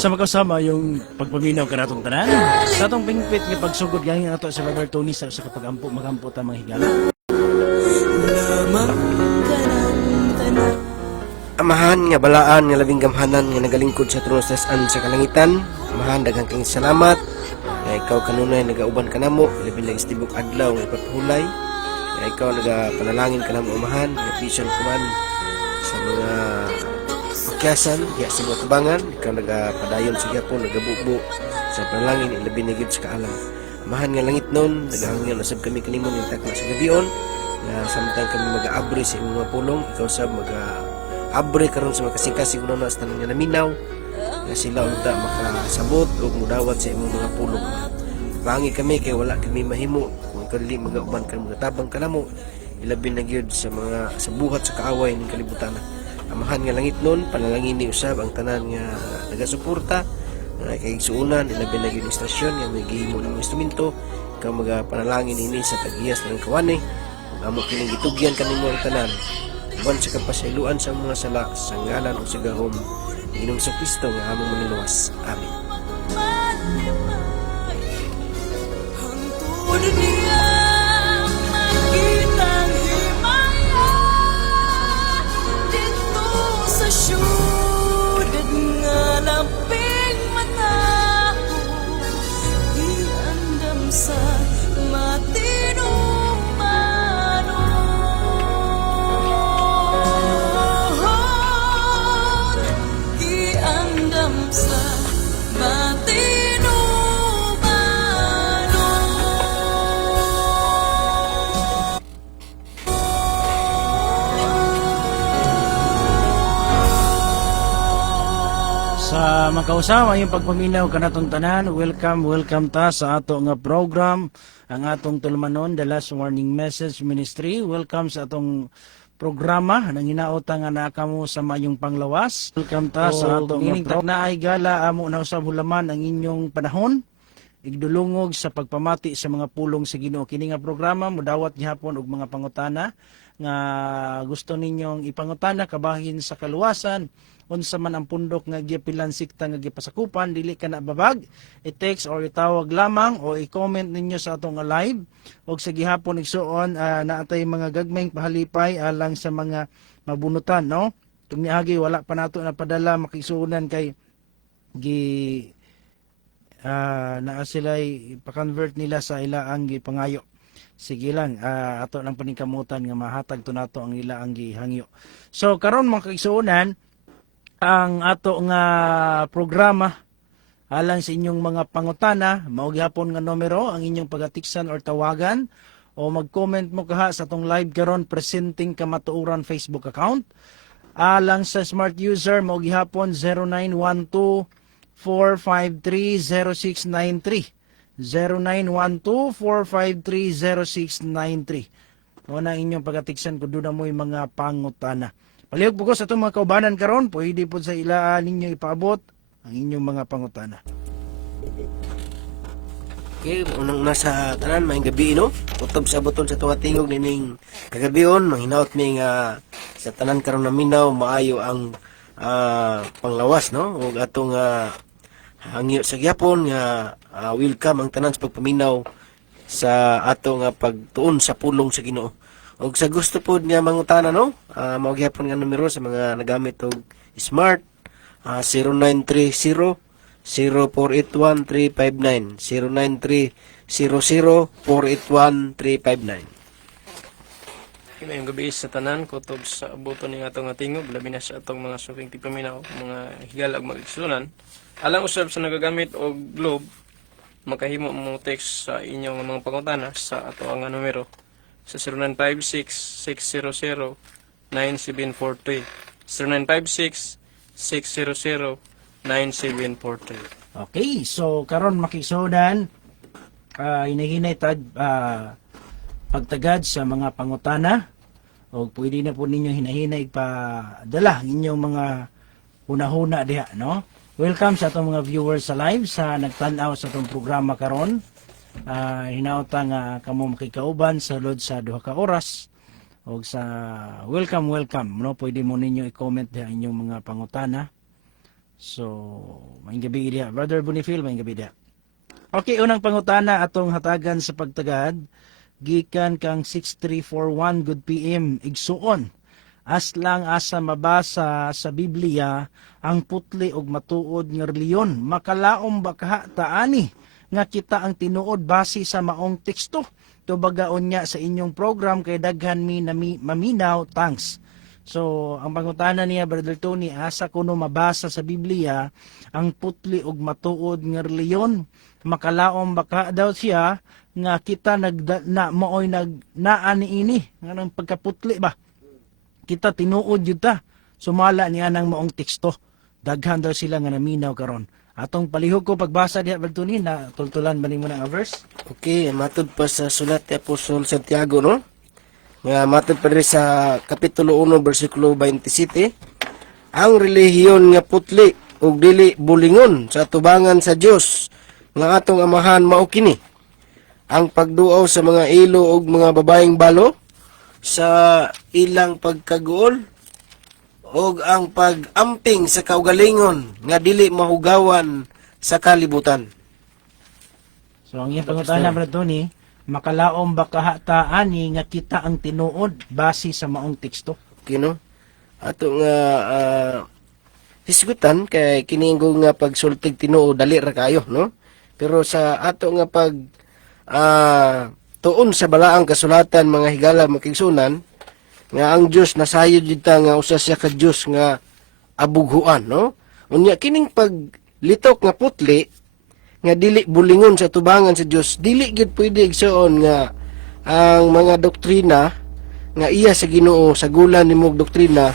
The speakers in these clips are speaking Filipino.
Sa makasama yung pagpaminaw ka natong tanan. Sa atong pingpit nga pagsugod gani ato sa Brother Tony sa kapagampo magampo ta mga higala. Amahan nga balaan nga labing gamhanan nga nagalingkod sa trono sa kalangitan. Amahan daghang kang salamat nga ikaw kanunay nagauban kanamo labi lang istibok adlaw nga ipatulay. Nga ikaw nagapanalangin kanamo amahan nga pisan kuman sa mga pakyasan ya sa mga tabangan ikaw nagapadayon sa gyapon nagabubo sa panalangin labi na gid sa kaalam. Amahan nga langit nun nagahangyan usab kami kanimo ning takna sa gabion nga samtang kami mag-aabri sa imong mga pulong ikaw sab abre karon sa makasing-kasing una sa tanan nga naminaw nga sila unta makasabot o mudawat sa imong mga pulong. Pangi kami kay wala kami mahimo kung dili magauban kan mga tabang kanamo ilabi na gyud sa mga sa buhat sa kaaway ning kalibutan. Amahan nga langit nun panalangin ni usab ang tanan nga nagasuporta kay suunan ilabi na gyud istasyon nga may gihimo ng instrumento ikaw magapanalangin ini sa tag-iyas ng kawani amo kining gitugyan kanimo ang tanan uban sa kapasayloan sa mga sala sa ngalan o sa gahom Ginoong Kristo nga among manluwas. Amen. Sa makausama yung pagpaminaw kanatong tanan, welcome ta sa ato nga program, ang atong tulmanon, The Last Warning Message Ministry. Welcome sa atong programa nang hinaota nga nakamo sa mayong panglawas. Welcome ta sa atong nga gala amo na usab hulaman ang inyong panahon. Igdulungog sa pagpamati sa mga pulong sa Ginoo. Kini nga programa mudawat gihapon og mga pangutana nga gusto ninyong ipangutana kabahin sa kaluwasan. Unsa man ang pundok nga gipilan sikta nga gipasakupan dili ka na babag i-text or itawag lamang o i-comment ninyo sa atong live og sa gihapon igsuon naatay mga gagmayng pahalipay alang sa mga mabunutan no tung niagi wala pa nato na padala makisuunan kay naa sila ipa-convert nila sa ilaang gipangayo. Sige lang, ato lang paningkamutan nga mahatag to nato ang ilaang gihangyo. So karon mga kaigsuonan ang ato nga programa alang sa inyong mga pangutana mao gihapon nga numero ang inyong pagatiksan or tawagan o mag-comment mo kaha sa atong live karon presenting kamatuoran Facebook account alang sa smart user mao gihapon 0912-453-0693 0912-453-0693 mo na inyong pagatiksan kung doon na mo yung mga pangutana. Palihog po ko sa itong mga kaubanan karon, pwede po sa ilaan ninyo ipaabot ang inyong mga pangutana. Okay, unang nasa tanan, maayong gabi, no? Utob sa buton sa tunga tingog nining kagabion, manghinaot ning sa tanan karon naminaw, maayo ang panglawas, no? O atong hangyo sa gyapon nga welcome ang tanan sa pagpaminaw sa atong pagtuon sa pulong sa Ginoo. Og sa gusto po nga mangutana no, mao gyapon nga numero sa mga nagamit og smart 0930-0481-359 0930-0481-359. Ngayong gabi sa tanan, kutob sa abuton ng atong tingog, labi na sa atong mga suking tipaminaw, mga higalag mag-igsunan. Alang usab sa nagagamit og globe, makahimo mo text sa inyong mga pangutana sa ato ang numero sa 0956-600-9743 0956-600-9743. Okay, so karon makisudan hinahinay tad pagtagad sa mga pangutana o pwede na po ninyo hinahinay ipadala ang inyong mga hunahuna diha no. Welcome sa atong mga viewers sa live sa nagtan-aw sa atong programa karon. Hinaota nga kamo makikauban sa lod sa 2 ka oras o sa welcome no pwede mo ninyo i-comment ang inyong mga pangutana So, maing gabi diha. Brother Bonifil, maing gabi diha. Okay, unang pangutana atong hatagan sa pagtagad. Gikan kang 6341 good PM igsuon. As lang asa mabasa sa Biblia ang putli og matuod nga reliyon. Makalaom ba kaha taani nga kita ang tinuod base sa maong teksto? Tubagaon niya sa inyong program kay daghan mi maminaw, thanks. So, ang pangutana niya, Brother Tony, asa kuno mabasa sa Biblia ang putli og matuod nga reliyon. Makalaom baka daw siya nga kita maoy naani ini nga nang pagkaputli ba, kita tinuod yun ta, sumala niya ng maong teksto, daghan daw sila nga naminaw karon. Atong palihog ko pagbasa diha, Brother Tony, na tultulan ba nimo na nga verse? Okay, matod pa sa sulat ni Apostol Santiago, no? Nga matod pa rin sa Kapitulo 1, versikulo 27, ang relihiyon nga putli ug dili bulingon sa tubangan sa Dios nga atong amahan mao kini ang pagduaw sa mga ilo ug mga babaeng balo sa ilang pagkaguol ug ang pag-amping sa kaugalingon nga dili mahugawan sa kalibutan. So, ang iyang pangutana, Brother Tony, makalaom ba kaha taani nga kita ang tinuod base sa maong teksto? Okay, no? Ato nga hisgutan kay kiningo nga pagsultig tinuod dali ra kayo, no? Pero sa ato nga pag tuon sa balaang kasulatan mga higala makigsunan nga ang Dios nasayod dita nga usa siya ka Dios nga abughuan, no? Unya kining paglitok nga putli nga dili bulingon sa tubangan sa Dios, dili gid pwede igsuon nga ang mga doktrina nga iya sa Ginoo sa gulan nimog doktrina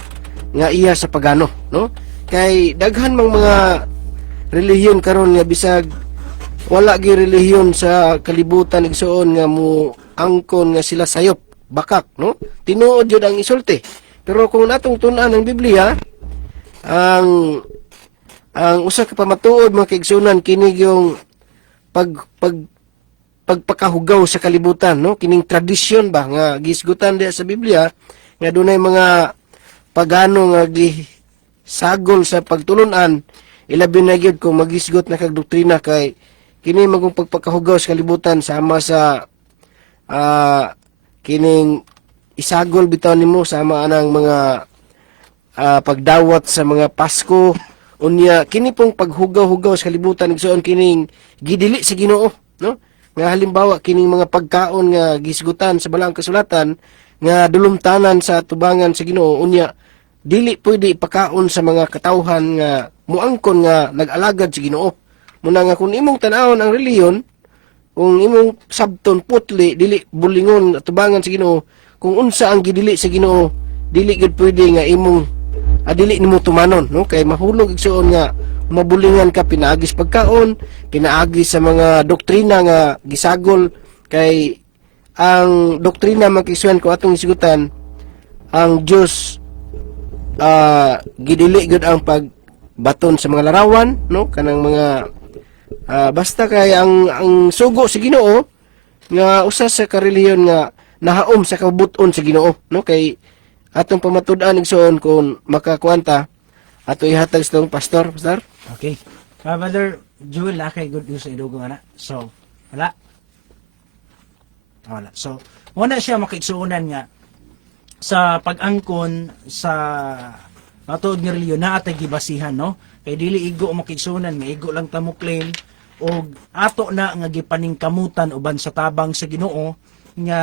nga iya sa pagano, no? Kay daghan mang mga relihiyon karon nga bisag wala gi relihiyon sa kalibutan igsuon nga mo angkon nga sila sayop, bakak, no? Tinuod jud ang isulti. Pero kung natong tun-an ang Biblia, ang usa ka pamatuod mga kaigsunan kini yung pagpakahugaw sa kalibutan, no? Kining tradisyon ba nga gisgutan diha sa Biblia nga dunay mga pagano nga sagol sa pagtulunan, ilabi na gyud kung magisgot na kag doktrina kay kini magong pagpakahugaw sa kalibutan sama sa kining isagol bitaw nimo sama anang mga pagdawat sa mga Pasko unya kini pong paghugaw-hugaw sa kalibutan igsoon kining gidili sa Ginoo, no? Nga halimbawa kining mga pagkaon nga gisgutan sa balaang kasulatan nga dulumtanan sa tubangan sa Ginoo unya dili pwede ipakaon sa mga katawhan nga muangkon nga nag-alagad sa Ginoo. Muna nga kung imong tan-awon ang reliyon, kung imong sabton putli dili bulingon at tubangan sa Ginoo, kung unsa ang gidili sa Ginoo, dili gid pwede nga imong dili nimo tumanon, no? Kay mahulog igsuon nga mabulingan ka pinaagis pagkaon, pinaagis sa mga doktrina nga gisagol kay ang doktrina makisuan ko atong isigutan ang Dios gidili gud ang pagbaton sa mga larawan, no? Kanang mga basta kay ang sugo sa Ginoo nga usa sa karelihiyon nga nahaom sa kabuton sa Ginoo, no? Kay atong pamatud-an igsoon kung makakuanta ato ihatag sa tong pastor. Okay. Brother Joel, kay good news sa idugo nga na. So, wala. Wala. So, wala siya makiigsuunan nga sa pag-angkon sa matuod nga reliyon na atay gibasihan, no? Kay dili igo makiigsuunan nga igo lang ta mo claim og ato na nga gipaningkamutan uban sa tabang sa Ginoo nga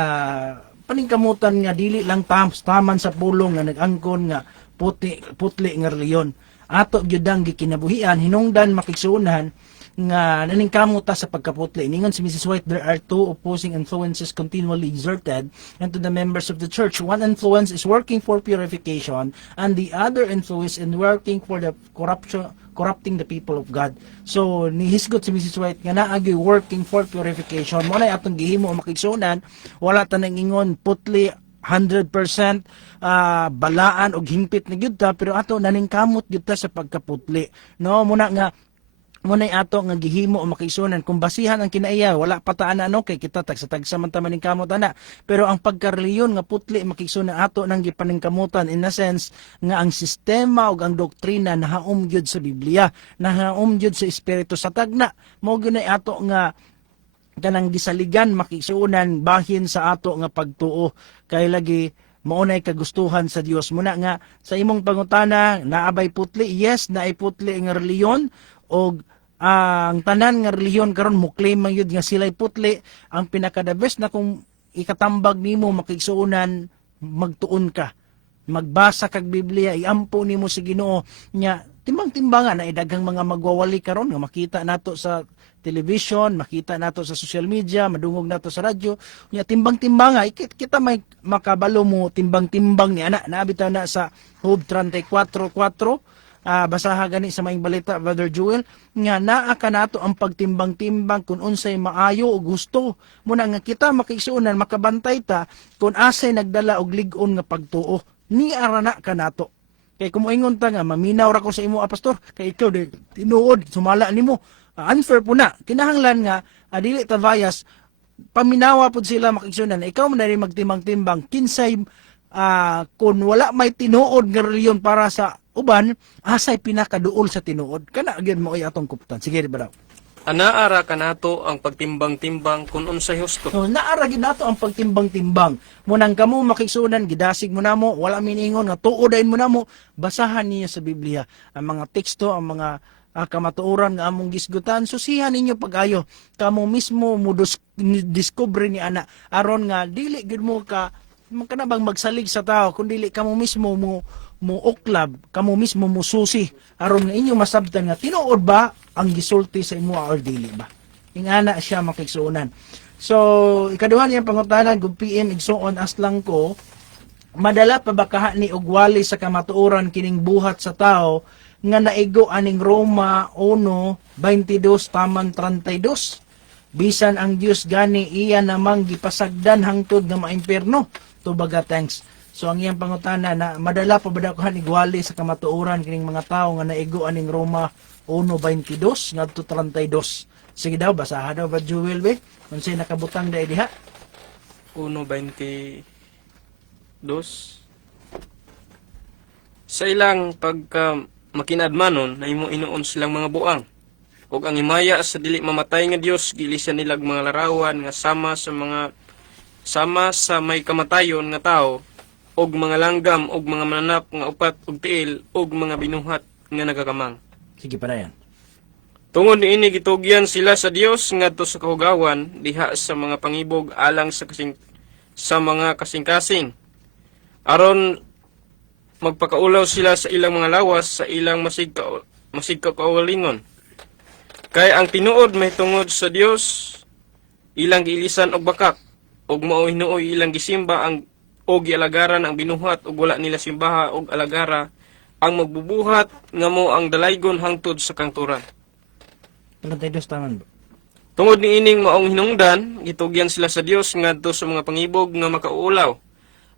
paningkamutan nga dili lang taman sa pulong nga nag-angkon nga putli nga reliyon. Ato gyud ang gikinabuhian hinungdan makigsuunan nga naningkamuta sa pagkaputli. Ningon si Mrs. White, there are two opposing influences continually exerted into the members of the church. One influence is working for purification, and the other influence is working for the corrupting the people of God. So, nihisgot si Mrs. White nga naagi working for purification. Mo na atong gihimo makigsuunan, wala ta nang ingon putli 100% balaan og hingpit na gyud ta, pero ato naningkamot gyud ta sa pagkaputli. No, muna nga Munay ato nga gihimo o makiisunan kung basihan ang kinaiya wala pa ta ana kay kita tagsa man ta maning kamot ana, pero ang pagkareliyon nga putli makiisunan ato nang gipaningkamutan in a sense nga ang sistema ug ang doktrina nahaom gyud sa Biblia, nahaom gyud sa Espiritu sa tagna. Mao gyud ato nga kanang gisaligan makisunan bahin sa ato nga pagtuo kay lagi maunay kagustuhan sa Dios. Muna nga sa imong pangutana naabay putli, yes naay putli nga reliyon og ang tanan nga reliyon karon mo claim man yun nga sila'y putli. Ang pinaka the best na kung ikatambag nimo makigsuunan magtuon ka, magbasa kag Biblia, iampo nimo si Ginoo nya timbang-timbangan na daghang mga magwawali karon nga makita nato sa television, makita nato sa social media, madungog nato sa radyo, nya timbang-timbanga kita may makabalo mo timbang-timbang ni ana naabitaw na sa Job 34:4. Basaha gani sa maing balita Brother Joel nga naa ka nato ang pagtimbang-timbang kung unsay maayo o gusto muna nga kita makigsuunan makabantay ta kung asay nagdala og lig-on nga pagtuo ni arana ka nato. Kay kumuingon ta nga maminaw ra ko sa imo pastor kay ikaw de tinuod sumala nimo. Unfair po na. Kinahanglan nga, dili ta bias, paminawa po sila makiksunan. Ikaw man na rin magtimbang-timbang. Kinsay, kung wala may tinuod nga reliyon para sa uban, asay pinakaduol sa tinuod. Kana, agyan mo ay atong kuptan. Sige, ba daw? Anaara ka nato ang pagtimbang-timbang kung unsay husto. So, naaragin nato ang pagtimbang-timbang. Munang kamo makiksunan, gidasig mo na mo, wala miningon, nga tuodain mo na mo, basahan niyo sa Biblia. Ang mga teksto, ang mga kamatuoran nga among gisgutan, susihan ninyo pag-ayo kamo mismo mo discover ni ana aron nga dili gid mo ka bang magsalig sa tao kun dili kamo mismo mo uklab, kamo mismo mo susi aron nga inyo masabtan nga tinuod ba ang gisulti sa imo or dili ba. Ingana siya makigsuonan. So ikaduha niyang pangutanan kung PM igsuon aslang ko, madala pa ba kaha ni ugwali sa kamatuoran kining buhat sa tao nga naigo aning Roma 1:22 taman 32. Bisan ang Dios gani iya namang gipasagdan hangtod nga maimperno. Tubaga thanks. So ang iyang pangutana na madala pa ba daw kahan igwali sa kamatuoran kining mga tao nga naigo aning Roma 1:22 ngadto 32. Sige daw basaha daw ba Joel be? Unsay nakabutang dai diha? 1:22 sa ilang pagka makinadmanon na imo inuon silang mga buang. Ug ang himaya sa dili mamatay nga Dios gilisan nilag mga larawan nga sama sa may kamatayon nga tao og mga langgam og mga mananap nga upat og tiil og mga binuhat nga nagakamang. Sige pa na yan. Tungod niini gitugyan sila sa Dios ngadto sa kahugawan diha sa mga pangibog alang sa mga kasing-kasing. Aron magpakaulaw sila sa ilang mga lawas sa ilang masigka kaugalingon. Kay ang tinuod may tungod sa Dios ilang giilisan og bakak og mao hinuoy ilang gisimba ang og gialagaran ang binuhat ug wala nila simbaha og alagara ang magbubuhat nga mo ang dalaygon hangtod sa kangturan. 32 taman ba? Tungod niining maong hinungdan gitugyan sila sa Dios ngadto sa mga pangibog nga makaulaw.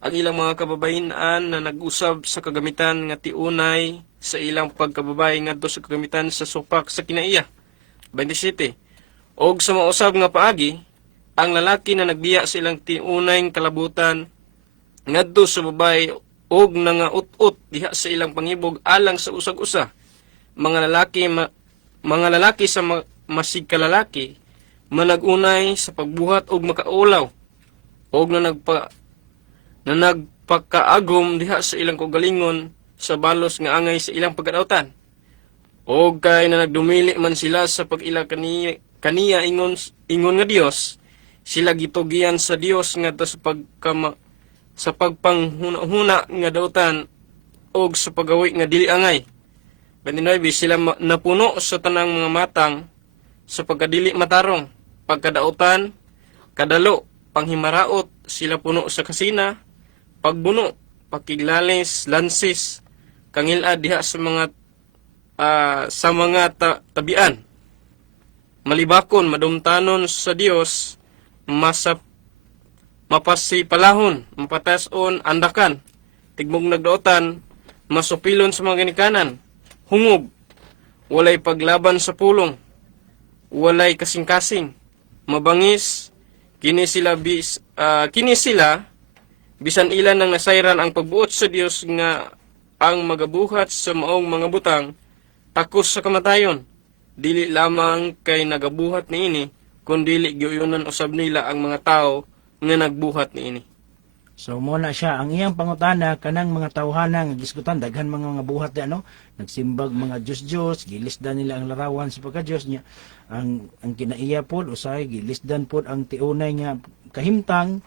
Ang ilang mga kababayenan na nag-usab sa kagamitan nga tiunay sa ilang pagkababay ngadto sa kagamitan sa supak sa kinaiya. 27. Og sa mausab nga paagi, ang lalaki na nagbiya sa ilang tiunay kalabutan ngadto sa babay og nangaut-ut diha sa ilang pangibog alang sa usag-usa. Mga lalaki sa masig kalalaki managunay sa pagbuhat og makaulaw og na nagpakaagom diha sa ilang kaugalingon sa balos nga angay sa ilang pagkadautan. O kay na nagdumili man sila sa pag-ila kaniya ingon nga Dios, sila gitugian sa Dios ngadto sa pagpanghuna nga dautan og sa pagawi nga dili angay. 29 sila napuno sa tanang mga matang sa pagkadili matarong, pagkadautan, kadalo, panghimaraot, sila puno sa kasina, pagbuno, pakiglalis, lansis, kangilad diha sa mga tabian. Malibakon, madumtanon sa Dios, mapasipalahon, mapatason, andakan, tigmog nagdautan, masupilon sa mga ginikanan, hungog, walay paglaban sa pulong, walay kasing-kasing, mabangis, kini sila bisan ilan nang nasayran ang pagbuot sa Dios nga ang magabuhat sa maong mga butang takos sa kamatayon, dili lamang kay nagabuhat niini kundi giuyunan usab nila ang mga tao nga nagbuhat niini. So muna siya ang iyang pangutana kanang mga tawhana nga gisgutan daghan mga buhat di ano nagsimbag mga Diyos gilisdan nila ang larawan sa pagka-Diyos niya ang kinaiya pod usay gilisdan pod ang tiunay nga kahimtang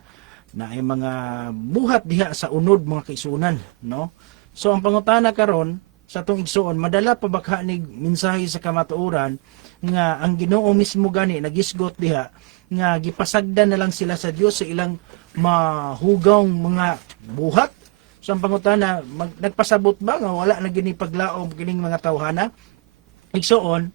na ay mga buhat diha sa unod mga kaisunan no. So ang pangutana karon sa atong igsuon madala pa bakha ni mensahe sa kamatuoran nga ang Ginoo mismo gani nagisgot diha nga gipasagdan na lang sila sa Dios sa ilang mahugawng mga buhat. So ang pangutana nagpasabot ba nga wala na gini paglaom kining mga tawhana? Igsuon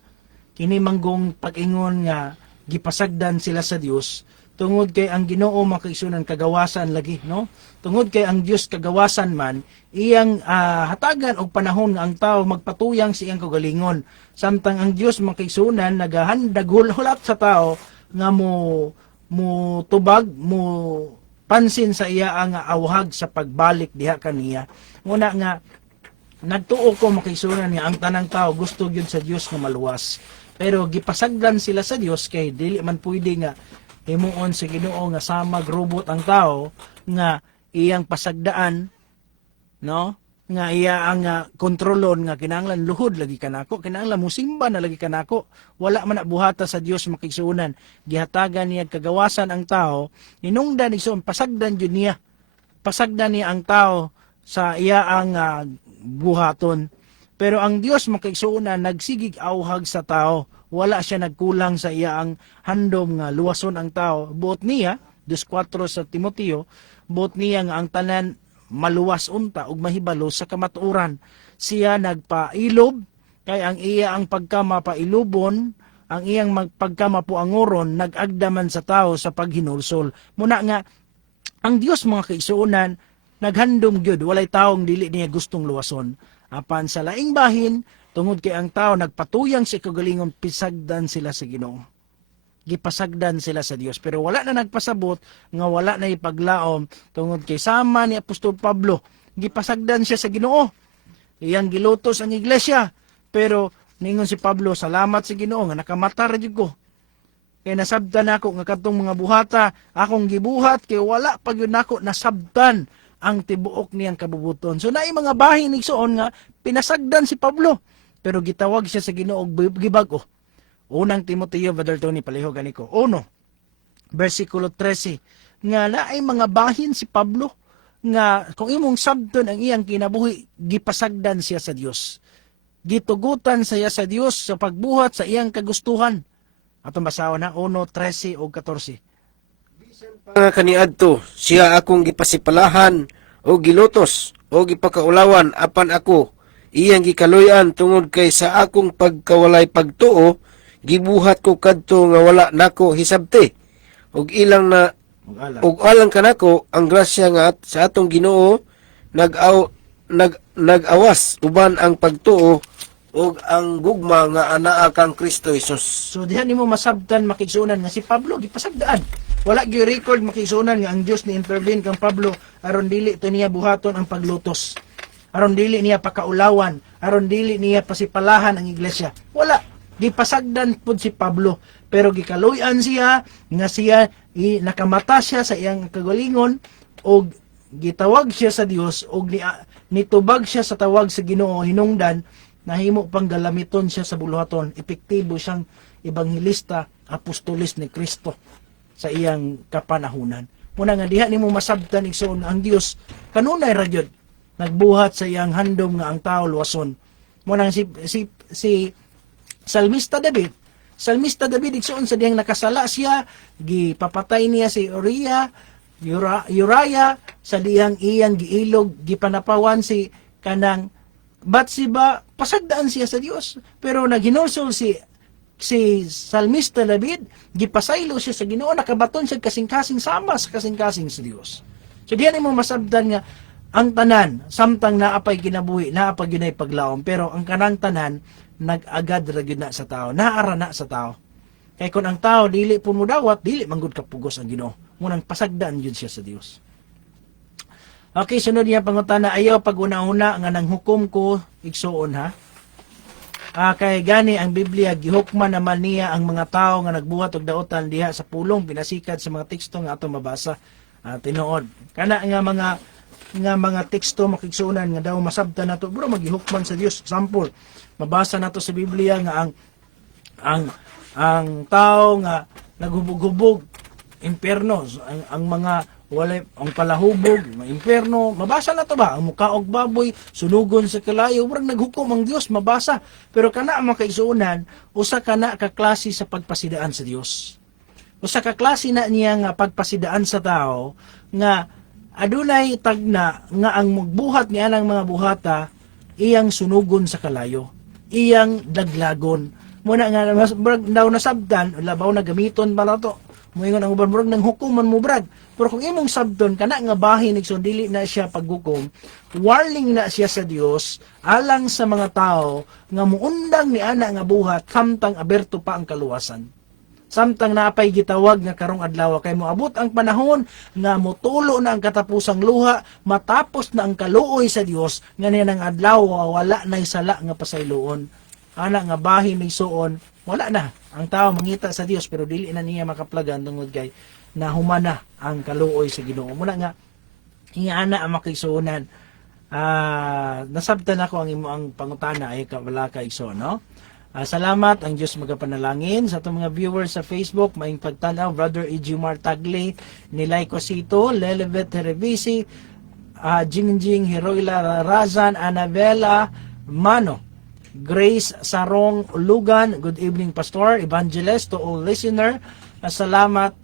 kini manggong pag-ingon nga gipasagdan sila sa Dios tungod kay ang Ginoo makaigsunan kagawasan lagi no. Tungod kay ang Dios kagawasan man iyang hatagan og panahon nga ang tao magpatuyang sa iyang kagalingon. Samtang ang Dios makaigsunan nagahandag hulat sa tao nga mo tubag mo pansin sa iya ang awhag sa pagbalik diha kaniya. Muna nga nagtuo ko makaisunan nga ang tanang tao gusto gyud sa Dios nga maluwas. Pero gipasagdan sila sa Dios kay dili man pwede nga himuon sa Ginoo nga samag robot ang tao nga iyang pasagdaan no nga iya ang kontrolon nga kinahanglan luhod lagi kanako kinahanglan musimba na lagi kanako wala man na buhata sa Dios makigsuonan gihatagan niya kagawasan ang tao hinungdan igsoon pasagdan jud niya ang tao sa iya ang buhaton pero ang Dios makigsuonan nagsigig awhag sa tao wala siya nagkulang sa iya ang handom nga luwason ang tao buot niya 2:4 sa Timoteo buot niya nga ang tanan maluwas unta ug mahibalo sa kamatuoran siya nagpailob kay ang iya ang pagkamapailubon ang iyang pagkamapuangoron nagagdaman sa tao sa paghinulsol muna nga ang Dios mga kaigsuonan naghandom gyud walay taong dili niya gustong luwason apan sa laing bahin tungod kay ang tao nagpatuyang sa kagalingon pisagdan sila sa Ginoo gipasagdan sila sa Dios pero wala na nagpasabot nga wala na ipaglaom tungod kay sama ni Apostol Pablo gipasagdan siya sa Ginoo iyang gilutos ang iglesia pero ningon si Pablo salamat sa Ginoo nga nakamata ra jud ko kay nasabtan ako nga kadtong mga buhata akong gibuhat kay wala pa gyud nako nasabtan ang tibuok niyang kabubuton so naay mga bahin igsuon nga pinasagdan si Pablo pero gitawag siya sa Ginoo og gibag-o. Unang Timoteo, Brother Tony, paliho ganiko. 1, versikulo 13. Nga naay mga bahin si Pablo nga kung imong sabton ang iyang kinabuhi, gipasagdan siya sa Dios. Gitugutan siya sa Dios sa pagbuhat sa iyang kagustuhan. Atong basaon na 1:13 o 14. Nga kaniadto siya akong gipasipalahan o gilutos o gipakaulawan apan ako iyang gikaluyan tungod kay sa akong pagkawalay pagtuo gibuhat ko kadto nga wala nako hisabti ug ilang na ug alang kanako ang grasya nga sa atong Ginoo nag-awas uban ang pagtuo ug ang gugma nga anaa kang Kristo Jesus. So diha nimo masabtan makigsunan nga si Pablo gipasagdaan. Wala gyud record makigsunan nga ang Dios ni intervene kang Pablo aron dili to niya buhaton ang paglutos. Aron dili niya pakaulawan, aron dili niya pasipalahan ang iglesia. Wala gipasagdan pud si Pablo pero gikaluyan siya nga siya nakamata siya sa iyang kagalingon og gitawag siya sa Dios og nitubag siya sa tawag sa Ginoo hinungdan nahimo pang galamiton siya sa buluhaton epektibo siyang ebanghilista apostolis ni Kristo sa iyang kapanahunan muna nga diha nimo masabtan igsoon ang Dios kanunay ra gyud nagbuhat sa iyang handom nga ang tao luwason muna si Salmista David igsoon sa diyang nakasala siya gipapatay niya si Uriah sa diyang iyang giilog gipanapawan si kanang Bathsheba pasagdaan siya sa Dios pero naghinulsol si Salmista David gipasaylo siya sa Ginoo nakabaton siya kasing-kasing sama sa kasing-kasing sa Dios so diyan mo masabdan nga ang tanan samtang naapay kinabuhi, naapay ginay paglaom, pero ang kanang tanan nag-agad ra gyud na sa tao, naara na sa tao. Kay kun ang tao dili pun mo dawat, dili man gud kapugos ang Ginoo. Munang pasagdan gyud siya sa Dios. Okay, sunod niya pangutana, ayaw pag una-una nga nang hukom ko igsuon ha. Kay gani ang Biblia gihukman naman niya ang mga tao nga nagbuhat og daotan diha sa pulong pinasikat sa mga teksto nga ato mabasa. Tinuod kana nga mga teksto makigsuonan nga daw masabtan nato bro magihukman sa Dios. Example, mabasa nato sa Biblia nga ang tao nga naghubog-hubog impierno, ang mga wala ang palahubog, mga impierno, mabasa na to ba? Ang mukaog baboy, sunugon sa kalayo, murag naghukom ang Dios, mabasa. Pero kana ang makaigsuonan, usa kana ka klase sa pagpasidaan sa Dios. Usa ka klase na niya nga pagpasidaan sa tao nga adunay tagna nga ang magbuhat niya ng mga buhata iyang sunugon sa kalayo, iyang daglagon. Muna nga daw nasabdan, labaw na gamiton pala to. Moingon ang uban murag nang hukuman mo brad. Pero kung imong sabton kana nga bahin nigson dili na siya paghukom, warning na siya sa Dios alang sa mga tao nga muundang ni ana nga buhat samtang aberto pa ang kaluwasan. Samtang naapay gitawag nga karong adlaw kay moabot ang panahon nga motulo na ang katapusang luha, matapos na ang kaluoy sa Dios nga niya ng adlaw wala nay sala nga pasayloon. Ana nga bahin nigsuon, wala na. Ang tao mangita sa Dios pero dili na niya makaplagan tungod kay na humana ang kaluoy sa Ginoo. Muna nga ana ang makigsuonan. Nasabtan ako ang pangutana ay wala ka igsoon, no? Salamat ang Diyos magapanalangin sa atong mga viewers sa Facebook, maing pagtanaw, Brother Ejimar Tagle, Nilay Cosito, Lelebet Herevisi, Jingjing Heroila Razan, Anabela Mano, Grace Sarong Lugan, good evening Pastor, Evangelist to all listener. Salamat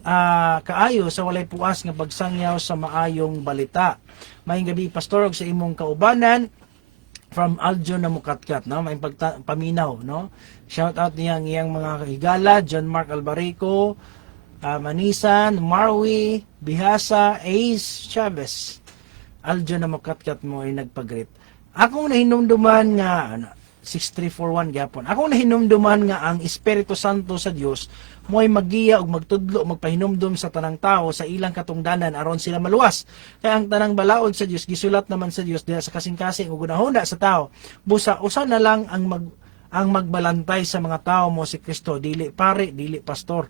kaayo sa walay puas nga pagsangyaw sa maayong balita. Maayong gabi Pastor og sa imong kaubanan from Aljo na Mukatkat, no? May paminaw, no? Shout out niya ang iyang mga higala, John Mark Albarico, Manisan, Marwi, Bihasa, Ace Chavez. Aljo na Mukatkat mo ay nagpagrit. Akong nahinumduman nga 6341 gyapon. Akong nahinumduman nga ang Espiritu Santo sa Dios mo'y magiya og magtudlo magpahinumdum sa tanang tao sa ilang katungdanan aron sila maluwas. Kaya ang tanang balaod sa Dios gisulat naman sa Dios diha sa kasing-kasing ug gunahuna sa tao. Busa usa na lang ang magbalantay sa mga tao mo si Kristo, dili pare, dili pastor.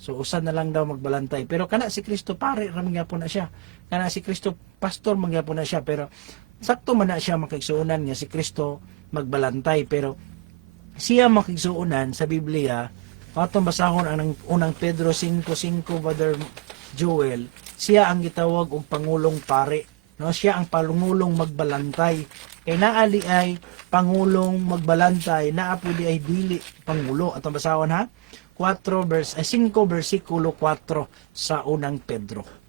So usa na lang daw magbalantay. Pero kana si Kristo pare ra man gyapon na siya. Kana si Kristo pastor man gyapon na siya, pero sakto man na siya makigsuonan nga si Kristo magbalantay, pero siya makigsuonan sa Biblia. Atong basahon ang unang Pedro 5:5, Brother Joel, siya ang gitawag og pangulong pare, no? Siya ang pangulong magbalantay. Kay naali ay pangulong magbalantay, naa pudi ay dili pangulo. Atong basahon ha, 5 versikulo 4 sa unang Pedro.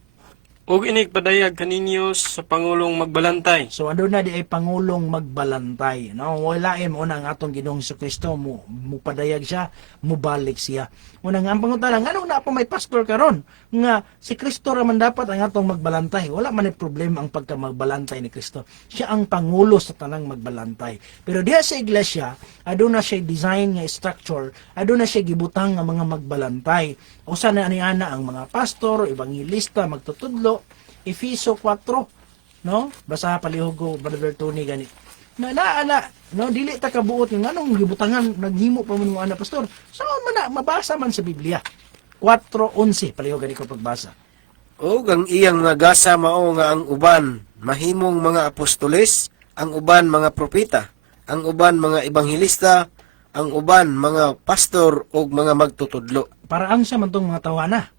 Ug inig padayag kaninyo sa pangulong magbalantay. So ando na di ay pangulong magbalantay, no? Wala mo na ang atong Ginoong Kristo mo padayag siya, mubalik siya. Una nga ang pangutana, ngano na pa may pastor karon nga si Kristo ra man dapat ang atong magbalantay. Wala man ay problema ang pagka magbalantay ni Kristo. Siya ang pangulo sa tanang magbalantay. Pero diha sa iglesia, aduna siya design nga structure, aduna siya gibutang nga mga magbalantay. Usa na ani ana ang mga pastor, evangelista magtutudlo. Efeso 4, no? Basa palihog ko Brother Tony gani. Na no, dili ta kabuot ng anong gibutangan naghimo pa man mo ana pastor. Saan man na mabasa man sa Biblia. 4:11 palihog gani ko pagbasa. O ang iyang mga gasa mao nga ang uban mahimong mga apostoles, ang uban mga propeta, ang uban mga ebanghelista, ang uban mga pastor ug mga magtutudlo. Paraang sa man tong mga tawana.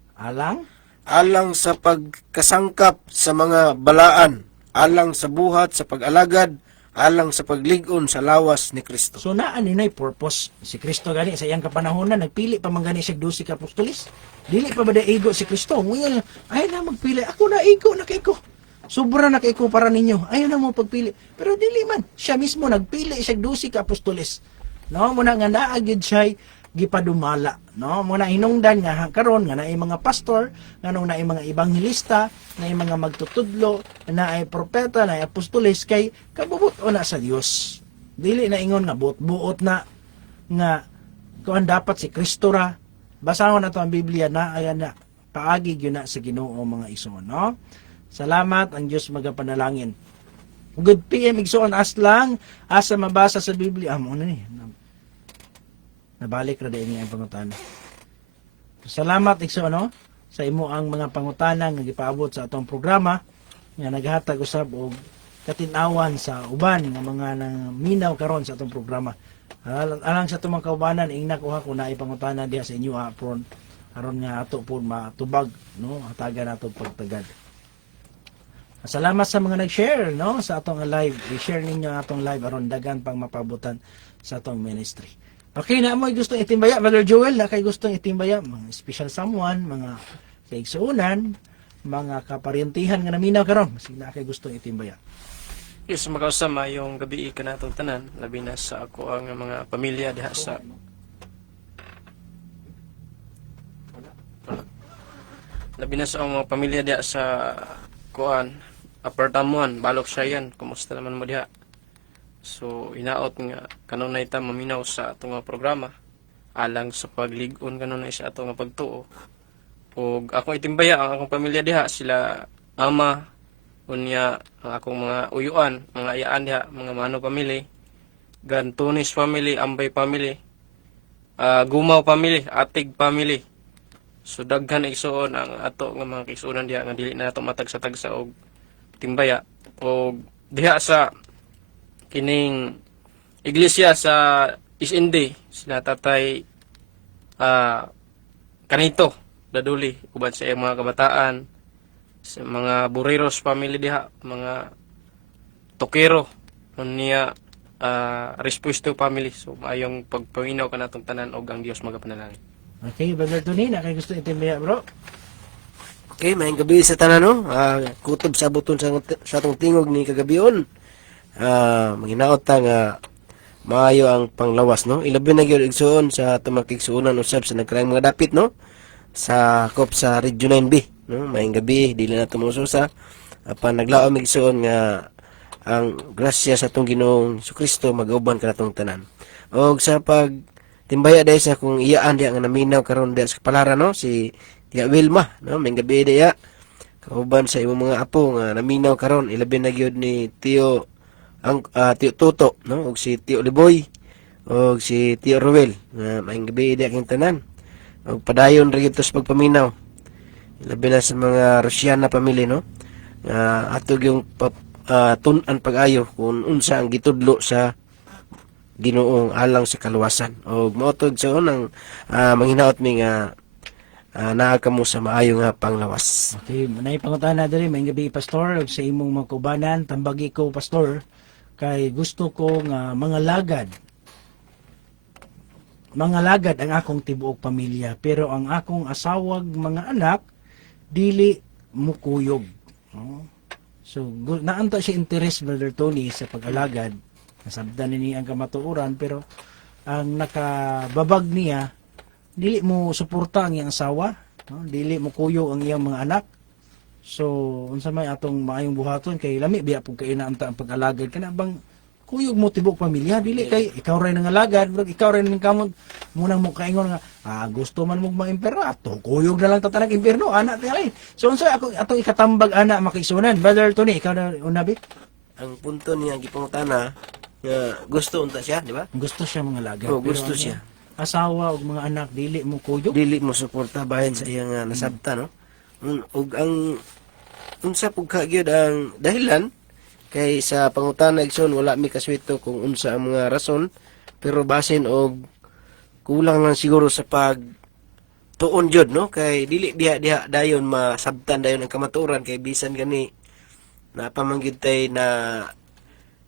Alang sa pagkasangkap sa mga balaan, alang sa buhat sa pag-alagad, alang sa paglig-on sa lawas ni Kristo. So naa ni nay purpose si Kristo gani sa iyang kapanahonan nagpili pa man gani siya 12 ka apostoles. Dili pa ba ego si Kristo? Nguya ay na magpili ako na ego na kay ko. Sobra na kay ko para ninyo. Ayaw na mo pagpili. Pero dili man siya mismo nagpili siya 12 ka apostoles. No mo na nga naa gyud siya gipadumala, no? Muna hinungdan nga karon nga naay mga pastor, nganong naay mga ebanghilista, naay mga magtutudlo, naay propeta, naay apostoles kay kabubuto na sa Dios. Dili na ingon nga buot na nga kuan dapat si Kristo ra. Basahon nato ang Biblia na ayan na paagi gyud na sa Ginoo mga igsoon, no? Salamat, ang Dios magapanalangin. Good PM igsoon aslang asa mabasa sa Biblia mo ni. Nabalik ra din ang pangutana. Salamat igsoon, no? Sa imo ang mga pangutana nga gipaabot sa atong programa nga naghatag usab og katinawan sa uban nga mga minaw karon sa atong programa. Alang sa itong mga kaubanan, nakuha ko na ipangutana diha sa inyo apron aron nga ato po matubag, no? Hatagan nato pagtagad. Salamat sa mga nag-share, no? Sa atong live. I-share ninyo atong live aron dagan pang mapabutan sa atong ministry. Okay, na mo gusto itimbaya, Brother Joel, na kay gusto itimbaya, mga special someone, mga kaigsuunan, mga kaparyentihan nga naminaw karon, masig na kay gusto itimbaya. Yes, makausama yung gabi ka natong tanan, labi na sa ako ang mga pamilya diha sa labi na sa mga pamilya diha sa kuan apartamuan, balok siya yan, kumusta naman mo diha. So inaot nga kanunay ta maminaw sa atong nga programa alang sa paglig-on kanunay sa atong nga pagtuo. Ug akong itimbaya ang akong pamilya diha, sila ama unya ang akong mga uyuan, mga ayaan diha, mga mano family, Gantunis family, Ambay family, Gumaw family, Atig family. So daghan igsoon ang ato nga mga kaigsuonan diha nga dili na nato matagsa-tagsa og timbaya. Og diha sa kining iglesia sa Isindi, sila tatay Kanito Daduli, uban sa iyang mga kabataan, sa mga Bureros family diha, mga Tokero niya, Respuesto family. So maayong pagpaminaw kanatong tanan og ang Dios magapanalangin. Okay, Brother Tony, na kay gusto itimbaya, bro. Okay, maayong gabi sa tanan, no? Kutob sa buton sa atong tingog ni kagabion. Manginaot ta nga maayo ang panglawas, no? Ilabi na gyud igsoon sa atong mga kaigsuonan usab sa nagkarang mga dapit, no? Sa kop sa Region 9B, no? Maayong gabi, dili na tumususa. Apan naglaom igsoon nga ang grasya sa atong Ginoong Kristo magauban kanatong tanan. Og sa pag timbaya dahil sa kung iyaan diya nga naminaw karon diya sa Kapalaran, no? Si Tia Wilma, no? Maayong gabi diya. Kauban sa imong mga apo nga naminaw karon, ilabi na gyud ni Tio Tio Toto, no? Og si Tio Liboy, og si Tio Ruel, maayong gabi diya king tanan. Og padayon ra gyud sa pagpaminaw. Labi na sa mga Rosiana family, no? Atog yung tun-an pag-ayo kung unsa ang gitudlo sa Ginoong alang sa kaluwasan. Og maotog sa unang manghinaot mi nga naa kamo sa maayo nga panglawas. Okay, manay pangutana diri, may gabi pastor, ug sa imong mga kubanan, tambagi ko pastor, kay gusto ko nga mga lagad ang akong tibuok pamilya, pero ang akong asawag mga anak dili mukuyog. No? So naanta siya interes, Brother Tony, sa pag-alagad. Nasabdan niya ang kamatuoran, pero ang nakababag niya dili mo suporta ang iyang asawa, no? Dili mo kuyo ang iyang mga anak. So unsa may atong maayong buhaton kay lami biya pug kay naanta ang pag-alagad kana bang kuyog mo tibok pamilya, dili kay ikaw ray nang alagad, ikaw ray ning kamot munang mo kaingon nga gusto man mo ma-impierno ato kuyog na lang tatanang impierno ana tingali. So unsa ako atong ikatambag ana makisunan, Brother Tony, ikaw na unabi? Ang punto niya gipangutana nga gusto unta siya, di ba? Gusto siya mga lagad. Oh, pero gusto ang siya. asawa ug mga anak dili mo kuyog. Dili mo suporta bahin sa iyang nasabta, no? Ug ang unsa pug kagyud ang dahilan kay sa pangutana igsoon wala mi kaswito kung unsa ang mga rason, pero basin og kulang lang siguro sa pag tuon jud, no? Kay dili diha dayon masabtan dayon ang kamatuoran kay bisan gani napamanggid tay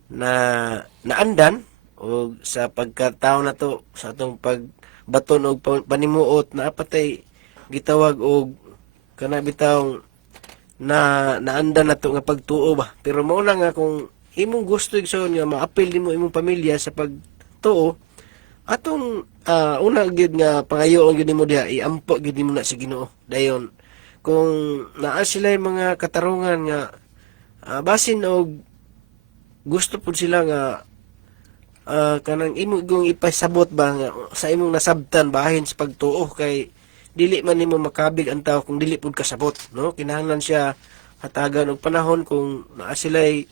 naandan o sa pagkatao na to sa atong pagbaton og panimuot na apatay gitawag og kana bitawng naandan na to nga pagtuo ba. Pero mao na nga kung imong gusto igsoon nga maapil nimo imong pamilya sa pagtuo, atong una gyud nga pangayoon gyud nimo diha iampo gyud nimo na sa Ginoo. Dayon kung naa sila mga katarungan nga basin og gusto pud sila nga kanang imo gong ipasabot ba nga sa imong nasabtan bahin sa pagtuo kay dili man nimo makabig ang tao kung dili pud kasabot, no? Kinahanglan siya hatagan og panahon kung naa sila'y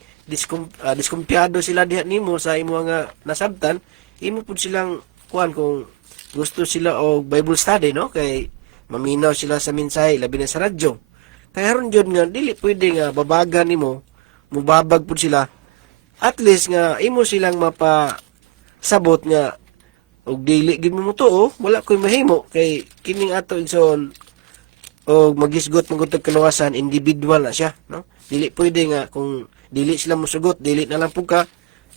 diskumpiyado sila diha nimo sa imo nga nasabtan, imo pud silang kuan kung gusto sila og Bible study, no? Kay maminaw sila sa mensahe labi na sa radyo. Kay haron jud nga dili pwede nga babagan nimo, mubabag pud sila. At least nga imo silang mapasabot nga og dili gid mo tuo, wala koy mahimo kay kining ato igsoon og magisgot magutog kaluwasan individual na siya, no? Dili pwede nga kung dili sila mosugot, dili na lang pug ka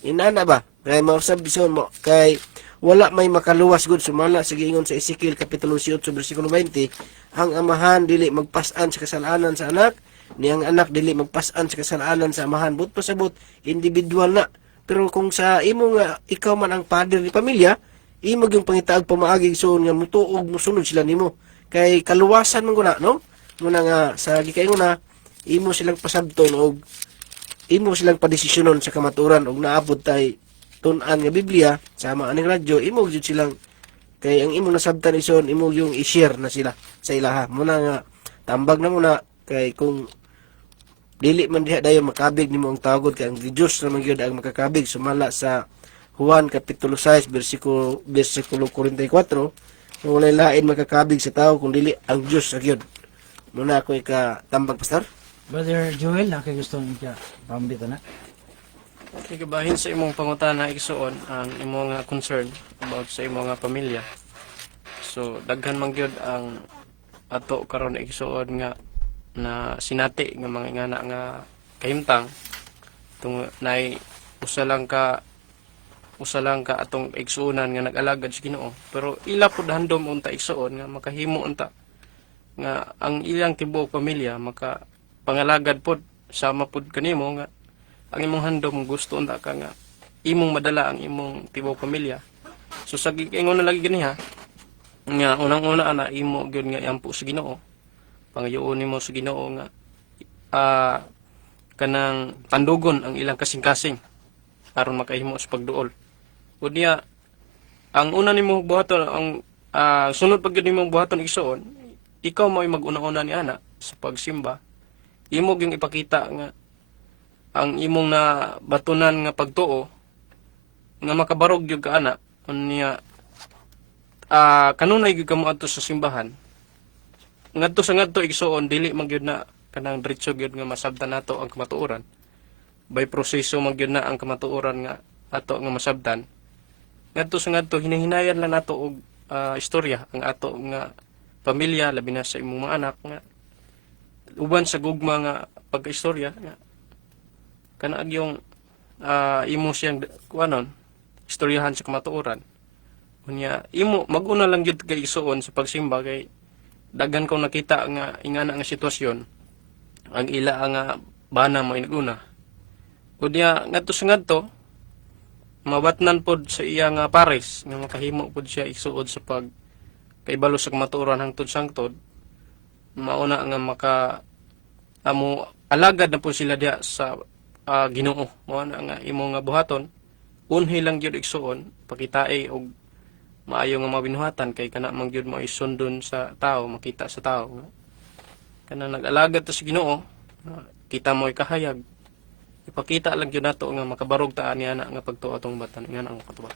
inana ba? Kay mausab bison mo kay wala may makaluwas gud sumala sa giingon sa Ezekiel kapitulo 18 bersikulo 20, ang amahan dili magpas-an sa kasalanan sa anak, ni ang anak dili magpas-an sa kasalanan sa amahan. But pasabot individual na. Pero kung sa imo nga ikaw man ang father ni pamilya, imo yung pangitaag pamaagi so nga mutuog musunod sila nimo. Kay kaluwasan man guna, no? Muna nga sa gikaingon na imo silang pasabton og imo silang padesisyonon sa kamaturan og naabot tay tun-an nga Biblia sama aning radyo, imo gyud silang kay ang imo nasabtan ison imo yung i-share na sila sa ilaha. Muna nga tambag na muna kay kung dili man diha dayon makabig nimo ang tawagod kay ang Dios na man gyud ang makakabig sumala sa Juan kapitulo 6 bersikulo 44, wala lain makakabig sa tao kung dili ang Dios sa gyud. Muna ako tambag pastor. Brother Joel, nakay gusto niya pambito na. Ikabahin sa imong pangutana igsuon ang imong concern about sa imong pamilya. So daghan man gyud ang ato karon igsuon nga na sinati nga mga ingana nga kahimtang tung nay usa lang ka atong igsuonan nga nag-alagad sa Ginoo, pero ila pud handom unta igsuon nga makahimo unta nga ang ilang tibuok pamilya maka pangalagad pod sama pod kanimo nga ang imong handom gusto unta ka nga imong madala ang imong tibuok pamilya. So sa giingon na lagi ganiha nga unang-una ana imo gyud nga iampo sa Ginoo, pangayoon nimo sa Ginoo nga kanang pandugon ang ilang kasing-kasing aron makahimo sa pagduol. Unya ang una nimo buhaton ang sunod pag gyud nimo buhaton igsuon, ikaw mo'y mag-una-una ni ana sa pagsimba. Imo gyud ipakita nga ang imong na batunan nga pagtuo nga makabarog gyud ka ana unya kanunay gyud kamo adto sa simbahan. Ngadto sa ngadto igsuon dili man gyud na kanang diretso gyud nga masabtan nato ang kamatuoran. By proseso man gyud na ang kamatuoran nga ato nga masabtan. Ngadto sa ngadto hinahinayan lang nato og istorya ang ato nga pamilya labi na sa imong mga anak nga uban sa gugma nga pagkaistorya nga kana yung imo siyang kuanon istoryahan sa kamatuoran. Unya imo maguna lang gyud kay isuon sa pagsimba kay daghan ko nakita nga ingana nga sitwasyon ang ila nga bana mo inaguna. Unya ngadto sa ngadto mabatnan pod sa iya nga pares nga makahimo pod siya isuod sa pag kaibalo sa kamatuoran hangtod sangtod. Mauna nga maka amo alagad na po sila diha sa Ginoo. Mao na nga imo nga buhaton unhi lang gyud igsuon pakitae og maayo nga mabinuhatan kay kana man gyud mo isundon sa tao, makita sa tao kana nag-alagad ta sa Ginoo, kita mo kahayag ipakita lang gyud nato nga makabarog ta ani ana nga pagtuo atong batan nga ang katuwa.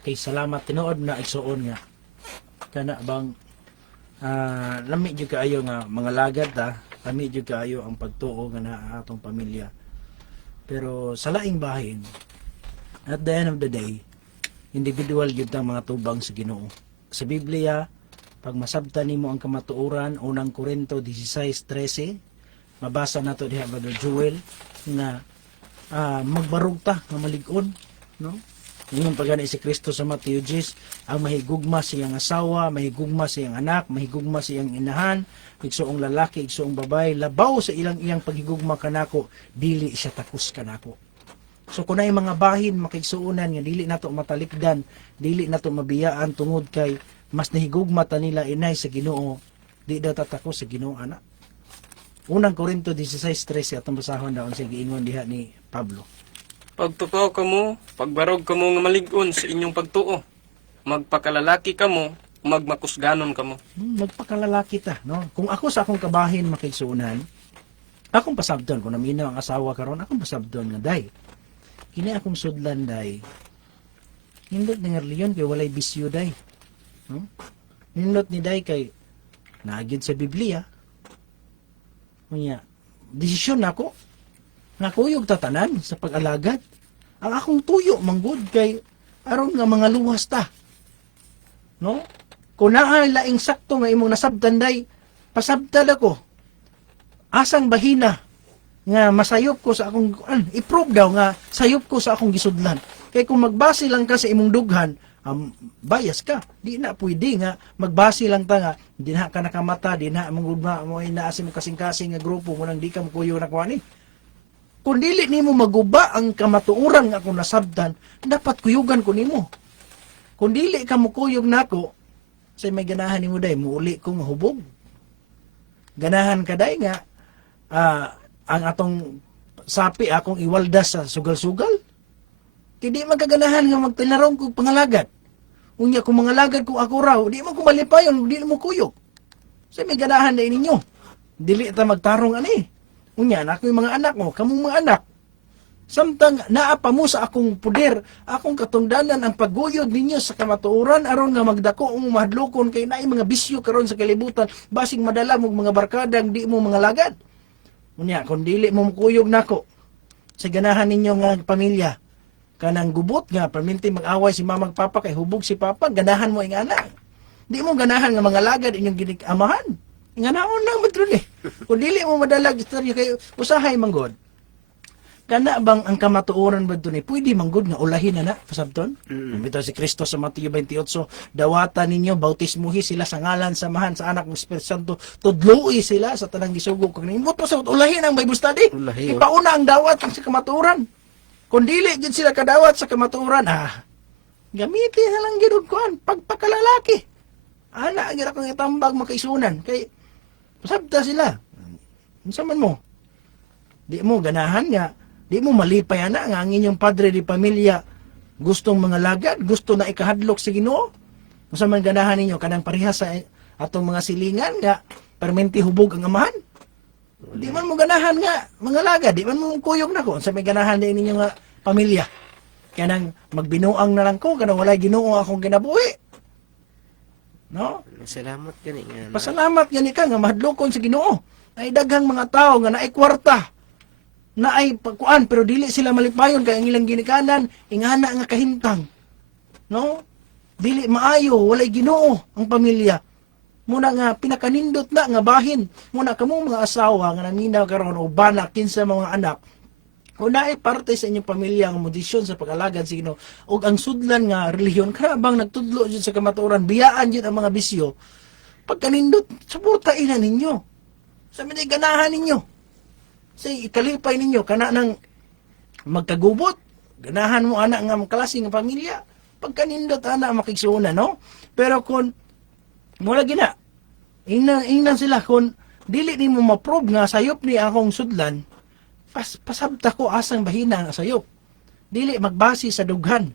Okay, salamat tinuod na igsuon nga kana bang lami jud kaayo nga mga lagad ta, lami jud kaayo ang pagtuo nga na atong pamilya. Pero sa laing bahin, at the end of the day, individual yun ang mga tubang sa Ginoo. Sa Biblia, pag masabtan nimo ang kamatuoran, unang Korinto 16:13, mabasa nato diha Brother Joel nga magbarog ta nga malig-on, no? Ingon pagani si Kristo sa Mateo 10, ang mahigugma siyang asawa, mahigugma siyang anak, mahigugma siyang inahan, igsoong lalaki, igsoong babae, labaw sa iyang paghigugma kanako, dili siya takos kanako. So kung ay mga bahin makigsuunan nga dili nato matalikdan, dili nato mabiyaan tungod kay mas nahigugma ta nila inay sa Ginoo, di daw tatako sa Ginoo ana. Unang Korinto 16:13 atong basahon daw sa giingon diha ni Pablo. Pagtukaw kamo, pagbarog kamo nga malig-on sa inyong pagtuo. Magpakalalaki kamo, magmakusganon kamo. Magpakalalaki ta, no? Kung ako sa akong kabahin makigsuunan, akong pasabdon kung naminaw ang asawa karon, akong pasabdon nga day. Kini akong sudlan day. Hindot ni Ngarliyon kay walay bisyo day. No? Hindot ni day kay naagid sa Biblia. Unya, desisyon nako nga kuyog tatanan sa pag-alagad. Ang akong tuyo manggod kay aron nga mga luwas ta. No? Kung naa laing sakto nga imong nasabtan day, pasabtan ako. Asang bahina nga masayop ko sa akong i-prove daw nga sayop ko sa akong gisudlan. Kay kung magbase lang ka sa imong dughan, bias ka. Di na pwede nga magbase lang ta nga di na ka nakamata, di na mo inaasi mo kasing-kasing nga grupo mo nang di ka mokuyo na kuani. Kung dili nimo maguba ang kamatuoran nga akong nasabtan, dapat kuyugan ko nimo. Kung dili ka mokuyog nako, say may ganahan nimo day muuli ko nga hubog. Ganahan ka day nga ang atong sapi akong iwaldas sa sugal-sugal. Hindi magkaganahan nga magtinarong kong pangalagad. Unya kung mangalagad kung ako raw, di mo kumalipayon, di mo kuyog. Say may ganahan na ninyo. Dili ta magtarong ani. Unya na ako yung mga anak mo, kamong mga anak. Samtang naapa mo sa akong puder, akong katungdanan ang pagguyod ninyo sa kamatuoran aron nga magdako ang mahadlokon kay naay mga bisyo karon sa kalibutan, basing madala mo mga barkadang di mo mga lagad. Unya kung dili mo kuyog nako sa ganahan ninyo nga pamilya, kanang gubot nga perminti mag-away si mamang papa kay hubog si papa, ganahan mo ing anak. Di mo ganahan nga mga lagad inyong ginig-amahan. Inganaon lang madron eh. Kung dili mo madalag istorya kay usahay manggod. Kana bang ang kamatuoran ba doon eh? Pwede manggod nga ulahin na pasabton? Bitaw si Kristo sa Mateo 28, dawatan ninyo, bautismuhi sila sa ngalan, samahan sa anak ng Espiritu Santo, tudloi sila sa tanang gisugod. Kung nimot mo sa ulahin ang Bible study, ipauna ang dawat sa kamatuoran. Kung dili gid sila kadawat sa kamatuoran, gamitin na lang gid kuan pagpakalalaki. Ana gyud akong itambag makaisunan kay pasabta sila. Unsa man mo? Di mo ganahan nga, di mo malipay ana nga ang inyong padre di pamilya gustong mga lagad, gusto na ikahadlok sa Ginoo. Unsa man ganahan ninyo kanang parehas sa atong mga silingan nga permenti hubog ang amahan. Di man mo ganahan nga mga lagad, di man mo kuyog nako sa may ganahan din ninyo nga pamilya. Kanang magbinuang na lang ko kanang walay Ginoo akong kinabuhi. No? Salamat gani nga. Pasalamat gani ka nga mahadlokon sa Ginoo. Ay daghang mga tao nga naay kwarta, naay pagkuan pero dili sila malipayon kay ang ilang ginikanan ingana nga kahimtang. No? Dili maayo, walay Ginoo ang pamilya. Muna nga pinakanindot na nga bahin. Muna kamong mga asawa nga naminaw karon o bana kinsa mga anak. Kung naay parte sa inyong pamilya ang modisyon sa pag-alagad sa Ginoo ug ang sudlan nga relihiyon kana bang nagtudlo jud sa kamatuoran, biyaan jud ang mga bisyo. Pagkanindot, suportain na ninyo. Sa mga ganahan ninyo. Sa ikalipay ninyo kana nang magkagubot. Ganahan mo anak nga klase nga pamilya. Pagkanindot ana makigsuuna, no? Pero kung mula gina, ingnan sila kung dili ni mo ma-prove nga sayop ni akong sudlan, pasabta ko asang bahina nga sayop. Dili magbase sa dughan.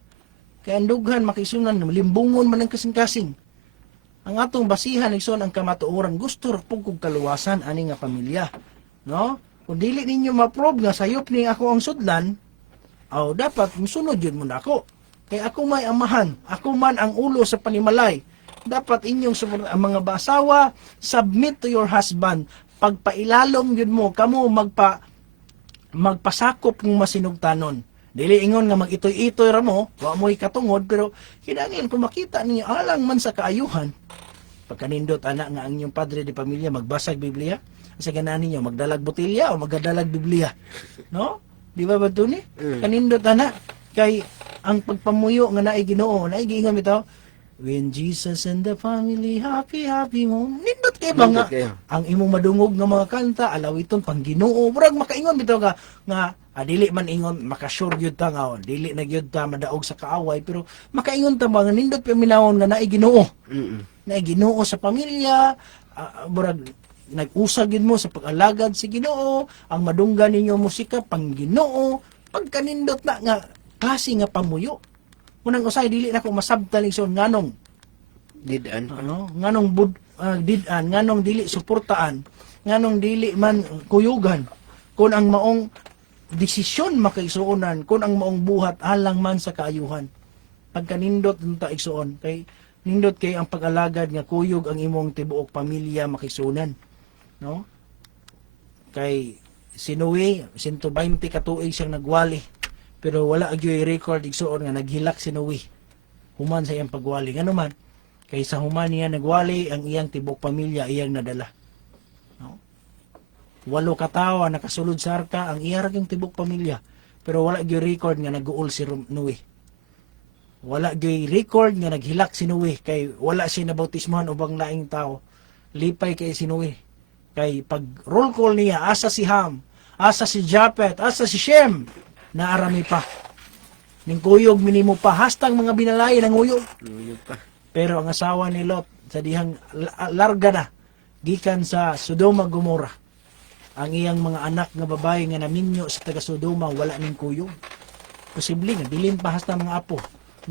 Kaya ang dughan makisunan, limbungon man ang kasing-kasing. Ang atong basihan igsoon ang kamatuoran, gusto ra pug kog kaluwasan ani nga pamilya. No? Kung dili ninyo ma-prove nga sayop ni ako ang sudlan, dapat musunod yun muna ako. Kaya ako may amahan, ako man ang ulo sa panimalay. Dapat inyong ang mga basawa, submit to your husband. Pagpailalom yun mo, kamo magpasakop ng masinugtanon. Dili ingon nga mag-itoy-itoy ra mo, wa mo'y katungod, pero kinanglan kung makita ninyo, alang man sa kaayuhan. Pagkanindot, anak nga ang inyong padre di pamilya, magbasag Biblia, sa ganan ninyo, magdalag botilya o magdalag Biblia. No? Di ba ba ito ni? Kanindot, anak, kay ang pagpamuyo nga naay Ginoo, naay giingon bitaw, when Jesus and the family, happy, happy mo. Nindot kayo ba nga? Ang imong madungog nga mga kanta, alawiton, pang Ginoo. Murag makaingon bitaw nga Dili man ingon makasure gyud ta nga dili na gyud ta madaog sa kaaway, pero makaingon ta ba nga nindot paminawon nga naay Ginoo. Naay Ginoo sa pamilya, murag nag-usag gyud mo sa pag-alagad si Ginoo, ang madunggan ninyo musika pang Ginoo, pagkanindot na nga klase nga pamuyo. Munang usay dili na ko masabtan igsoon nganong Didan. nganong didan, nganong dili suportaan, nganong dili man kuyugan kung ang maong desisyon makaigsuonan, kung ang maong buhat alang man sa kaayuhan. Pagkanindot unta igsuon kay nindot kay ang pag-alagad nga kuyog ang imong tibuok pamilya makisunan, no? Kay si Noe 120 ka tuig siyang nagwali, pero wala agyoy record igsuon nga naghilak si Noe human sa iyang pagwali. Ngano man kay sa human niya nagwali, ang iyang tibuok pamilya iyang nadala. 8 ka tawo ang nakasulod sa arka, ang iya ra gyung tibok pamilya, pero wala gyud record nga nag-uol si Noe. Wala gyud record nga naghilak si Noe, kay wala siya nabautismohan ubang laing tao. Lipay kay si Noe. Kay pag roll call niya, asa si Ham, asa si Japet, asa si Shem, naarami pa. Ning kuyog minimo pa, hastang mga binalay ng uyog. Pa. Pero ang asawa ni Lot, sa dihang larga na, gikan sa Sodoma Gomora, ang iyang mga anak nga babae nga naminyo sa taga Sodoma wala ning kuyog. Posible nga bilin pa hasta mga apo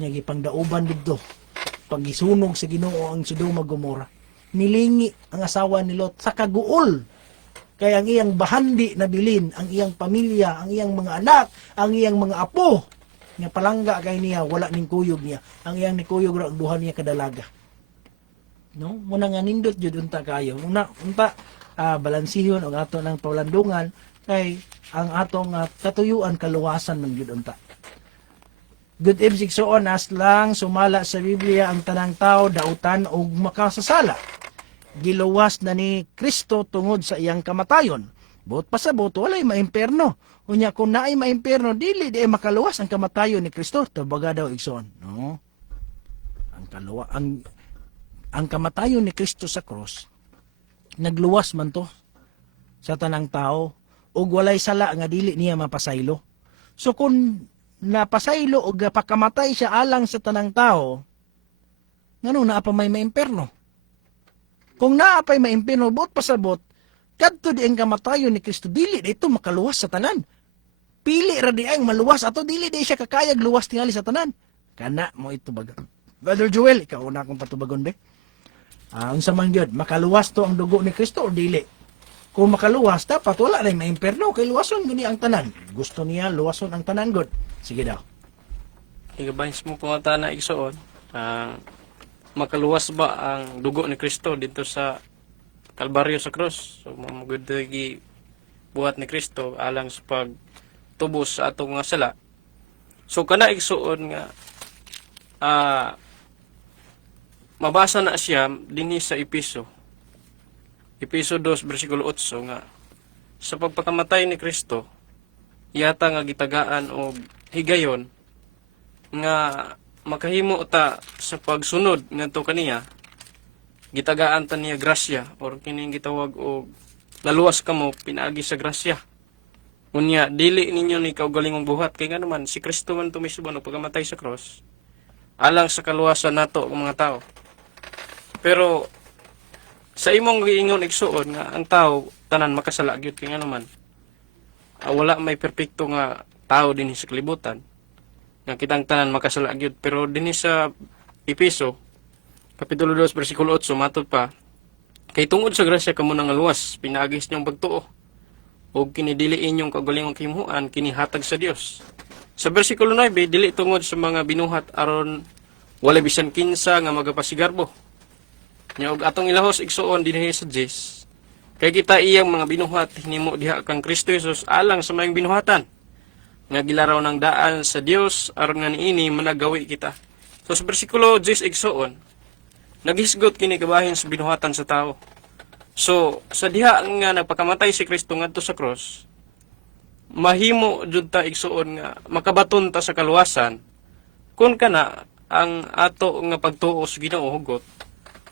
nya gipangdauban didto pag gisunog sa Ginoo ang Sodoma Gomora. Nilingi ang asawa ni Lot sa kaguol, kay ang iyang bahandi na bilin, ang iyang pamilya, ang iyang mga anak, ang iyang mga apo nga palangga kay niya wala ning kuyog niya. Ang iyang ni kuyog ra og duha niya kadalaga. No, muna nga nindot jud unta kayo. Unta balansihon ang ato ng paulandungan kay ang atong katuyuan kaluwasan man gyud unta. Good ibig suon as lang sumala sa Biblia ang tanang tao dautan og makasasala. Giluwas na ni Kristo tungod sa iyang kamatayon. Buot pasabot walay maimperno. Unya kung naay maimperno dili di makaluwas ang kamatayon ni Kristo, tabaga daw igsoon. No? Ang kamatayon ni Kristo sa cross nagluwas man to sa tanang tao ug walay sala nga dili niya mapasaylo. So kung napasaylo o pakamatay siya alang sa tanang tao, ngano naa pa may maimperno? Kung naa pa'y maimperno, buot pasabot, kadto di ang kamatayon ni Kristo, dili di ito makaluwas sa tanan. Pili ra di ang maluwas, ato dili di siya kakayag luwas tingali sa tanan. Kana mo ito baga. Brother Joel, ikaw una akong patubagon be. Unsa man gyud, makaluwas to ang dugo ni Kristo o dili? Kung makaluwas, dapat wala na maimperno, kay luwason gani ang tanan. Gusto niya, luwason ang tanan god. Sige daw. Igabayos mo pangata na igsoon, makaluwas ba ang dugo ni Kristo dito sa Kalbaryo sa krus? So, mamagudagi buhat ni Kristo alang sa pagtubos sa atong mga sala. So, kana igsoon nga, mabasa na siya dinhi sa Episo 2 versikulo 8 nga sa pagpakamatay ni Kristo yata nga gitagaan og higayon nga makahimo ta sa pagsunod ngadto kaniya gitagaan ta niya grasya or kining gitawag og laluwas kamo pinaagi sa grasya. Unya dili ninyo ni kaugalingong buhat kay nga naman si Kristo man tumisubon og pagkamatay sa cross alang sa kaluwasan nato ang mga tao. Pero sa imong giingon igsuon nga ang tao tanan makasala gyud kay nga naman wala may perpekto nga tao dinhi sa kalibutan nga kitang tanan makasala gyud, pero dinhi sa Episo kapitulo 2 bersikulo 8 matud pa kay tungod sa grasya kamo nang luwas pinaagis niyong pagtuo ug kinidili inyong kaugalingong kimuan kinihatag sa Dios. Sa bersikulo 9 dili tungod sa mga binuhat aron wala bisan kinsa nga magapasigarbo. Nya og atong ilahos igsuon dinhi sa Jes. Kay kita iyang mga binuhat hinimo diha kang Kristo Jesus alang sa mayong binuhatan nga gilaraw ng daan sa Dios aron nga niini managawi kita. So sa bersikulo 10 igsuon naghisgot kini kabahin sa binuhatan sa tao. So sa diha nga nagpakamatay si Kristo ngadto sa cross, mahimo jud ta igsuon nga makabaton ta sa kaluwasan kun kana ang ato nga pagtuo sa Ginoo hugot.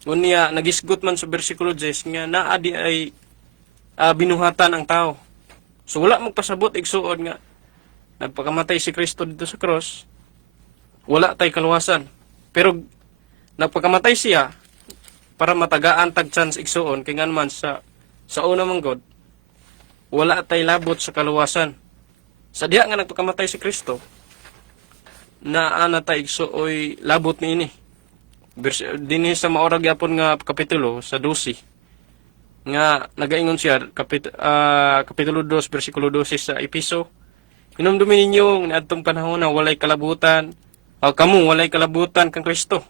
Unya nagisgot man sa bersikulo 10 nga naa di ay binuhatan ang tao. So wala magpasabot igsuon nga nagpakamatay si Kristo dito sa cross, wala tay kaluwasan. Pero nagpakamatay siya para matagaan tag chance igsuon kay ngan man sa una man God, wala tay labot sa kaluwasan. Sa diha nga nagpakamatay si Kristo, naa tay igsuoy labot niini. Dinhi sa maorag yapon nga kapitulo sa 12 nga nagaingon siya kapitulo 2 bersikulo 12 sa Episo, hinumdumin ninyo nga adtong panahon na walay kalabutan, kamo walay kalabutan kang Kristo.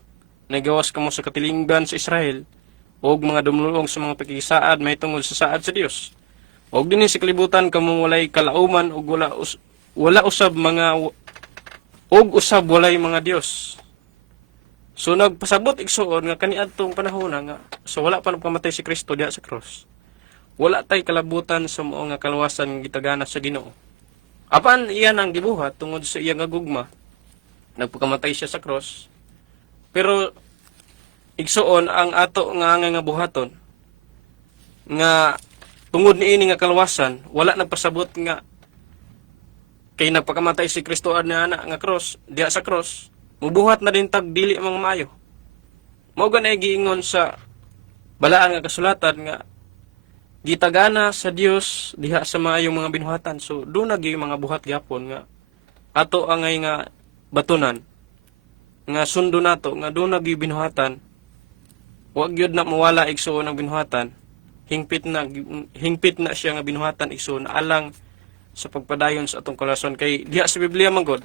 Nagawas kamo sa katilingban sa Israel og mga dumulong sa mga pakikisaad may tungod sa saad sa Dios. Og dinhi sa kalibutan kamo walay kalauman og wala usab walay mga Dios. So nagpasabot igsuon nga kaniadtong panahon nga so wala pa nagpamatay si Kristo diha sa cross. Wala tay kalabutan sa mao nga kaluwasan gitagana sa Ginoo. Apan iya nang gibuhat tungod sa iya nga gugma, nagpakamatay siya sa cross. Pero igsuon ang ato nga nga buhaton nga tungod niini nga kaluwasan wala nagpasabot nga kay nagpakamatay si Kristo ana nga cross diha sa cross. Mubuhat na din tag dili mga maayo. Mao ganay giingon sa balaan nga kasulatan nga gitagana sa Dios diha sa maayong mga binuhatan. So do na gyud mga buhat gyapon nga ato angay nga batunan nga sundo nato nga do na gyud binuhatan. Wa gyud na mawala igsuon ang binuhatan. Hingpit na siya nga binuhatan igsuon alang sa pagpadayon sa atong kaluwasan kay diha sa Biblia man God.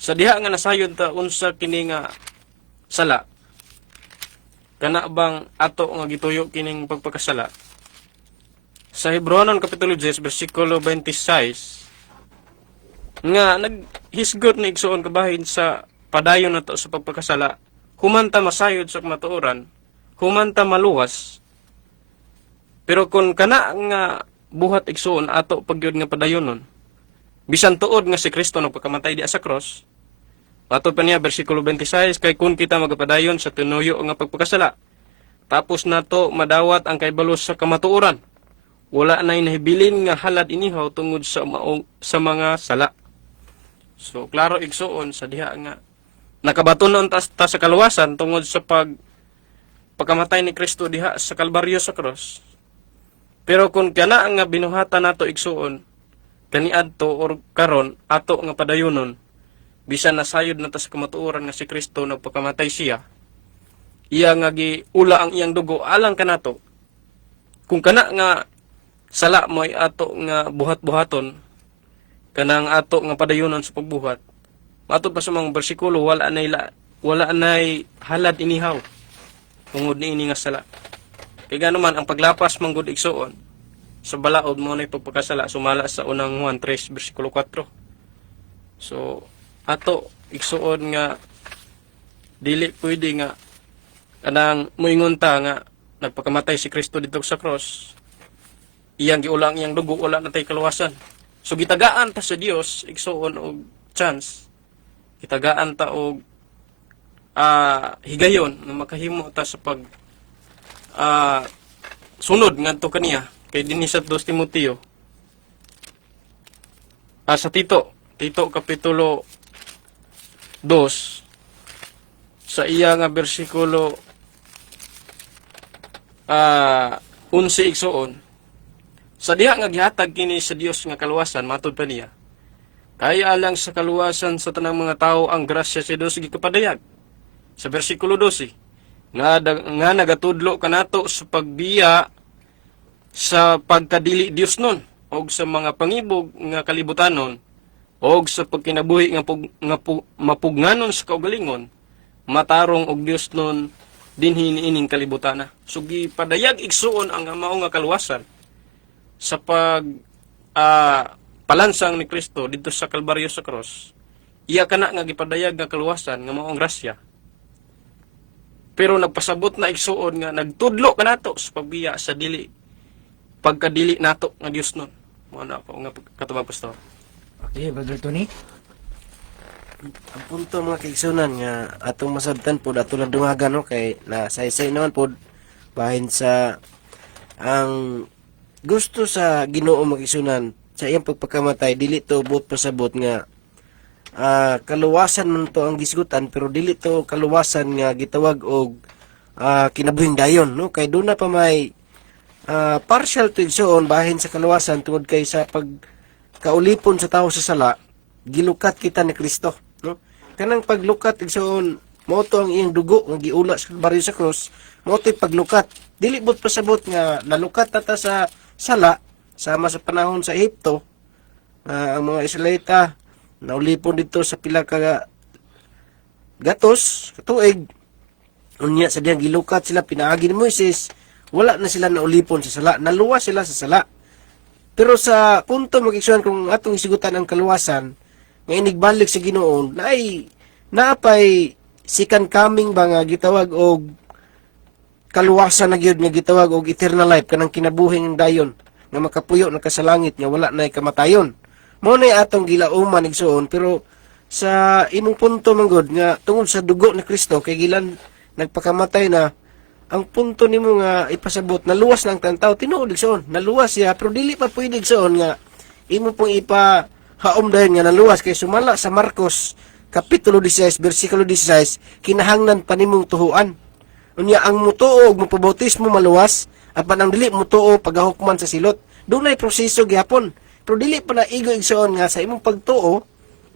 Sa diha nga nasayod ta unsa kini nga sala. Kana bang ato nga gituyo kining pagpakasala? Sa Hebreonon kapitulo 10 bersikulo 26 nga naghisgot ni igsuon kabahin sa padayon nato sa pagpakasala, humanta masayod sa kamatuoran, humanta maluwas. Pero kung kana nga buhat igsuon ato pagyud nga padayonon, bisan tuod nga si Kristo nagpakamatay diha sa cross, ato pa niya bersikulo 26 kay kun kita magapadayon sa tinuyo nga pagpakasala, tapos nato madawat ang kaybalos sa kamatuoran, wala nay nahibilin nga halad inihaw tungod sa mga sala. So klaro igsuon sa diha nga nakabatunon ta sa kaluwasan tungod sa pagkamatay ni Kristo diha sa Kalbaryo sa cross. Pero kung kana nga binuhatan nato igsuon kaniadto or karon ato nga padayonon, bisan nasayod na ta sa kamatuoran nga si Kristo nagpakamatay siya, iya nga giula ang iyang dugo alang kanato. Kung kana nga sala mo'y ato nga buhat-buhaton, kanang ato nga padayonon sa pagbuhat, matod pa sa mga bersikulo wala nay halad inihaw tungod niini nga sala. Kay gano man ang paglapas manggod igsuon sa balaod mo na pagpakasala sumala sa unang Juan 3 bersikulo 4. So ato igsuon nga dili pwede nga kanang moingon ta nga nagpakamatay si Kristo dito sa cross, iyang giulang iyang dugo wala na tay kaluwasan. So gitagaan ta sa Dios igsuon og chance, gitagaan ta og higayon nga makahimo ta sa pag sunod ngadto kaniya kay dinhi sa 2 Timoteo sa Tito kapitulo 2 sa iya nga bersikulo 11 igsuon, sa diha nga gihatag kini sa Dios nga kaluwasan matud pa niya, kay alang sa kaluwasan sa tanang mga tao ang grasya sa Dios gikapadayag. Sa bersikulo 12 nga nagatudlo kanato sa pagbiya sa pagkadili Dios nun og sa mga pangibog nga kalibutanon og sa pagkinabuhi nga mapugnanon sa kaugalingon, matarong og Dios nun dinhi niining kalibutana. So gipadayag igsuon ang mao nga kaluwasan sa palansang ni Kristo dito sa Kalbaryo sa cross. Iya kana nga gipadayag nga kaluwasan nga mao ang grasya. Pero nagpasabot na igsuon nga nagtudlo kanato sa pagbiya sa pagkadili nato nga Dios nun. Mao na ako nga katubang pastor. Okay, Brother Tony. Ang punto mga kaigsunan nga atong masabtan po ato lang dungagan no kay nasaysay naman po bahin sa ang gusto sa Ginoo mga kaigsunan sa iyang pagpakamatay dili to buot pasabot nga kaluwasan man to ang gisgutan pero dili to kaluwasan nga gitawag og kinabuhing dayon, no? Kay doon na pa may partial to igsoon bahin sa kaluwasan tungod kay sa pagkaulipon sa tao sa sala gilukat kita ni Kristo, no? Kanang paglukat igsoon mo to ang iyang dugo nga giula sa baryo sa krus, mo to paglukat dili bot pasabot nga nalukat ta sa sala sama sa panahon sa Ehipto. Ang mga Israelita naulipon dito sa pila ka gatos katuig, unya sa diyang gilukat sila pinaagi ni Moises, wala na sila naulipon sa sala, naluwas sila sa sala. Pero sa punto mag-iksuhan kung atong isigutan ang kaluwasan nga inigbalik sa Ginoon na ay naapay second coming ba nga gitawag og kaluwasan na gyud nga gitawag og eternal life kanang kinabuhing dayon nga makapuyo na kasalangit nga wala na kamatayon. Mao na atong gilauman igsoon, pero sa imong punto manggod nga tungod sa dugo ni Kristo kay gilan nagpakamatay na, ang punto nimo nga ipasabot naluwas lang tang tao tinuod igsoon, naluwas siya pero dili pa pwede igsoon nga imo pong ipahaom dayon nga naluwas kay sumala sa Marcos kapitulo 16 bersikulo 16 kinahanglan pa nimong tuhuan. Unya ang mutuo ug mapabautismo maluwas apan ang dili mutuo pagahukman sa silot. Dunay proseso gyapon. Pero dili pa na igo igsoon nga sa imong pagtuo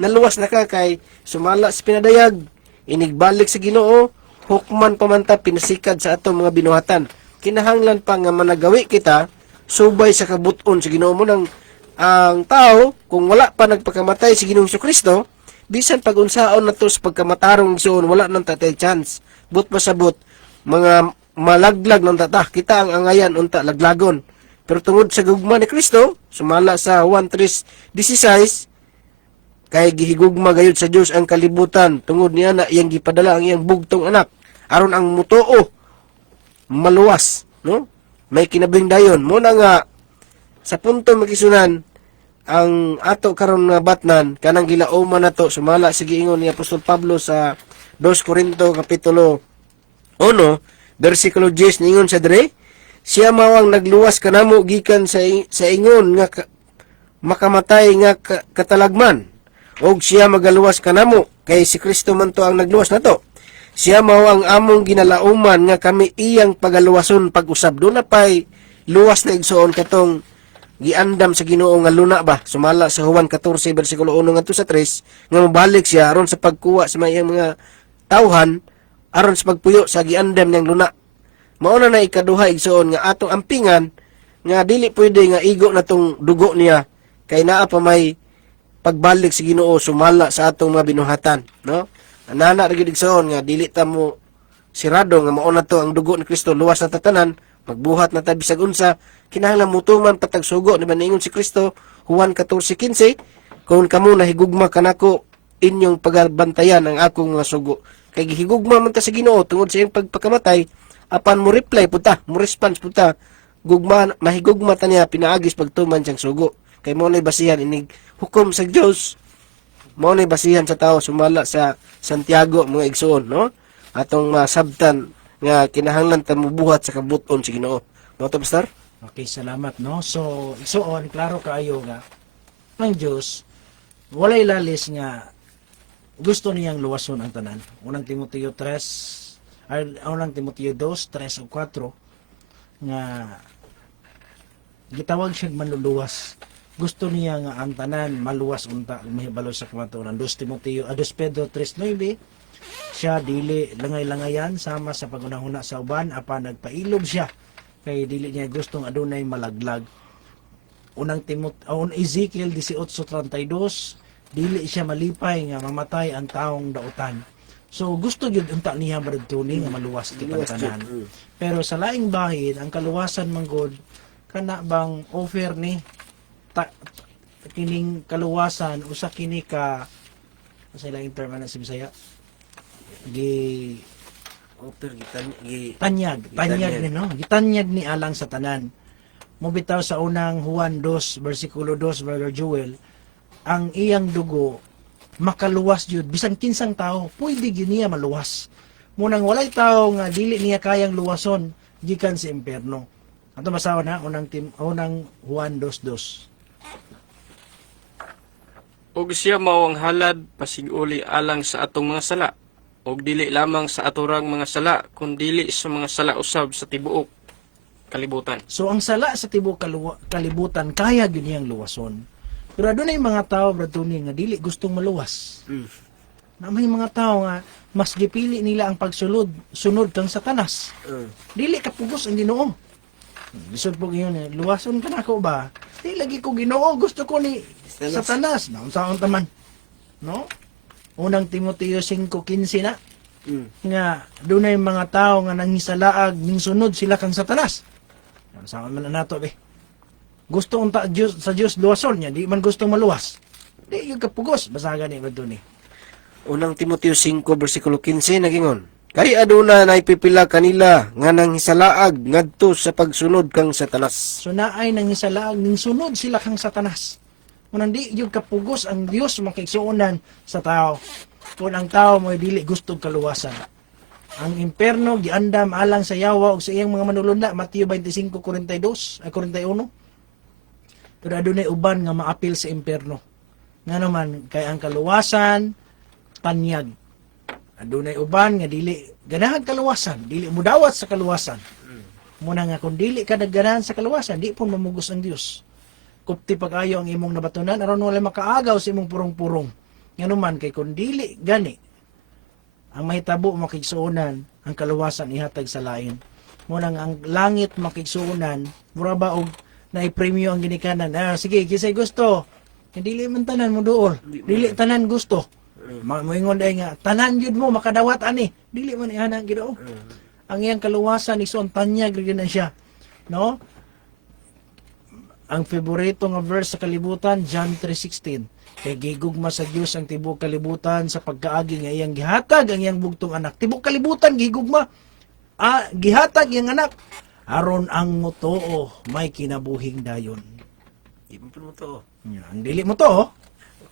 naluwas na ka kay sumala sa pinadayag, inigbalik sa Ginoo, hukman pamanta pinasikad sa atong mga binuhatan. Kinahanglan pa nga managawi kita subay sa kabuton sa Ginoo mo nang ang tao kung wala pa nagpakamatay sa Ginoong Kristo, bisan pag-unsaon na to sa pagkamatarong igsoon wala nang tatay chance. But pasabot mga malaglag ng tata, kita ang angayan unta laglagon. Pero tungod sa gugma ni Kristo, sumala sa Juan 3:16, kay gihigugma gayud sa Dios ang kalibutan tungod niya na iyang gipadala ang iyang bugtong anak aron ang mutuo maluwas, no? May kinabing dayon mo na nga sa punto magisunan ang ato karon nga batnan kanang gilauman nato sumala sa giingon ni Apostol Pablo sa 2 Corinto kapitulo 1 bersikulo 10 ningon sa dire, siya mawang nagluwas kanamo gikan sa ingon nga makamatay nga katalagman, og siya magaluwas kanamo kay si Kristo man to ang nagluwas nato. Siya mao ang among ginalauman nga kami iyang pagaluwason pag-usab. Do na pay luwas na igsoon katong giandam sa Ginoo nga luna ba sumala sa Juan 14 bersikulo 1 ngadto sa 3 nga mobalik siya aron sa pagkuha sa mga tawhan aron sa pagpuyo sa giandam niyang luna. Mao na ikaduha igsoon nga atong ampingan nga dili pwede nga igo na tong dugo niya kay naa pa may pagbalik sa Ginoo sumala sa atong mga binuhatan, no? Anana ra gyud igsoon nga dili ta mo sirado nga mao na to ang dugo ni Kristo luwas na tatanan, magbuhat na ta bisag unsa, kinahanglan mutuman patag sugo ni maningon si Kristo Juan 14:15, kung kamo nahigugma kanako inyong pagabantayan ang akong mga sugo. Kay gihigugma man ta sa Ginoo tungod sa iyang pagpakamatay, apan mo reply puta, mo response puta, gugma mahigugma ta niya pinaagis pagtuman siyang sugo. Kay mo nay basihan inig hukom sa Dios. Mo nay basihan sa tao sumala sa Santiago mga igsoon, no? Atong masabtan nga kinahanglan ta mobuhat sa kabuton sa Ginoo. Mo to pastor? Okay, salamat, no? So, igsoon klaro kaayo nga ang Dios walay lalis nga gusto niyang luwason ang tanan. Unang Timoteo 3 ay unang Timoteo 2:3 o 4 nga gitawag siya manluluwas. Gusto niya nga ang tanan maluwas unta mahibalo sa kamatuoran. 2 Pedro 3:9, siya dili langay-langayan sama sa pagunahuna sa uban apan nagpailob siya kay dili niya gustong adunay malaglag. Ezekiel 18:32, dili siya malipay nga mamatay ang taong dautan. So gusto gyud unta niya madugtuni nga maluwas kitang tanan. Pero sa laing bahin ang kaluwasan manggod kana bang offer ni kining kaluwasan usa kini ka sa ilang term na sa Bisaya tanyag ni no, gitanyag ni alang sa tanan. Mo bitaw sa unang Juan 2 bersikulo 2 Brother Joel, ang iyang dugo makaluwas jud bisan kinsang tao pwede gyud niya maluwas. Munang walay tao nga dili niya kayang luwason gikan sa impierno. Ato basawa na unang Juan 2:2. ug siya mao ang halad pasiguli alang sa atong mga sala, ug dili lamang sa aturang mga sala, kundi sa mga sala usab sa tibuok kalibutan. So ang sala sa tibuok kalibutan kaya gyud niyang luwason. Pero adunay mga tao Brad Tony nga dili gustong maluwas. Na may mga tao nga mas gipili nila ang sunod kang satanas. Dili kapugos ang Ginoo. Lisod po yun luwason ka nako ba? Di lagi ko Ginoo, gusto ko ni satanas. Naunsaon taman. No? Unang Timoteo 5:15 na. Nga dunay mga tao nga nangisalaag ning sunod sila kang satanas. Naunsaon man na nato be. Gusto unta Diyos, sa Dios luwason niya, di man gustong maluwas. Di yung kapugos, basagan ni Brad Tony. Unang Timoteo 5 versikulo 15 nagingon. Kay aduna na ipipila kanila nga nang hisalaag ngadto sa pagsunod kang satanas. So naay nangisalaag ning sunod sila kang satanas. Munang di yung kapugos ang Dios makigsuonan sa tao. Kung ang tao mo dili gusto kaluwasan. Ang imperno giandam alang sa yawa ug sa iyang mga manulunda, Mateo 25:41. Pero adunay uban nga maapil sa imperno. Nga naman kay ang kaluwasan tanyag. Adunay uban nga dili ganahan kaluwasan, dili mudawat sa kaluwasan. Muna nga kung dili ka nagganahan sa kaluwasan, di po mamugos ang Dios. Kupti pag-ayo ang imong nabatunan aron wala makaagaw sa imong purong-purong. Nga naman kay kung dili gani ang mahitabo makigsuonan ang kaluwasan ihatag sa lain. Muna nga ang langit makigsuonan, mura ba og naipremyo ang ginikanan. Sige, kisay gusto. Dili man tanan mo duol. Dili tanan gusto. Moingon day nga tanan jud mo makadawat ani. Dili man ihana ang Ginoo. Ang iyang kaluwasan ison tanyag gyud na siya. No? Ang favorito nga verse sa kalibutan, John 3:16. Kay gigugma sa Dios ang tibuok kalibutan sa pagkaagi nga iyang gihatag ang iyang bugtong anak. Tibuok kalibutan gigugma. Gihatag iyang anak aron ang motoo may kinabuhing dayon. Di man mo to. Ang dili mo to,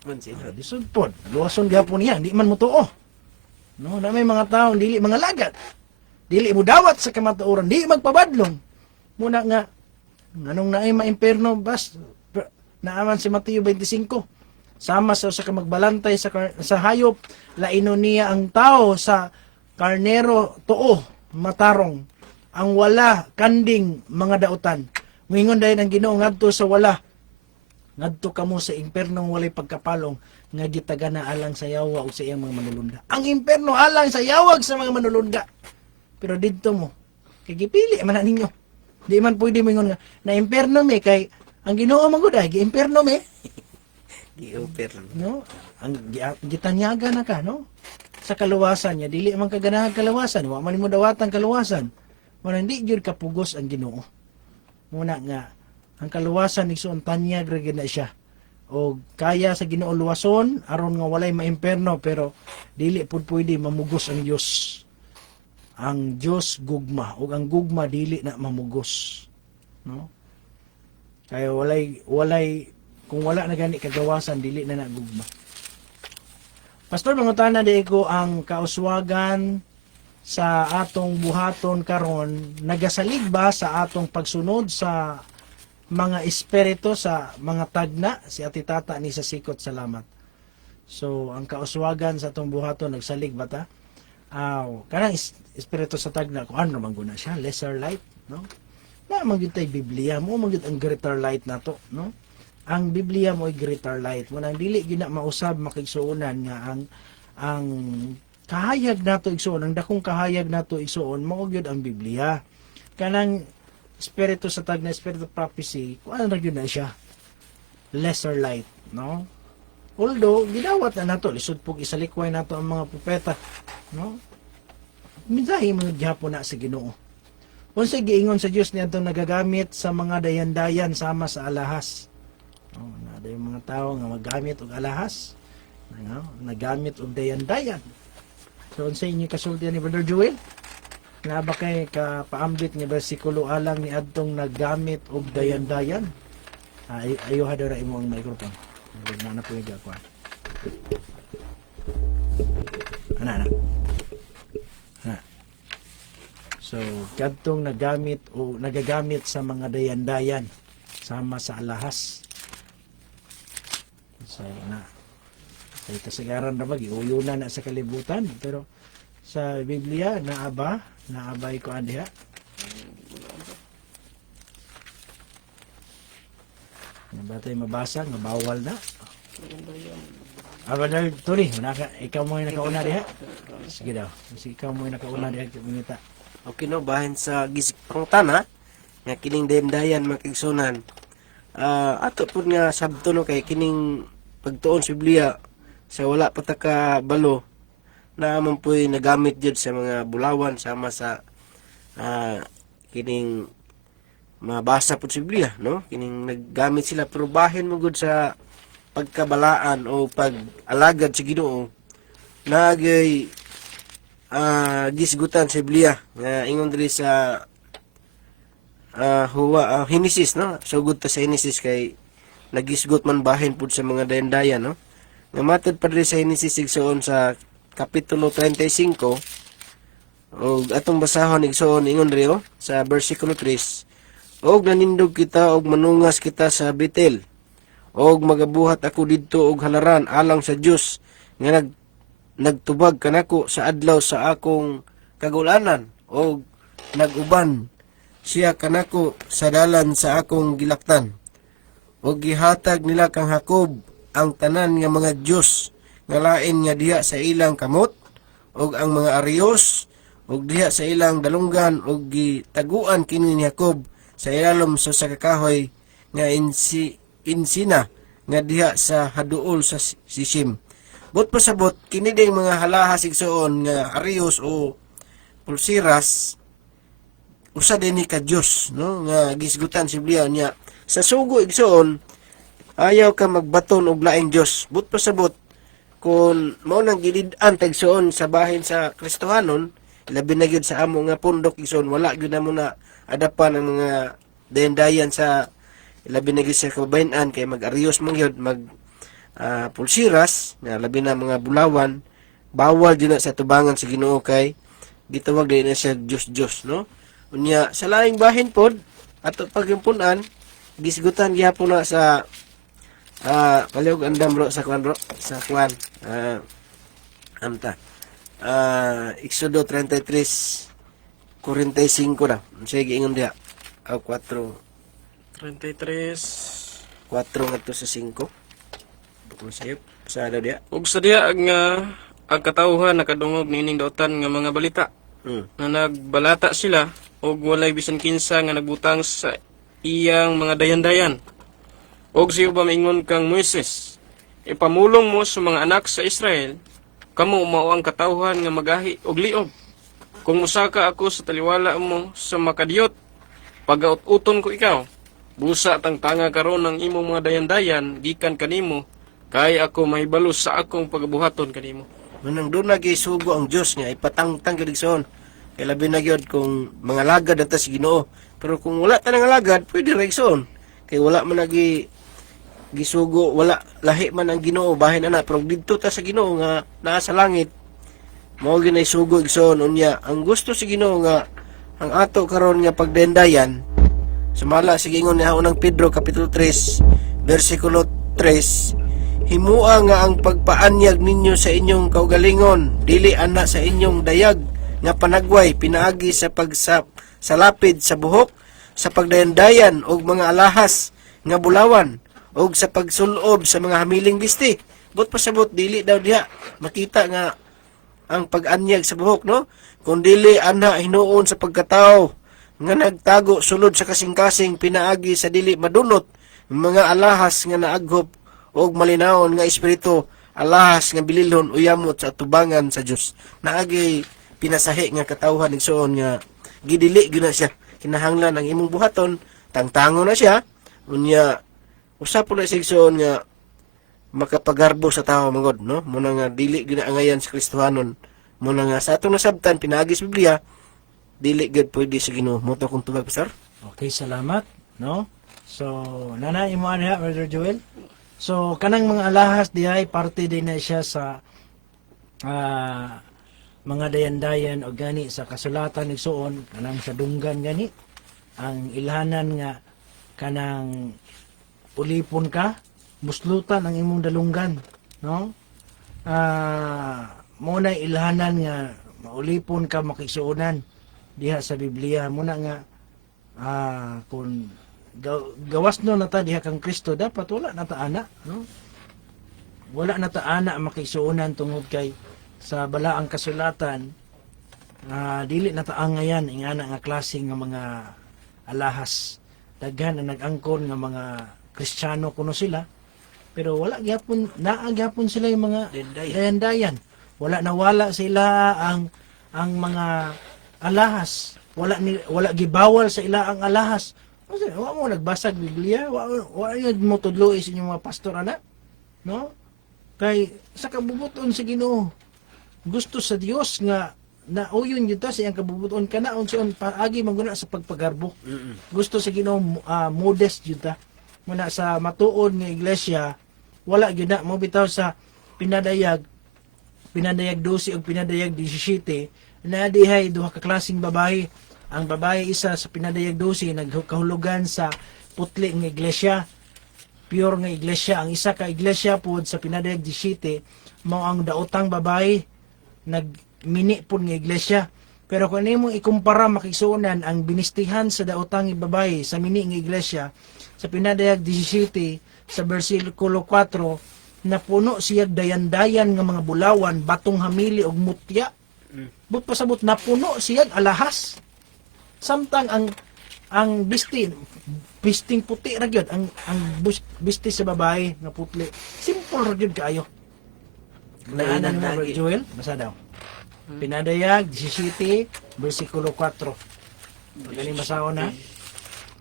Man sila. lisod pod. Luwason gyapon niya, di man mo to. No, na may mga taong dili mga lagat. Dili mo dawat sa kamatuoran, di magpabadlong. Muna nga nganong naay maimperno bas naaman si Mateo 25. Sama sa kamagbalantay sa hayop, laino niya ang tao sa karnero tuo, matarong. Ang wala kanding mga dautan. Moingon dahil ang Ginoo ngadto sa wala. Ngadto kamo sa impernong walay pagkapalong nga gitagana alang sa yawa ug sa iyang mga manulunda. Ang imperno alang sa yawag sa mga manulunda. Pero didto mo kay gipili man na ninyo. Di man pwede moingon nga na imperno me kay ang Ginoo man gud ay imperno me. Gi-offer. No? Ang gitanyaga na ka, no? Sa kaluwasan niya dili man kaganahan kaluwasan, wa man mo dawatan kaluwasan. Wala hindi gyud kapugos ang Ginoo. Muna nga ang kaluwasan igsoon tanyag ra gyud na siya. O kaya sa Ginoo luwason aron nga walay maimperno pero dili pud pwede mamugos ang Dios. Ang Dios gugma ug ang gugma dili na mamugos. No? Kaya walay kung wala na gani kagawasan dili na nagugma. Pastor, mangutana di ko ang kauswagan sa atong buhaton karon nagasalig ba sa atong pagsunod sa mga espiritu sa mga tagna si Ati Tata ni sa sikot salamat. So ang kauswagan sa atong buhaton nagsalig ba ta? Kanang espiritu sa tagna kung ano man guna siya, lesser light, no? Na man gyud tay Biblia mo man gyud ang greater light nato, no? Ang Biblia mo ay greater light. Munang dili gyud na mausab makigsuonan nga ang kahayag nato igsuon, ang dakong kahayag nato igsuon mao gyud ang Biblia. Kanang espiritu sa tagna, espiritu of prophecy, kung ano gyud na siya, lesser light, no? Although gidawat na nato lisod pug isalikway nato ang mga propeta, no? Minsahi mo gyapon na sa Ginoo. Unsa giingon sa Dios niadto nagagamit sa mga dayan-dayan sama sa alahas. Na yung mga tao nga maggamit og alahas, nagamit og dayan-dayan. So unsa inyo kasultian ni Brother Joel? Na ba kay kapaambit nga bersikulo alang ni adtong naggamit og dayan-dayan? Ayo hadara imo ang microphone. Na po yung gakwan. Ana. So, kadtong nagagamit sa mga dayan-dayan sama sa alahas. So, Ay kasagaran ra ba giuyunan na sa kalibutan, pero sa Biblia naabay ko andiha. Nga ba tayo mabasa nga bawal na? Brother Tony, ikaw mo yung nakauna diha. Sige daw. Sige, ikaw mo yung nakauna diha mangita. Okay no, bahin sa gisikong tana, nga kining dayan mga kaigsunan. Ato po nga sabto no kay kining pagtuon sa Biblia sa wala pataka balo na amon po'y nagamit jud sa mga bulawan sama sa kining mabasa po sa Biblia, no? Kining naggamit sila pero bahin mo gud sa pagkabalaan o pag-alagad sa Ginoo nagay gisgutan sa Biblia nga ingon diri sa Henesis, no? Sugod ta sa Henesis kay nagisgot man bahin pud sa mga dayan-dayan, no? Nga matod pa diri sa Henesis igsoon sa kapitulo 35 o atong basahon igsoon ingon diri sa bersikulo 3, og nanindog kita og manungas kita sa Betel, og magabuhat ako didto og halaran alang sa Dios nga nagtubag kanako sa adlaw sa akong kagulanan, og naguban siya kanako sa dalan sa akong gilaktan, og gihatag nila kang Hakob ang tanan nga mga Dios nga lain nga diha sa ilang kamot, og ang mga Arios og diha sa ilang dalunggan, og gitaguan kini ni Hakob sa ilalom sa kakahoy nga insina nga diha sa haduol sa Sisim. Bot pasabot kini ding mga halahas igsoon nga Arios o pulsiras usa din ni ka Dios, no? Nga gisgutan si Biblia niya sa sugo igsoon ayaw ka magbaton og laing Dios. Bot pasabot kung mao nang gilid-an tagsuon sa bahin sa Kristohanon, labi na gyud sa amo nga pundok igsoon, wala gyud na mo na adapan ang mga dayan-dayan sa labi na gyud sa kababayan kay mag-Arios man gyud mag pulsiras nga labi na mga bulawan, bawal gyud na sa tubangan sa Ginoo kay gitawag din na siya Dios, no? Unya sa laing bahin pod ato pagimpunan gisgutan gyapon na sa palihog andam bro sa kwan amta Exodo 33 45 na sige ingon diha 4 33. 4 ngadto sa 5 kung sayop sa diha Ug sa diha nga ang katawhan nakadungog nining dautan nga mga balita na nagbalata sila og walay bisan kinsa nga nagbutang sa iyang mga dayan-dayan. Og siya ba maingon kang Moises, ipamulong mo sa mga anak sa Israel, kamo mao ang katawhan nga magahi og liog. Kung musaka ako sa taliwala mo sa makadiyot, pagaut-uton ko ikaw. Busa tang tanga karon ng imong mga dayan-dayan gikan kanimo, kay ako mahibalo sa akong pagabuhaton kanimo. manang doon lagi sugo ang Dios nga ipatangtang gyud igsoon. Kay labi na gyud kung mga lagad ata si Ginoo. Pero kung wala ta nang lagad, pwede ra igsoon. Kay wala man lagi gisugo, wala lahi man ang Ginoo bahin ana, pero didto ta sa Ginoo nga naa sa langit. Mao gyud ay sugo igsoon unya. Ang gusto si Ginoo nga ang ato karon nga pagdendayan sumala sige ingon ni unang Pedro kapitulo 3 bersikulo 3, himua nga ang pagpaanyag ninyo sa inyong kaugalingon dili ana sa inyong dayag nga panagway pinaagi sa pagsalapid sa buhok, sa pagdayandayan og mga alahas nga bulawan, og sa pagsulob sa mga hamiling bisti. But pasabot dili daw diha makita nga ang pag-anyag sa buhok, no? Kung dili ana hinuon sa pagkatao nga nagtago sulod sa kasing-kasing pinaagi sa dili madunot, mga alahas nga naaghop og malinawon nga espiritu, alahas nga bililhon uyamot sa tubangan sa Dios. Naagi pinasahi nga katawhan igsoon nga gidili gyud na siya. Kinahanglan ang imong buhaton, tangtango na siya. Unya usa po na siya igsoon nga makapagarbo sa tao mangod, no? Muna nga dili gyud na angayan sa Kristohanon. Muna nga sa atong nasabtan pinaagi sa Biblia, dili gyud pwede sa Ginoo. Moto kung tubag, Pastor. Okay, salamat, no? So, nana imo ana Brother Joel. So, kanang mga alahas diay parte din na siya sa mga dayan-dayan o gani sa kasulatan igsoon kanang sa dunggan gani ang ilhanan nga kanang ulipon ka muslutan ang imong dalunggan, no? muna ilhanan nga maulipon ka makisuunan diha sa Biblia muna nga kung gawas no nata diha kang Kristo dapat wala nata ana no wala nata ana makisuunan tungod kay sa balaang kasulatan dili nata angayan ingana nga klase nga mga alahas daghan na nag-angkon nga mga Kristiyano kuno sila pero wala gyapon naagapon sila yung mga dayan-dayan wala nawala sila ang mga alahas wala gibawal sa ila ang alahas kasi wa mo nagbasag Biblia wa yun mo tudlo sa inyong mga pastor ana no kay sa kabubuton sa Ginoo gusto sa Dios nga nauyon yun ta sa iyang kabubuton kana unson paagi maguna sa pagpagarbo gusto sa Ginoo modest yun ta muna sa matuod nga iglesia wala gyud na mo bitaw sa pinadayag 12 ug pinadayag 17 na dihay duha ka klaseng babae ang babae isa sa pinadayag 12 nagkahulugan sa putli nga iglesia pure nga iglesia ang isa ka iglesia pod sa pinadayag 17 mao ang daotang babae nagmini pod nga iglesia pero kung nimo ikumpara makisunan ang binistihan sa daotang babae sa mini nga iglesia sa pinadayag 17 sa bersikulo 4 na puno siya dayan-dayan nga mga bulawan, batong hamili og mutya. But pasabot na puno siya alahas. Samtang ang bisting puti ra gyud ang bisti sa babae nga putli. Simple ra gyud kaayo. Lainan na Brother Joel, basa daw. Pinadayag 17 bersikulo 4. Pagani masaon na.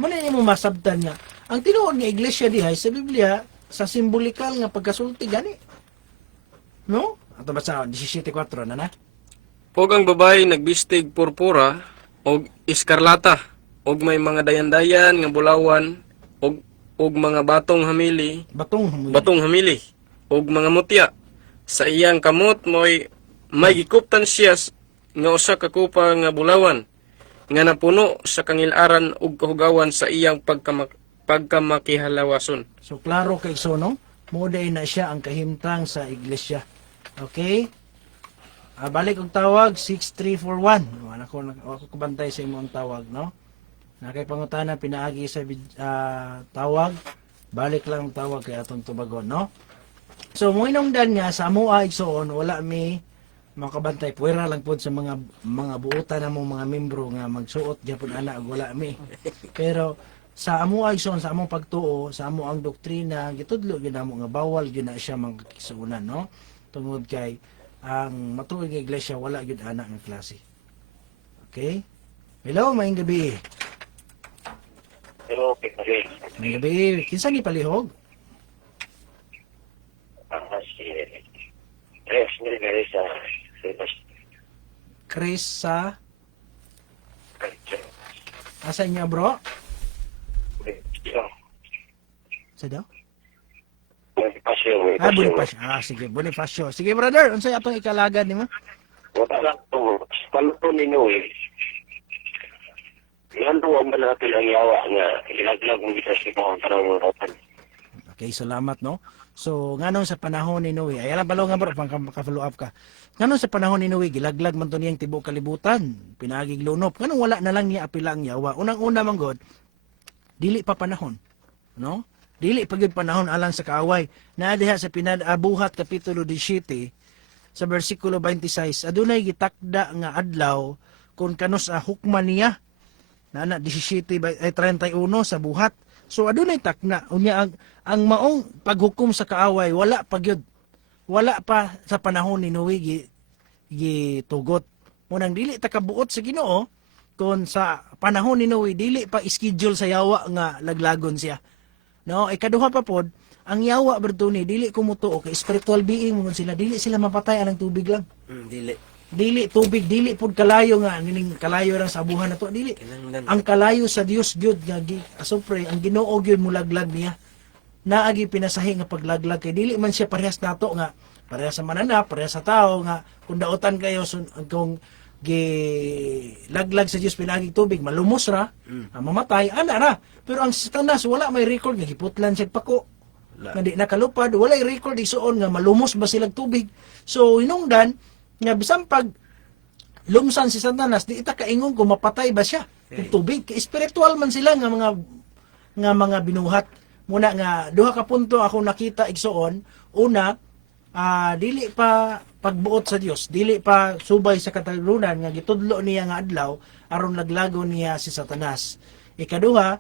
Muna nimo masabtan nga ang tinuod nga iglesia dihay sa Biblia sa simbolikal nga pagkasulti gani. No? Ato basa 17:4 na. Pog ang babae nagbistig purpura og iskarlata og may mga dayan-dayan nga bulawan og mga batong hamili og mga mutya sa iyang kamot may gikuptan siya nga usa ka kupa nga bulawan nga napuno sa kangilaran ug kahugawan sa iyang pagkamakihalawason. So klaro kay no? Moday na siya ang kahimtang sa iglesia. Okay? Balik og tawag 6341. Ako kubantay sa imong tawag, no? Nakay pangutana pinaagi sa tawag. Balik lang ang tawag kay atong tubagon, no? So mo inungdan nga sa amoa igsoon wala mi makabantay puwera lang pod sa mga buutan namong mga membro nga magsuot gyapon ana og wala mi. Pero sa amo agson sa among pagtuo sa amo ang doktrina gitudlo gyud namo nga bawal gyud na siya magkisunan no tungod kay ang matuod nga iglesia wala gyud ana nga klase. Okay? Hello, maayong gabi. Hello, okay. Maayong gabi. Kinsa ni palihog? Si Tres ni Garissa. Chris sa asa niya bro? Sa daw? Bonifacio. Sige, Bonifacio. Sige, brother, unsay atong ikalagad nimo? Wala lang to. Paluto ni Noe. Yan to ang natin ang yawa nga. Ilaglag mo kita sa mga parang open. Okay, salamat, no? So, nganong sa panahon ni Noe, ay alam balo nga bro, pang-follow up ka. Nganong sa panahon ni Noe, gilaglag man to niyang tibok kalibutan, pinagig lunop. Nganong wala na lang niya apila ang yawa? Unang-una man god, dili pa panahon, no? Dili pa gyud panahon alang sa kaaway. Naa diha sa Buhat kapitulo 17 sa bersikulo 26, adunay gitakda nga adlaw kung kanos hukman niya. Nana 31 sa Buhat. So adunay takna unya ang maong paghukom sa kaaway wala pa gyud. Wala pa sa panahon ni Noe gitugot. Munang dili ta kabuot sa Ginoo kung sa panahon ni Noe dili pa schedule sa yawa nga laglagon siya. No, ikaduha pa pod, ang yawa bertuni dili kumutuo kay spiritual being mo sila, dili sila mapatay alang tubig lang. Dili tubig, dili pod kalayo nga ning kalayo ra sa abuhan nato, dili. Ang kalayo sa Dios gyud nga asupre ang Ginoo gyud mulaglag niya. Naagi pinasahi nga paglaglag kay dili man siya parehas nato nga parehas sa mananap, parehas sa tao nga kung daotan kayo kung laglag sa Dios pinagig tubig malumos ra mamatay ana ra pero ang satanas wala may record nga giputlan siya pako nga di nakalupad, walay record isuon nga malumos ba silang tubig. So hinungdan nga bisan pag lumsan si Satanas, di ita kaingon kung mapatay ba siya ng tubig. Spiritual man sila nga mga binuhat. Muna nga duha ka punto ako nakita igsuon. Una, dili pa pagbuot sa Dios, dili pa subay sa katalunan nga gitudlo niya nga adlaw aron laglago niya si Satanas. Ikaduha,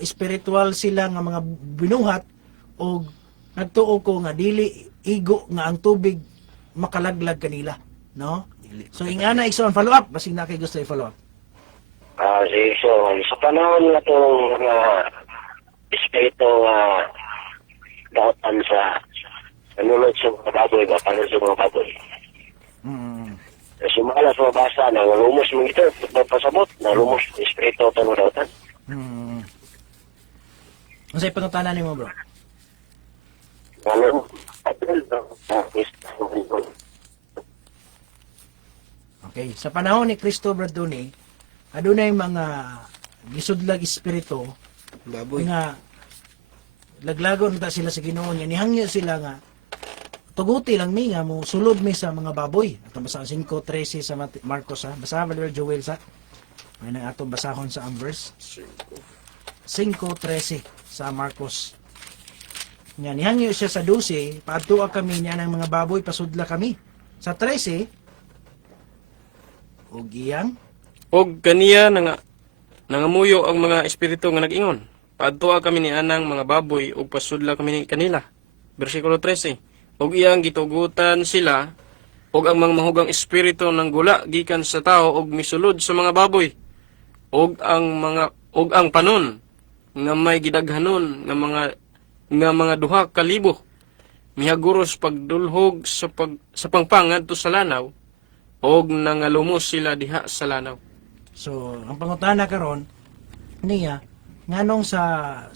spiritual sila nga mga binuhat o nagtuo ko nga dili igo nga ang tubig makalaglag kanila, no? So ingana igsoon follow up basig na kay gusto i-follow up. Sige, so, sa panahon na itong mga espiritu daotan sa nanunod sa mga baboy ba, panunod sa mga baboy. Sumala sa mabasa na lumos mong ito, pasabot, na lumos espiritu ito ng daotan. Ano sa'yo pangutanan ni mo, bro? Ano? Okay, sa panahon ni Cristo Braduni, adunay mga gisudlag espiritu Baboy. nga laglagon ta sila sa Ginoo niya, nihangyo sila nga tuguti lang mi nga mo sulod mi sa mga baboy. Ato basa 5:13 sa Marcos ha. Basa Brother Joel sa. May nang ato basahon sa ang verse 5:13 sa Marcos. Nga nihangyo siya sa 12, paadto kami niya ng mga baboy pasudla kami. Sa 13 ug iyang Og kaniya nangamuyo ang mga espiritu nga nag-ingon. Paadtoa kami ni anang mga baboy ug pasudla kami ni kanila. Bersikulo 13. Og iyang gitugutan sila og ang mga mahugang espiritu ng gula gikan sa tao og misulod sa mga baboy. Og ang panon nga may gidaghanon nga mga duha ka libo mihaguros pagdulhog sa pangpang ngadto sa lanaw og nangalumos sila diha sa lanaw. So, ang pangutana karon niya nganong sa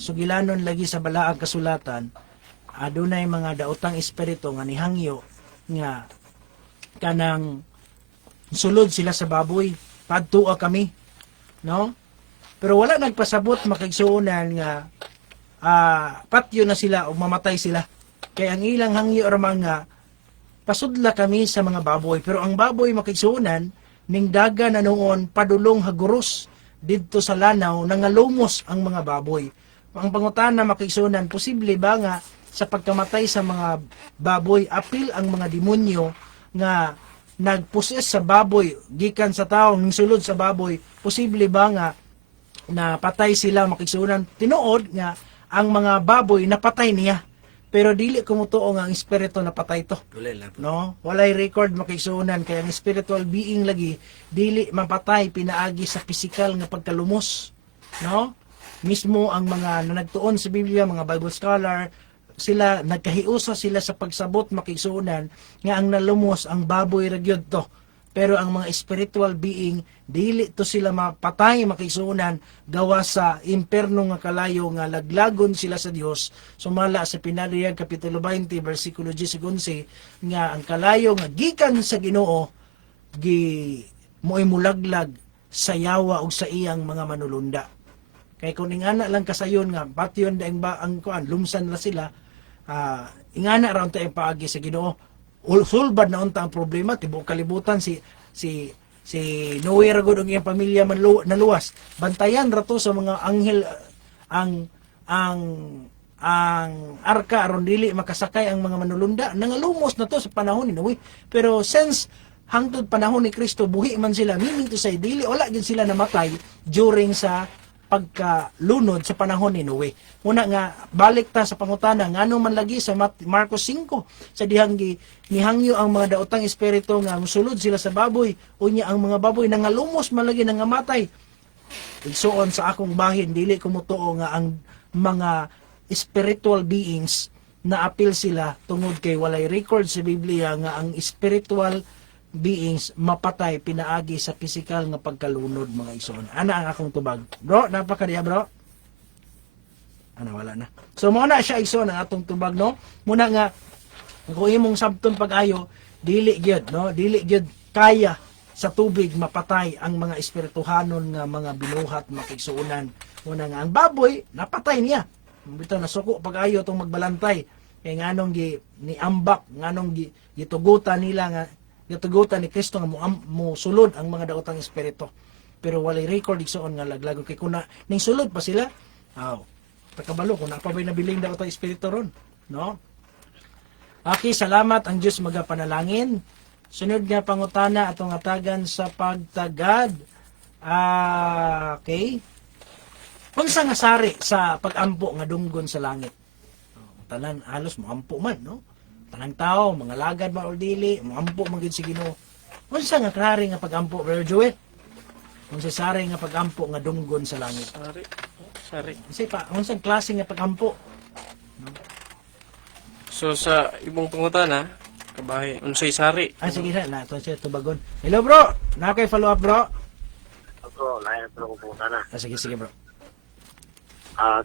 sugilanon lagi sa balaag kasulatan adunay mga daotang espiritu nga nihangyo nga kanang sulod sila sa baboy padtua kami, no? Pero wala nagpasabot makigsuonan nga patyo na sila o mamatay sila. Kaya ang ilang hangyo ramang nga pasudla kami sa mga baboy. Pero ang baboy makigsuonan ning daga na noon padulong haguros didto sa lanaw nangalumos ang mga baboy. Ang pangutana makigsuonan, posible ba nga sa pagkamatay sa mga baboy apil ang mga demonyo nga nagposes sa baboy gikan sa tao ning sulod sa baboy, posible ba nga na patay sila makigsuonan tinuod nga ang mga baboy napatay niya pero dili kumutuo nga ang espiritu napatay to, no? Walay record makigsuonan kay ang spiritual being lagi dili mapatay pinaagi sa physical nga pagkalumos, no? Mismo ang mga nanagtuon sa Biblia, mga Bible scholar, sila nagkahiusa sila sa pagsabot makigsuonan nga ang nalumos ang baboy ra gyud to. Pero ang mga spiritual being dili to sila mapatay makigsuonan gawa sa imperno nga kalayo nga laglagon sila sa Dios. Sumala sa Pinaliyag kapitulo 20 bersikulo 10 nga ang kalayo nga gikan sa Ginoo mo'y mulaglag sa yawa ug sa iyang mga manulunda. Kay kung ingana lang kasayon nga patyon daing ba ang kuan lumsan na sila, ingana ra unta ang paagi sa Ginoo. Sulbad na unta ang problema, tibuok kalibutan si Noe ra gud ang iyang pamilya naluwas. Bantayan ra to sa mga anghel ang arka aron dili makasakay ang mga manulunda. Nangalumos na to sa panahon ni Noe. Pero since hangtod panahon ni Kristo buhi man sila, meaning to say dili wala gid sila namatay during sa pagkalunod sa panahon ni Noe. Una nga balik ta sa pangutana ngano man lagi sa Marcos 5 sa dihang nihangyo ang mga daotang espiritu nga musulod sila sa baboy unya ang mga baboy nangalumos man lagi nangamatay. Igsuon sa akong bahin dili ko mutuo nga ang mga spiritual beings na apil sila tungod kay walay record sa Biblia nga ang spiritual beings mapatay pinaagi sa physical nga pagkalunod mga igsoon. Ana ang akong tubag. Bro, napakadiya bro. Ana wala na. So mo na siya igsoon ang atong tubag, no? Muna nga kung imong sabton pag-ayo dili gyud, no? Dili gyud kaya sa tubig mapatay ang mga espirituhanon nga mga binuhat makigsuonan. Muna nga ang baboy napatay niya. Bitaw nasuko pag-ayo tong magbalantay. Kay nganong ni ambak, nganong gitugutan nila nga gitugutan ni Kristo nga mo sulod ang mga daotang espiritu. Pero walay record igsoon nga laglago kay kuna ning sulod pa sila. Takabalo kung napabay nabiling daotang espiritu ron, no? Okay, salamat ang Dios magapanalangin. Sunod nga pangutana atong atagan sa pagtagad. Okay. Unsa nga sari sa pagampo nga dunggon sa langit? Tanan halos moampo man, no? Tanang tao, mga lagad ba o dili, moampo man gid si Ginoo. Unsa nga sari nga pagampo, Brother Joel? Unsa sari nga pagampo nga dunggon sa langit? Sari. Kasi pa, unsa klase nga pagampo? So sa ibong pangutana, kabahay, unsay sari? Sige na to siya tubagon. Hello bro, na kay follow up bro. Bro, layan ko kung pumunta na. Sige bro.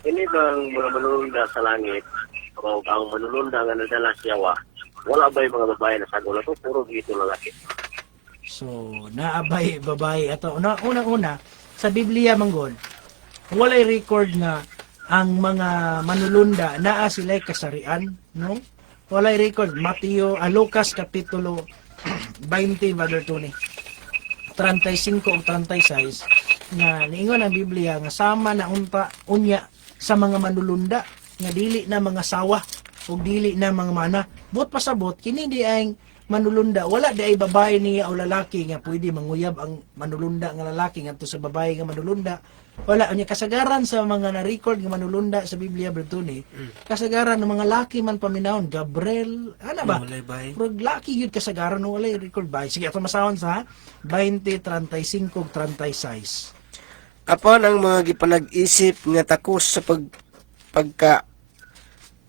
Kini bang mga manulunda sa langit, o ang manulunda nga nadala sa Yawa, wala ba yung mga babae na sagol ito? Puro dito lalaki. So, naabay babae ato. Una sa Biblia manggod, walay record nga ang mga manulunda naa sila'y kasarian, no? Walay record Lucas kapitulo 20 Brother Tony. 35 o 36 nga niingon ang Biblia nga sama na unya sa mga manulunda nga dili na mga sawa o dili na mga mana. Bot pasabot kini di ay manulunda, wala di ay babae niya o lalaki nga pwede manguyab ang manulunda nga lalaki ngadto sa babae nga manulunda. Wala unya kasagaran sa mga na-record nga manulunda sa Biblia Bertone. Kasagaran ng mga laki man paminahon, Gabriel, ano ba? Pero laki yun kasagaran no walay record ba. Sige ato masahon sa 20, 35, 36. Apan ang mga gipanag-isip nga takos sa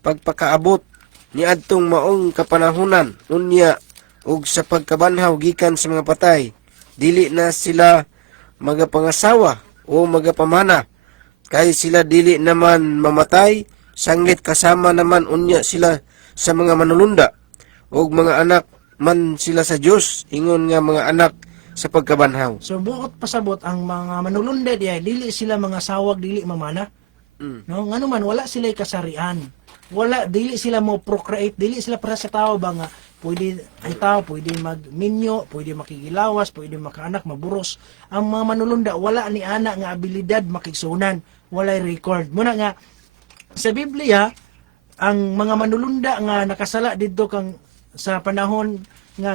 pagpakaabot ni adtong maong kapanahunan unya ug sa pagkabanhaw gikan sa mga patay, dili na sila magapangasawa o magapamana, kay sila dili naman mamatay, sanglit kasama naman unya sila sa mga manulunda, ug mga anak man sila sa Dios, ingon nga mga anak sa pagkabanhaw. So buot pasabot ang mga manulunda diay dili sila mga sawag, dili mamana. No, ngano man wala sila kasarian. Wala dili sila mo procreate, dili sila para sa tao ba nga pwede ang tao pwede magminyo, pwede makigilawas, pwede makaanak, maburos. Ang mga manulunda wala ni ana nga abilidad makigsunan, walay record. Muna nga sa Biblia ang mga manulunda nga nakasala didto kang sa panahon nga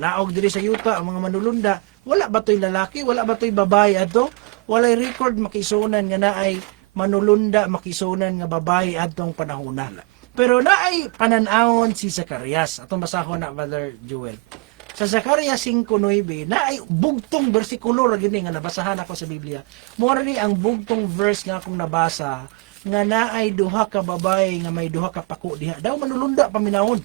naog diri sa yuta ang mga manulunda, wala ba to'y lalaki, wala ba to'y babae adto? Walay record makisunan nga naay manulunda makisunan nga babae adtong panahona. Pero naay pananawon si Zacarias. Atong basahon na Brother Joel. Sa Zacarias 5:9 naay bugtong bersikulo ra gini nga nabasahan ako sa Biblia. Mora ni ang bugtong verse nga akong nabasa nga naay duha ka babae nga may duha ka pako diha. Daw manulunda paminawon.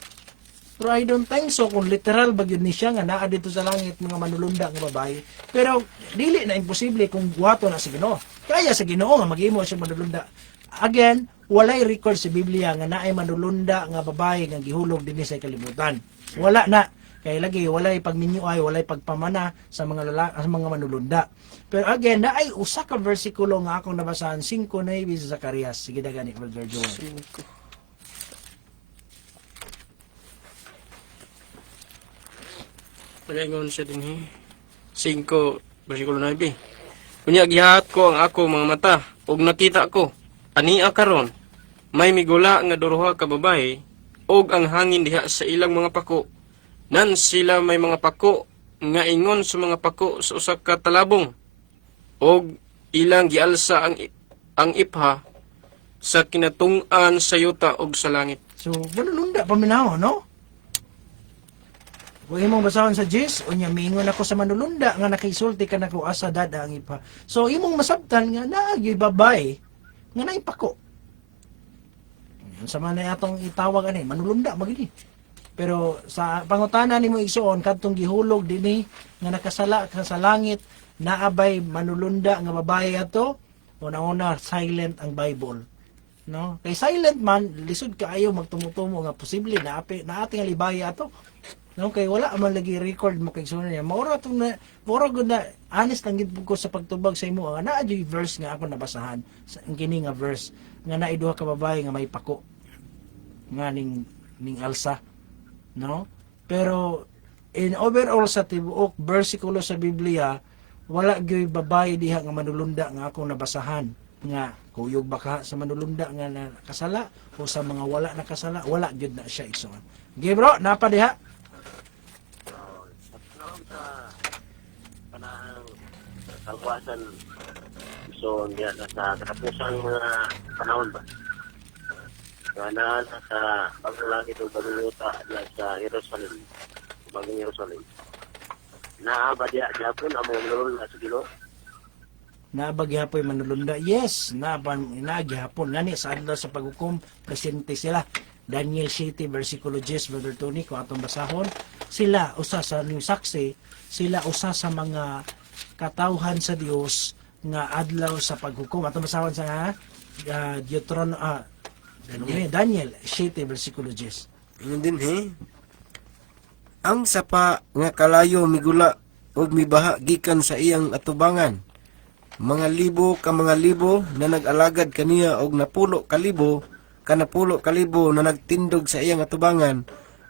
Pero I don't think so kung literal ba yun ni siya nga naa dito sa langit mga manulunda nga babae. Pero dili na imposible kung guwato na si Ginoo. Kaya sa Ginoo nga maghimo siya manulunda. Again, walay record sa Biblia nga naay manulunda nga babae nga gihulog dinhi sa kalibutan. Wala na. Kaya lagi walay pagminyuay, walay pagpamana sa mga sa mga manulunda. Pero again, naay usa ka bersikulo nga akong nabasahan 5:9 sa Zacarias. Sige dagani Brother Joel. 5. Pag-ingon siya din 5, versikulo 9. Unya gihat ko ang ako mga mata, ug nakita ko, ania karon, may migula nga duruha ka babae, ug ang hangin diha sa ilang mga pako. Nan sila may mga pako, nga ingon sa mga pako sa usa ka talabong, ug ilang gialsa ang ipha sa kinatung-an sa yuta ug sa langit. So, manulunda paminaw, no? Kung imong basahon sa Jis, unya miingon ako sa manulunda nga nakisulti ka nako asa dada ang ipa. So imong masabtan nga naagi babae nga naipako. Sa man atong itawag ani manulunda magini. Pero sa pangutana nimo igsuon kadtong gihulog dinhi nga nakasala ka sa langit naabay manulunda nga babae ato, una-una silent ang Bible. No? Kay silent man lisod kaayo magtumutumo nga posible na ating libaya ato. Okay, wala man lagi record mo kay sunan niya. Maura tong na maura gud na honest lang gid ko sa pagtubag sa imo. Naa jud verse nga ako nabasahan sa ang kini nga verse nga naay duha ka babae nga may pako nga ning alsa, no? Pero in overall sa tibuok bersikulo sa Biblia, wala gyud babae diha nga manulunda nga ako nabasahan nga kuyog baka sa manulunda nga nakasala o sa mga wala nakasala, wala gyud na siya igsoon. Okay bro, napa diha? Sa panahang kalwasan, so niya nasa katapusang mga panahon ba? Kana sa paglaki ito baguluta sa Jerusalem, bagong Jerusalem. Naaba diya Japon ang mga manulunda sa Ginoo. Naabagihapoy manulunda. Yes, naagihapon. Ngani sa adlaw sa paghukom, presente sila. Daniel 7, versikulo 10, Brother Tony, kung atong basahon, sila usa sa new saksi, sila usa sa mga katawhan sa Dios nga adlaw sa paghukom. Atong basahon sa Daniel 7, versikulo 10. Yun din ang sapa nga kalayo migula og mibaha gikan sa iyang atubangan. Mga libo na nag-alagad kaniya og napulo kalibo na nagtindog sa iyang atubangan.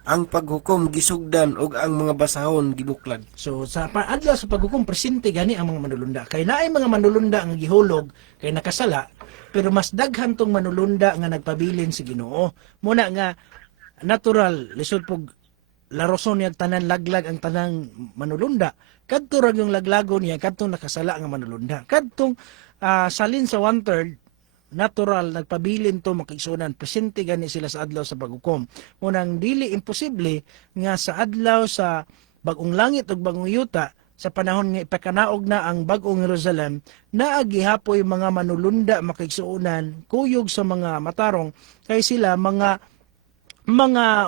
Ang paghukom gisugdan og ang mga basahon gibuklad. So sa adlaw sa paghukom presente gani ang mga manulunda. Kay naay mga manulunda nga gihulog kay nakasala, pero mas daghan tong manulunda nga nagpabilin si Ginoo. Muna nga natural lisod pog laroson niya tanan laglag ang tanang manulunda. Kadto ra yung laglago niya kadtong nakasala nga manulunda. Kadtong salin sa 1/3 natural nagpabilin to makigsunan presente gani sila sa adlaw sa paghukom. Munang dili imposible nga sa adlaw sa bagong langit ug bagong yuta sa panahon nga ipakanaog na ang bagong Jerusalem, naagihapoy mga manulunda makigsuunan kuyog sa mga matarong kay sila mga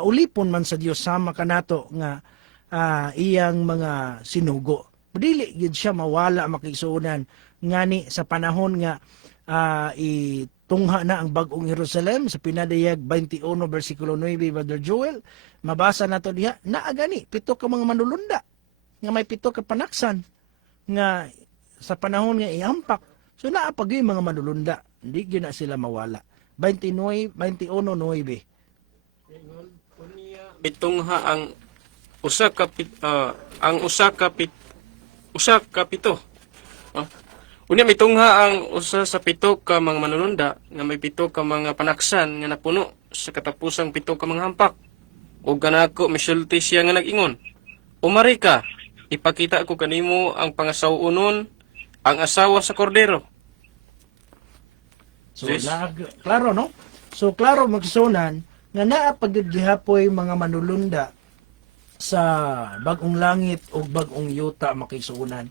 ulipon man sa Dios sama kanato nga iyang mga sinugo. Dili gid siya mawala makigsuunan ngani sa panahon nga itungha na ang bagong Jerusalem sa pinadayag 21 versikulo 9 Brother Joel, mabasa nato diha naagani 7 ka mga manulunda nga may 7 ka panaksan nga sa panahon nga iampak. So naa pag yung mga manulunda, hindi gyud na sila mawala. 21:9. Itungha ang usa ka pito. Unya mitungha ang usa sa 7 ka mga manununda nga may 7 ka mga panaksan nga napuno sa katapusang 7 ka mga hampak. Ug kanako misulti siya nga nag-ingon, "Umari ka, ipakita ko kanimo ang pangasawunon, ang asawa sa kordero." So Yes. klaro no? So klaro magsunan nga naa paggihapoy mga manulunda sa bagong langit o bagong yuta makigsuunan.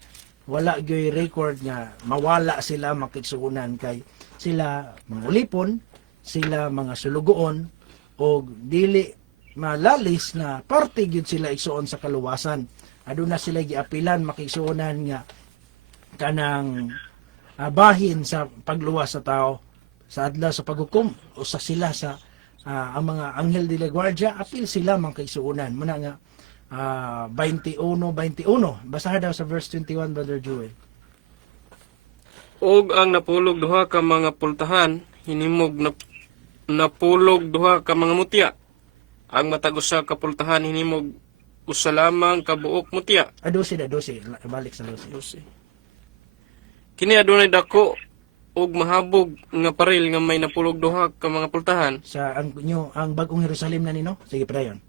Wala gyoy record nga mawala sila makigsuunan kay sila mga ulipon, sila mga sulugoon o dili malalis na parte gyud sila igsuon sa kaluwasan. Aduna sila giapilan makigsuunan nga kanang bahin sa pagluwas sa tao sa adlaw sa paghukom o sa sila sa ang mga anghel de la guardia apil sila makigsuunan. Muna nga 21. Basahan daw sa verse 21, Brother Joel. Og ang napulog duha ka mga pultahan hinimog napulog duha ka mga mutya. Ang matag usa ka pultahan hinimog usa lamang ka buok mutya. 12. Balik sa 12. Kini adunay dako og mahabog nga paril nga may napulog duha ka mga pultahan. Sa ang bagong Jerusalem na nino. Sige pa dayon.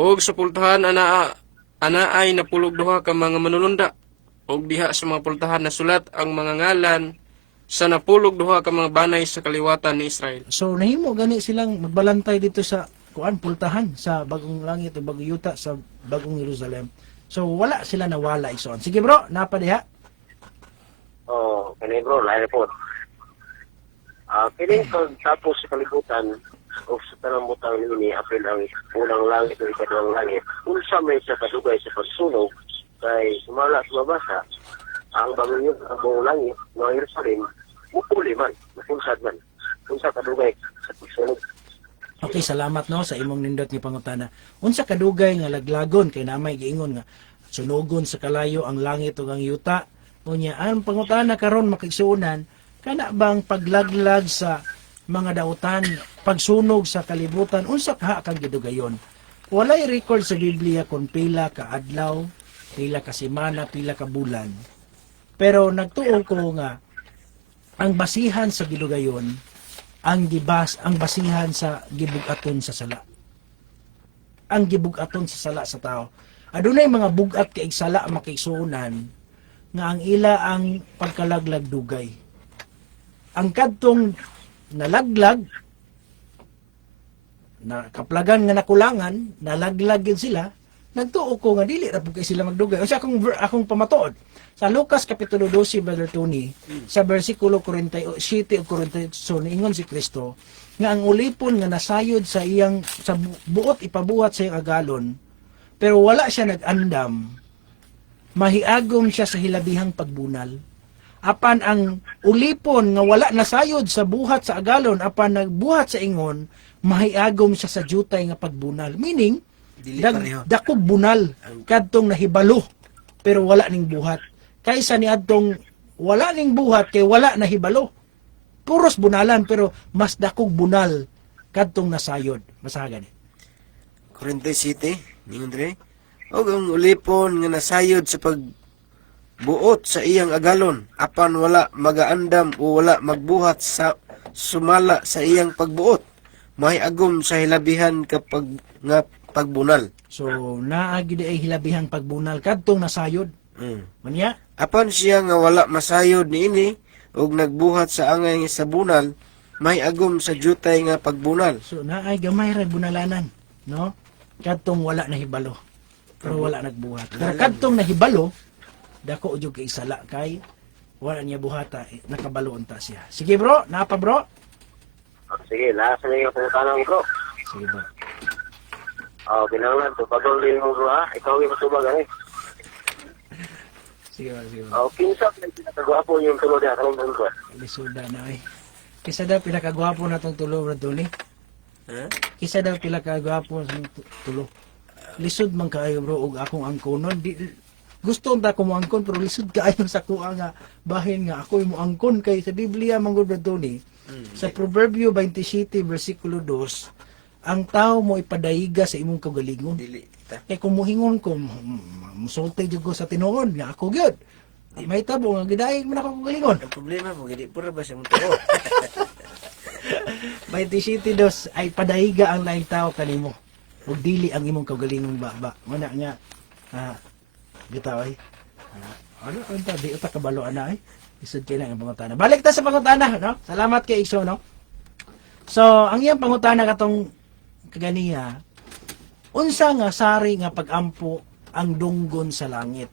Og sa pultahan anaay napulog duha ka mga manununda. Og diha sa mga pultahan nasulat ang mga ngalan sa napulog duha ka mga banay sa kaliwatan ni Israel. So nahimo gani silang magbalantay dito sa pultahan sa bagong langit o bagong yuta sa bagong Jerusalem. So wala sila nawala igsoon. Sige bro, napa diha? Oh, kani bro, lain po. Kini kung tapos sa kalibutan o sa tanang butang ini, apil ang unang langit o ikadawang langit, kung sa may sa kadugay sa pagsunog, kay sumala sa mabasa, ang bagong yun, ang buong langit, mga Jerusalem, mupuli man, mapunsad man, kung sa kadugay sa pagsunog. Okay, salamat no sa imong nindot nga pangutana. Unsa kadugay nga laglagon kay namay giingon nga sunugon sa kalayo ang langit ug ang yuta. Unya ang pangutana karon makigsuonan kana bang paglaglag sa mga dautan, pagsunog sa kalibutan unsa ka kang gidugayon? Walay record sa Biblia kung pila ka adlaw, pila ka semana, pila ka bulan. Pero nagtuo ko nga ang basihan sa gidugayon ang basihan sa gibugaton sa sala. Ang gibugaton sa sala sa tao. Adunay mga bugat kay sala makigsuonan nga ang ila ang pagkalaglag dugay. Ang kadtong nalaglag na kaplagan nga nakulangan, nalaglag gid sila, nagtuo ko nga dili ra pud kay sila magdugay. O sa akong pamatuod sa Lucas kapitulo 12 Brother Tony, sa bersikulo 47 ug 48 niingon si Kristo nga ang ulipon nga nasayod sa iyang sa buot ipabuhat sa iyang agalon, pero wala siya nag-andam, mahiagom siya sa hilabihang pagbunal. Apan ang ulipon nga wala nasayod sa buhat sa agalon, apan nagbuhat sa ingon, mahiagom siya sa jutay nga pagbunal. Meaning, Dili pareho. dakog bunal kadtong nahibalo pero wala ning buhat. Kaysa ni adtong wala ning buhat kay wala nahibalo. Puros bunalan pero mas dakog bunal kadtong nasayod. Masagan ni. 47 ningon dire. Og ang ulipon nga nasayod sa pagbuot sa iyang agalon apan wala magaandam o wala magbuhat sa sumala sa iyang pagbuot. Mahiagom sa hilabihan kapag nga pagbunal. So naagi di ay hilabihang pagbunal kadtong nasayod. Manya? Apan siya nga wala masayod niini ug nagbuhat sa angay sa bunal, mahiagom sa jutay nga pagbunal. So naay gamay ra bunalanan, no? Kadtong wala nahibalo. Pero wala nagbuhat. Pero kadtong nahibalo, dako jud kay sala kay wala niya buhata, nakabalo unta siya. Sige bro, napa bro? Sige, last na yung pangutanan ko. Sige bro. Kinahanglan to. Pagod din mo bro ha. Ikaw yung masubag eh. Sige bro. Kinsa na pinakagwapo yung tulod niya. Karong ko. Lisuda na ay. Kisa daw pinakagwapo na tong tulo bro Tony. Kisa daw pinakagwapo sa tulo. Lisod man kaayo bro ug akong angkonon. Gusto unta ko mo angkon pero lisod kaayo sa kuha nga bahin nga ako mo angkon kay sa Biblia man bro Tony. Sa Proverbio 27 versikulo 2, ang tao mo ipadayiga sa imong kagalingon. Dili ta. Kay kung muhingon ko, musulti jud ko sa tinuod nga ako gyud. Di may tabo nga gidayeg man ako kagalingon. Ang problema mo gidi pura ba sa mong tuo. 27 dos ay padayiga ang laing tao kanimo. Ug dili ang imong kagalingon ba. Muna nga gitaway. Ano anta di uta kabalo ana ay. Isod kay lang ang pangutana. Balik ta sa pangutana, no? Salamat kay Ikso, no? So, ang iyang pangutana katong kaganiya, unsa nga sari nga pagampo ang dunggon sa langit?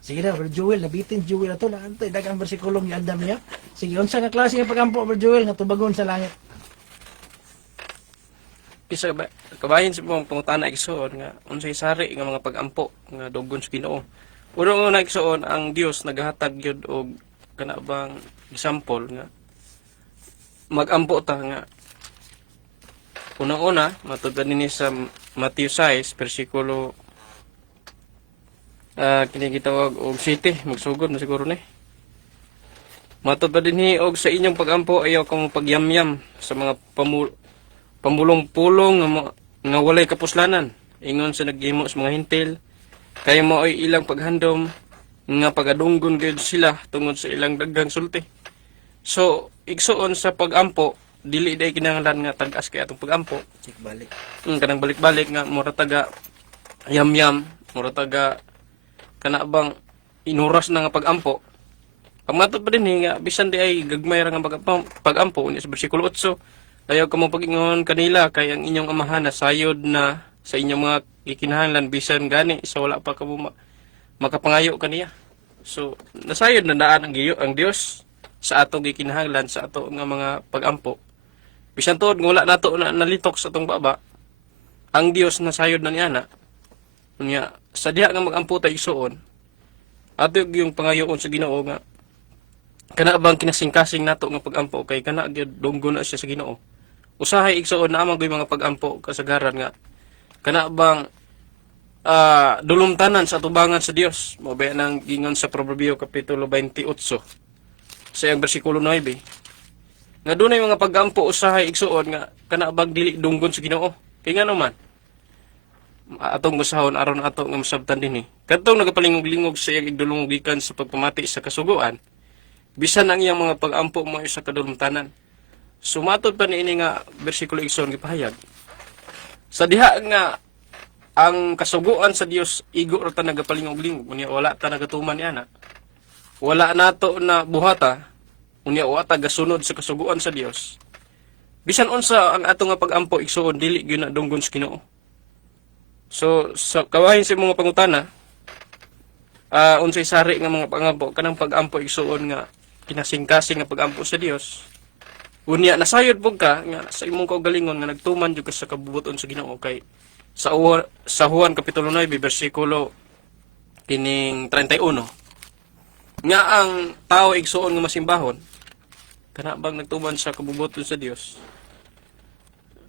Sige na, Brother Joel, nabitin Joel na to, naantay, dagang bersikulong yung andam niya. Sige, unsa nga klase nga pagampo, Brother Joel, nga tubagon sa langit? Isa kabahin sa mong pangutana igsoon nga unsay sari nga mga pagampo nga dugon sa Ginoo. Una igsoon ang Dios nagahatag gyud og kana bang example nga magampo ta nga unang-una matud dinhi sa Matthew 6 bersikulo kini gitawag og 7 magsugod na siguro ni. Matud dinhi og sa inyong pagampo ayaw kamo pagyamyam sa mga pamulong-pulong nga walay kapuslanan ingon sa naghimo sa mga hintil kaya mo ay ilang paghandom nga pagadunggon gyud sila tungod sa ilang daggang sulti. So igsuon sa pagampo dili day kinahanglan nga tag-as kay atong pagampo. Check balik. Kanang balik-balik nga mura taga yam-yam, mura taga kana bang inuras na nga pagampo. Pagmatod pa din nga bisan di ay gagmay ra nga pagampo unya sa bersikulo 8. Ayaw ka mo pag-ingon kanila kay ang inyong amahan na sayod na sa inyong mga gikinahanglan bisan gani so wala pa ka mo makapangayo kaniya. So nasayod na daan ang Dios sa atong gikinahanglan sa ato nga mga pagampo. Bisan tuod nga wala nato na nalitok sa atong baba, ang Dios nasayod na niana. Unya sa diha nga magampo tay igsuon, ato yung pangayoon sa Ginoo nga kana bang kinasing-kasing nato nga pagampo kay kana gyud dunggo na siya sa Ginoo. usahay igsuon na amang mga pagampo kasagaran nga kana bang dulumtanan sa tubangan sa Dios. Mo ba nang gingon sa Proverbio kapitulo 28 sa iyang bersikulo 9. Nga dunay mga pagampo usahay igsuon nga kana bang dili dunggon sa Ginoo. Kay ngano man atong musahon aron ato nga masabtan dinhi. Kadtong nagapalingog-lingog sa iyang igdulong gikan sa pagpamati sa kasuguan, bisan ang iyang mga pagampo mo sa kadulumtanan. Sumatod pa niini nga bersikulo igsoon gipahayag. Sa diha nga ang kasuguan sa Dios igo ra ta nagapalingog-lingog unya wala ta nagatuman ni ana. Wala nato na buhata unya wa ta gasunod sa kasuguan sa Dios. Bisan unsa ang ato nga pagampo igsoon dili gyud na dunggon sa Ginoo. So sa kawahin sa mga pangutana unsay sari nga mga pagampo kanang pagampo igsuon nga kinasing-kasing nga pagampo sa Dios. Unya nasayod pug ka nga sa imong kaugalingon nga nagtuman jud ka sa kabubuton sa Ginoo kay sa Juan kapitulo 9 bersikulo kining 31 nga ang tao igsuon nga masimbahon kana bang nagtuman sa kabubuton sa Dios.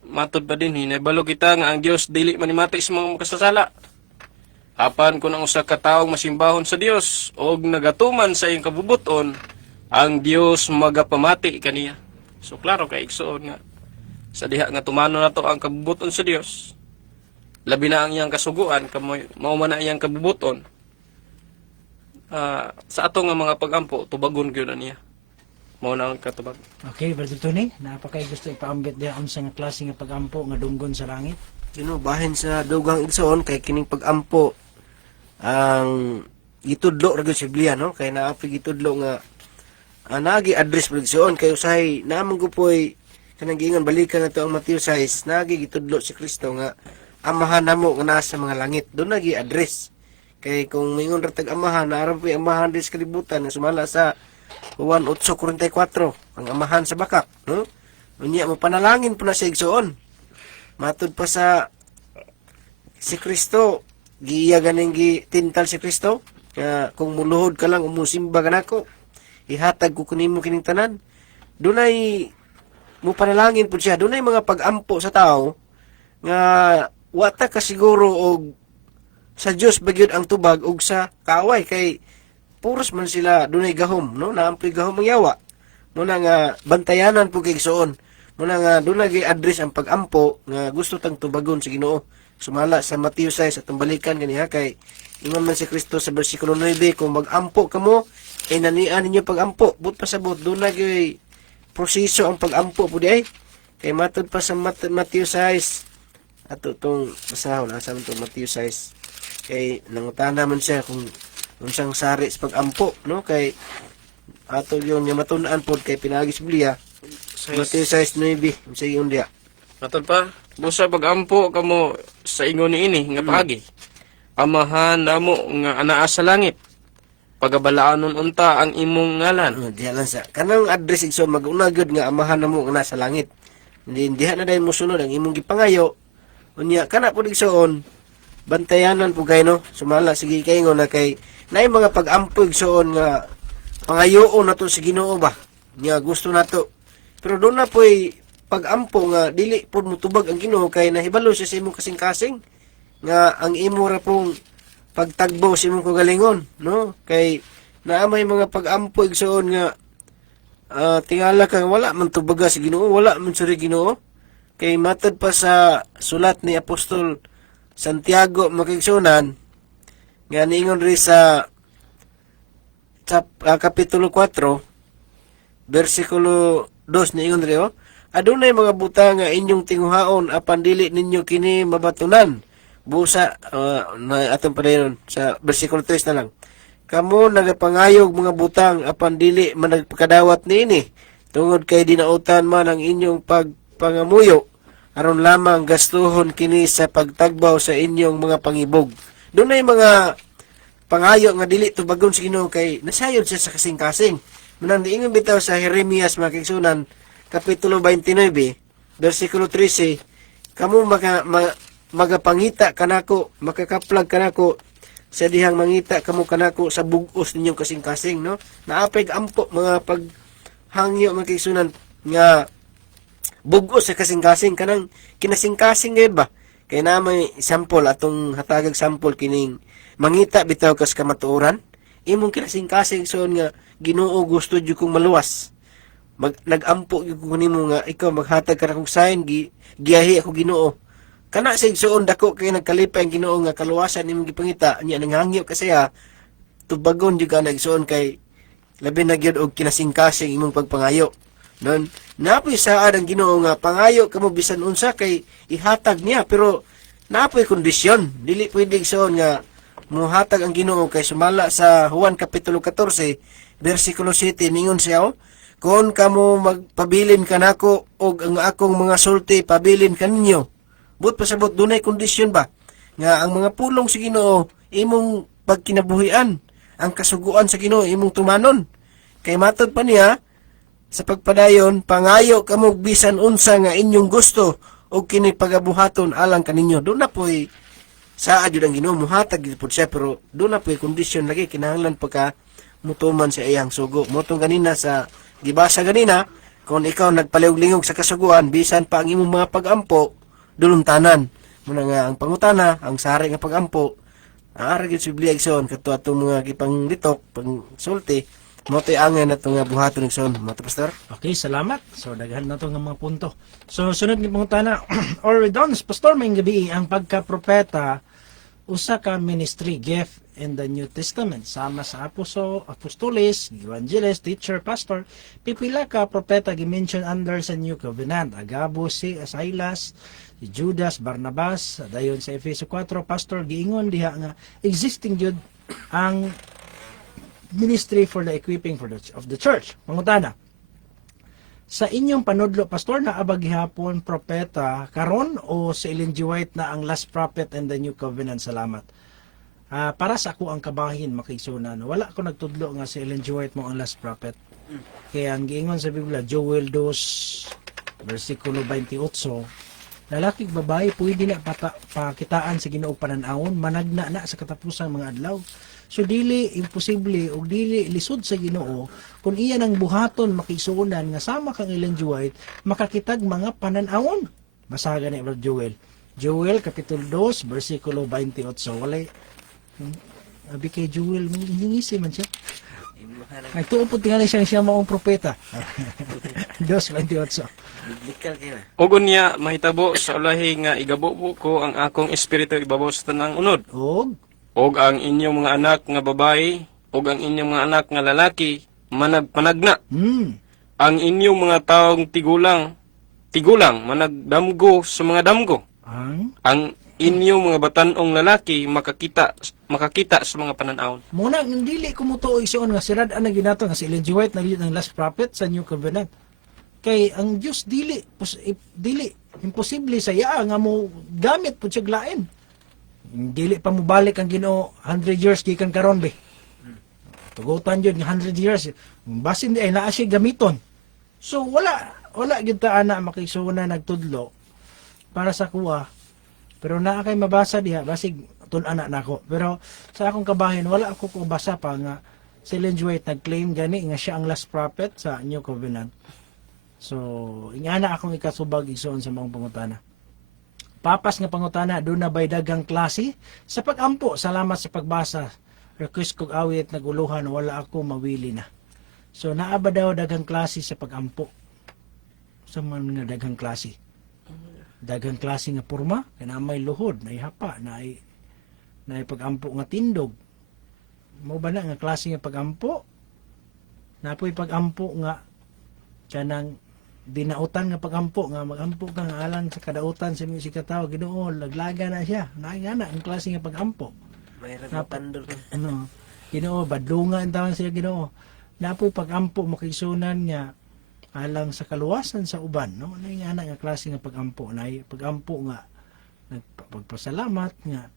Matod pa din hinabalo kita nga ang Dios dili manimati sa mga makasasala. Apan kung ang usa ka tawo masimbahon sa Dios og nagatuman sa iyang kabubuton, ang Dios magapamati kaniya. So klaro kay igsuon nga sa diha nga tumano nato ang kabubuton sa Dios. Labi na ang iyang kasuguan kamoy mao man na iyang kabubuton. Sa ato nga mga pagampo tubagon gyud na niya. Mao na ang katubag. Okay, Brother Tony, napakay gusto ipaambit diha unsa nga klase nga pagampo nga dunggon sa langit. Bahin sa dugang igsoon kay kining pagampo ang gitudlo ra gyud sa Biblia, no? Kay naapay gitudlo nga nagi address pud igsoon kay usahay namang gupoy kanang giingon balikan nato ang Mateo 6 nagi gitudlo si Kristo nga amahan namo nga nasa mga langit. Doon nagi address. Kay kung mingon ra tag amahan naara pa amahan dis kalibutan nga sumala sa Juan 8:44 ang amahan sa bakak, no? Unya mo panalangin po na sa igsoon. Matud pa sa si Kristo, giya ganing gitintal si Kristo, kung muluhod ka lang umusimba ka nako, ihatag ko kunimo kining tanan. Dunay mo panalangin po siya, dunay mga pagampo sa tao nga wata ka siguro og sa Dios bagyod ang tubag og sa kaaway kay puros man sila dunay gahom, no? Naampoy gahom ang yawa. Muna nga bantayanan po kay igsoon. Muna nga dunay gi-address ang pagampo nga gusto tang tubagon sa Ginoo. Sumala sa Mateo 6 atong balikan kaniha kay ingon man si Kristo sa bersikulo 9 kung magampo kamo ay nanian ninyo pagampo. But pasabot dunay gi proseso ang pagampo pud ay. Kay matud pa sa Mateo 6 ato tong basahon asa man tong Mateo 6. Kay nangutana man siya kung unsang sari sa pagampo, no? Kay ato yun nga matun-an pod kay pinagi sa Biblia. Mateo 6:9 unsa yun dia. Matod pa, busa pagampo kamo sa ingon niini nga paagi. Amahan namo nga anaa sa langit. Pagabalaanon unta ang imong ngalan. Diha lang sa kanang address igsoon mag-una gyud nga amahan namo nga nasa langit. Hindi diha na dayon mosunod ang imong gipangayo. Unya kana pod igsoon bantayanan po kayo, no? Sumala sige kayo na kay naay mga pag-ampog soon nga pangayoon nato sa Ginoo ba nga gusto nato pero doon na po'y pag-ampo nga dili po mutubag ang Ginoo kay nahibalo siya sa imong kasing-kasing nga ang imo ra pong pagtagbo sa imong kagalingon, no? Kay naamay mga pag-ampo igsoon nga tingala ka wala man tubaga sa Ginoo, wala man suri Ginoo kay matad pa sa sulat ni Apostol Santiago makigsunan nga niingon ri sa kapitulo 4 bersikulo 2 niingon ri adunay mga buta nga inyong tinguhaon apan dili ninyo kini mabatunan busa na atong padayon sa bersikulo 3 na lang kamo nagapangayog mga butang apan dili man nagpakadawat niini tungod kay dinautan man ang inyong pagpangamuyo aron lamang gastuhon kini sa pagtagbaw sa inyong mga pangibog. Dunay mga pangayo nga dili tubagon sa Ginoo kay nasayod siya sa kasing-kasing. Manang diingon bitaw sa Jeremias makigsunan kapitulo 29 bersikulo 13 kamo magapangita kanako makakaplag kanako sa dihang mangita kamo kanako sa bug-os ninyong kasing-kasing, no? Naapay ampo mga paghangyo makigsunan nga bugo sa kasing-kasing kanang kinasing-kasing gayud ba. Kay na may sample atong hatagag sample kining mangita bitaw kas kamatuoran. Imong kinasing-kasing soon nga Ginoo gusto jud kong maluwas. Nagampo gyud ko nimo nga ikaw maghatag ka na kong sign giyahi ako Ginoo. Kana sa igsuon dako kay nagkalipay ang Ginoo nga kaluwasan nimong gipangita nya nanghangyo kasi tubagon jud ka nagsuon kay labi na gyud og kinasing-kasing imong pagpangayo. Non, napoy saad ang Ginoo nga pangayo kamo bisan unsa kay ihatag niya pero napoy kondisyon. Dili pwede igsoon nga muhatag ang Ginoo kay sumala sa Juan kapitulo 14 versikulo 7 ningon siya kon kamo magpabilin kanako og ang akong mga sulti pabilin kaninyo. But pasabot dunay kondisyon ba nga ang mga pulong sa Ginoo imong pagkinabuhian, ang kasuguan sa Ginoo imong tumanon. Kay matod pa niya sa pagpadayon, pangayo kamo bisan unsa nga inyong gusto o kini pagabuhaton alang kaninyo. Doon na po'y saa jud ang Ginoo muhatag gyud pud siya pero doon na po'y kondisyon lagi kinahanglan pagka mutuman sa iyang sugo. Motong ganina sa gibasa ganina, kung ikaw nagpaliog-lingog sa kasuguan bisan pa ang imong mga pagampo dulumtanan. Muna nga ang pangutana, ang sari nga pagampo, ara gyud sa Biblia igsoon kadto atong mga gipang litok, pang sulti. Motoy angay na itong buhaton ng son. Moto, Pastor? Okay, salamat. So, daghan na ito ng mga punto. So, sunod ni pangutana, or redons, Pastor, may gabi, ang pagka-propeta, usa ka ministry, gift in the New Testament. Sama sa apostolis, evangelist, teacher, pastor, pipila ka propeta gi-mention under sa New Covenant. Agabus, si Silas, si Judas, Barnabas, dayon sa Efeso 4, pastor, giingon diha nga, existing jud ang ministry for the equipping of the church. Mangutana, sa inyong panudlo, Pastor, naabag gihapon propeta karon o si Ellen G. White na ang last prophet in the New Covenant? Salamat. Para sa ako ang kabahin makigsunan, wala ko nagtudlo nga si Ellen G. White mo ang last prophet. Kaya ang giingon sa Biblia, Joel 2, versikulo 28, lalaking babae pwede na pakitaan sa Ginoo pananawon, managna na sa katapusang mga adlaw. So dili imposible o dili lisod sa Ginoo kung iya nang buhaton makisuunan nga sama kang Ellen G. White makakitag mga pananawon. Basagan ni Brother Joel. Joel kapitulo 2 bersikulo 28. Walay abi kay Joel hingisi man siya. Ay tuo po tingali siya maong propeta. 2:28. Biblikal kaya. Ugon niya mahitabo sa ulahi nga igabubo ko ang akong espiritu ibabaw sa tanang unod. Og ang inyong mga anak nga babae, og ang inyong mga anak nga lalaki, managpanagna. Ang inyong mga taong tigulang, managdamgo sa mga damgo. Ang inyong mga batanong lalaki, makakita sa mga pananaon. Muna, dili ko mo to isuon nga sirad na ginato nga si Ellen G. White na last prophet sa New Covenant. Kay ang Dios dili imposible sa iya nga mo gamit pud siya lain. Dili pa mo balik ang Ginoo 100 years gikan karon be. Tugutan jud nga 100 years. Basin di ay naa siya gamiton. So wala gyud ta ana makisuna nagtudlo para sa kuha. Pero naa kay mabasa diha basig tun-ana nako. Pero sa akong kabahin wala ako basa pa nga si Ellen G. White nag-claim gani nga siya ang last prophet sa New Covenant. So ingana akong ikasubag igsoon sa mga pangutana. Papas nga pangutana, doon na ba'y dagang klase? Sa pag-ampo, salamat sa pagbasa. Request kong awit, naguluhan, wala ako, mawili na. So, naaba daw dagang klase sa pag-ampo. Sa mga dagang klase. Dagang klase nga porma, na may luhod, na hapa, na pag-ampo nga tindog. Mo ba na nga klase nga pag-ampo? Napoy pag-ampo nga, kanang dinautan nga pagampo nga magampo ka nga alang sa kadautan sa mga katawo Ginoo laglaga na siya naingana ang klase nga pagampo Mayroon na pandol ano Ginoo badlunga ang tawag siya Ginoo napoy pagampo makisunan nga alang sa kaluwasan sa uban no naingana nga klase nga pagampo na pagampo nga nagpagpasalamat nga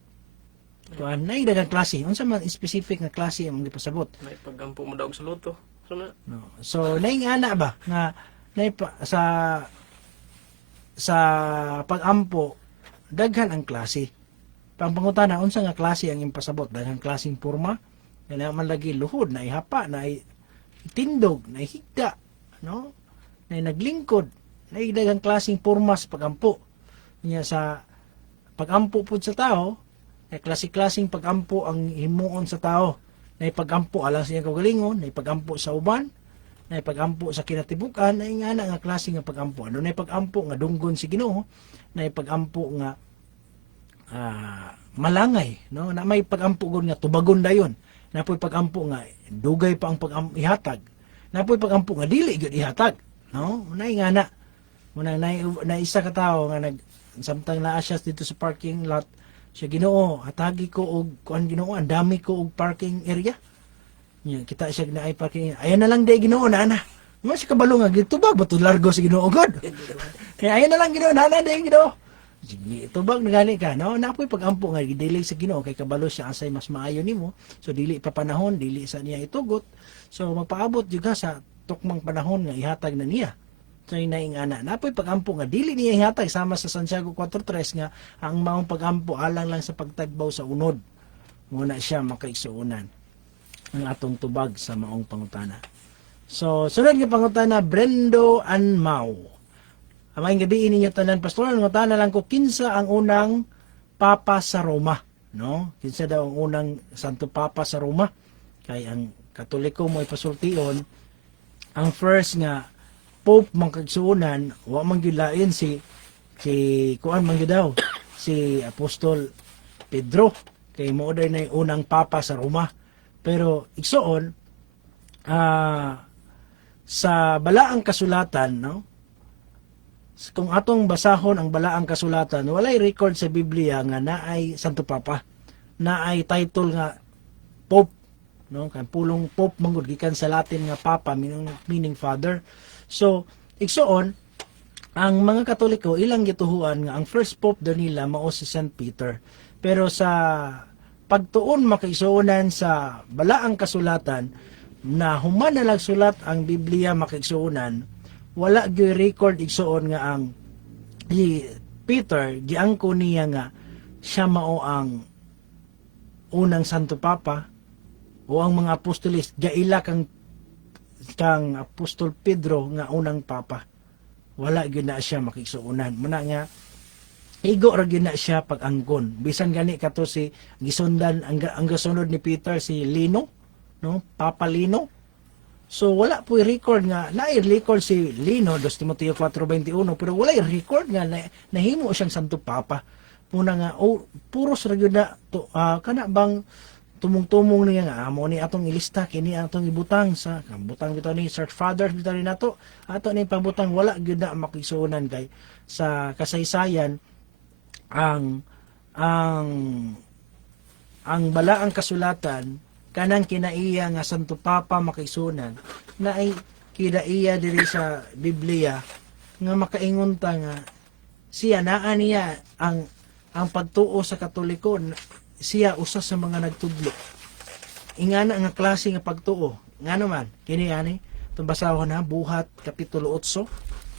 kuan nay dagang klase unsa man specific nga klase ang gipasabot May pagampo mo daw sa luto. no so naingana ba nga sa pag-ampo daghan ang klase. Pangpangutana unsa nga klase ang impasabot? Daghang klaseng porma, na man lagi luhod, na ihapa, na itindog, na ihigda, no? Na naglingkod. naidagang klaseng pormas pagampo. Nya sa pagampo pud sa tao, ay klase-klaseng pagampo ang himuon sa tao. Nay pagampo alang sa iyang kaugalingon, nay pagampo sa uban, nay pagampo sa kinatibukan, ay nga nga klase nga pagampo. Ano nay pagampo nga dunggon si Ginoo, nay pagampo nga malangay, no? Na may pagampo gud nga tubagon dayon. Napoy pagampo nga dugay pa ang ihatag. Napoy pagampo nga dili gud ihatag, no? Nay nga na. Muna na isa ka tawo nga samtang naa siya dito sa parking lot, siya Ginoo, hatagi ko og kuan Ginoo, ang dami ko og parking area. Nya kita siya na ay parking. Ayan na lang day Ginoo na. Mo si kabalo nga gitubag bato largo si Ginoo god. Kaya ayan na lang Ginoo na day Ginoo. Sige, tubag na gani ka, no? Napoy pagampo nga dili sa Ginoo kay kabalo siya asay mas maayo nimo. So dili pa panahon, dili sa niya itugot. So magpaabot juga sa tukmang panahon nga ihatag na niya. So inaing ana, napoy pagampo nga dili niya ihatag sama sa Santiago 4:3 nga ang maong pagampo alang lang sa pagtagbaw sa unod. Muna siya makaigsuunan ang atong tubag sa maong pangutana. So sunod nga pangutana, Brendo and Mau. Amay gabi ninyo tanan pastor, ngutana lang ko kinsa ang unang papa sa Roma, no? Kinsa daw ang unang santo papa sa Roma? Kay ang Katoliko mo ipasultion ang first nga Pope man kagsuunan, wa man gyud lain si kuan man gyud daw si Apostol Pedro kay mao day na unang papa sa Roma. Pero igsoon sa balaang kasulatan, no? Kung atong basahon ang balaang kasulatan, walay record sa Biblia nga naay Santo Papa, naay title nga Pope, no? Kan pulong Pope manggod gikan sa Latin nga Papa meaning father. So, igsoon, ang mga Katoliko ilang gituhuan nga ang first Pope daw nila mao si St. Peter. Pero sa pagtuon makaigsuonan sa balaang kasulatan na human na sulat ang Biblia makaigsuonan, wala gyud record igsuon nga ang Peter giangko niya nga siya mao ang unang Santo Papa o ang mga apostolis gaila kang Apostol Pedro nga unang papa. Wala gyud na siya makigsuonan. Muna nga igo ra gyud na siya pag-angkon. Bisan gani kato si gisundan ang gasunod ni Peter si Lino, no? Papa Lino. So wala po record nga record si Lino 2 Timoteo 4:21 pero wala record nga nahimo siyang Santo Papa. Muna nga puros ra gyud na kana bang tumong-tumong niya nga amo ni atong ilista kini atong ibutang sa butang bitaw ni Church Fathers bitaw ni nato ato ni pabutang wala gyud na makigsuonan kay sa kasaysayan ang balaang kasulatan kanang kinaiya nga Santo Papa makigsuonan na ay kinaiya diri sa Biblia nga makaingon ta nga siya naa niya ang pagtuo sa Katoliko siya usa sa mga nagtudlo. Ingana nga klase nga pagtuo. Ngano man, kini ani, itong basahon na, Buhat, Kapitulo 8,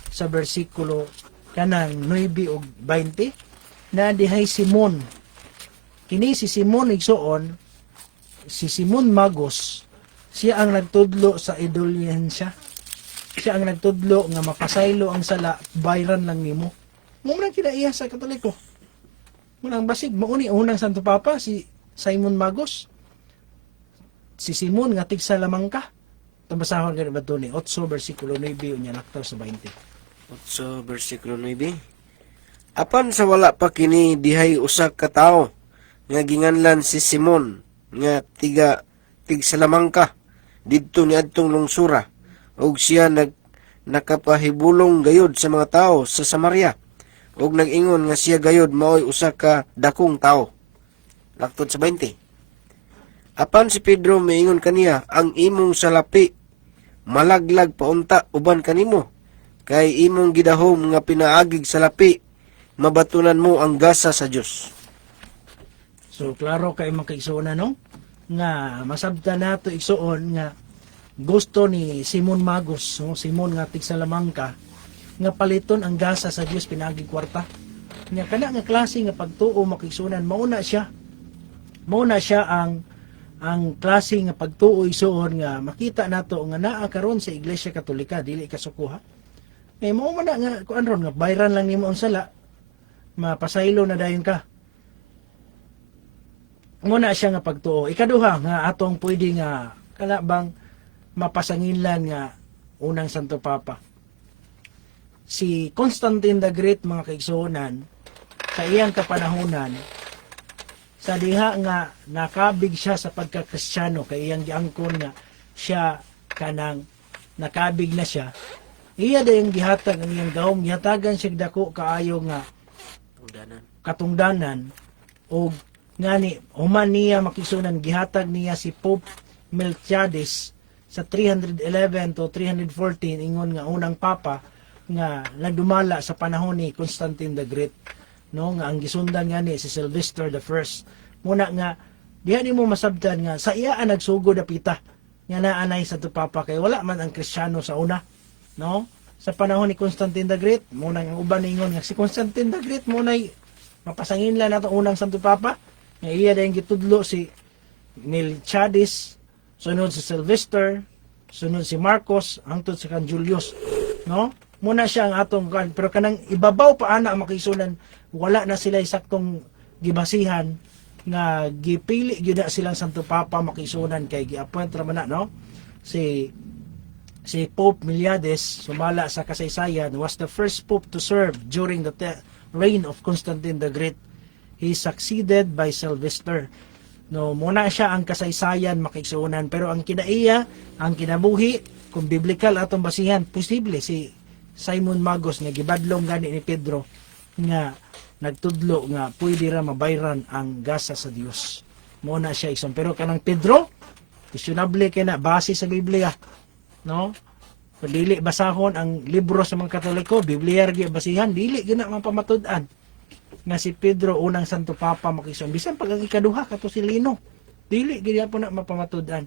sa versikulo kanang 9 o 20, na dihay Simon. Kini si Simon igsoon, si Simon Magos, siya ang nagtudlo sa idolyansya. Siya ang nagtudlo nga mapasaylo ang sala, bayran lang nimo. Muna kinaiya sa Katoliko. Unang basig, mauni unang Santo Papa, si Simon Magos. Si Simon nga tig Salamangka. Tabasahon ka ba ito ni 8 versikulo 9 unya naktaw sa 20. 8 versikulo 9. Apan sa wala pa kini dihay usa ka tawo nga ginganlan si Simon nga tig Salamangka didto ni adtong lungsura ug siya nakapahibulong gayud sa mga tawo sa Samaria. Og nag-ingon nga siya gayod maoy usa ka dakong tao. Laktod sa 20. Apan si Pedro miingon kaniya, ang imong salapi malaglag paunta uban kanimo. Kay imong gidahom nga pinaagig salapi, mabatunan mo ang gasa sa Dios. So klaro kay makaigsuon no? Nga masabta nato igsuon nga gusto ni Simon Magos, no? Simon nga tig Salamangka nga paliton ang gasa sa Dios pinagig kwarta. Nga kana nga klase nga pagtuo makigsunan mauna siya ang klase nga pagtuo isuon nga makita nato nga naa karon sa Iglesia Katolika dili kasukuha mo man na nga kuan ron nga bayran lang nimo ang sala, mapasaylo na dayon ka. Muna siya nga pagtuo. Ikaduha nga atong pwede nga kana bang mapasanginlan nga unang Santo Papa. Si Constantine the Great, mga kaigsuonan, sa iyang kapanahunan, sa diha nga nakabig siya sa pagkakristyano, kay iyang giangkon nga siya kanang nakabig na siya, iya dayong gihatag ang iyang gahom, gihatagan siya dako kaayo nga katungdanan, o ngani human niya makisunan gihatag niya si Pope Melquiades sa 311 to 314 ingon nga unang papa nga nagdumala sa panahon ni Constantine the Great, no, nga ang gisundan nga ni si Sylvester the First. Muna nga diha nimo masabtan nga sa iya ang nagsugod apita nga naanay sa papa kay wala man ang Kristiyano sa una, no, sa panahon ni Constantine the Great. Muna ang uban ningon nga si Constantine the Great munay mapasanginlan nato unang Santo Papa nga iya dayong gitudlo si Melquiades, sunod si Sylvester, sunod si Marcos, hangtod sa kan Julius, no? Muna siya ang atong kan, pero kanang ibabaw pa ana ang makisunan, wala na sila saktong gibasihan nga gipili gyud na silang Santo Papa makisunan kay gi-appoint ra man na, no? Si Pope Melquiades, sumala sa kasaysayan, was the first pope to serve during the reign of Constantine the Great. He succeeded by Sylvester. No, muna siya ang kasaysayan makigsuonan, pero ang kinaiya, ang kinabuhi, kung biblical atong basihan, posible si Simon Magos nga gibadlong gani ni Pedro nga nagtudlo nga pwede ra mabayran ang gasa sa Dios. Muna siya isang, pero kanang Pedro, questionable kay na base sa Biblia, no? Kung dili basahon ang libro sa mga Katoliko, Biblia ra basihan, dili gina mapamatud-an nga si Pedro unang Santo Papa makison. Bisan pag ang ikaduha kato si Lino, dili gid po na mapamatud-an.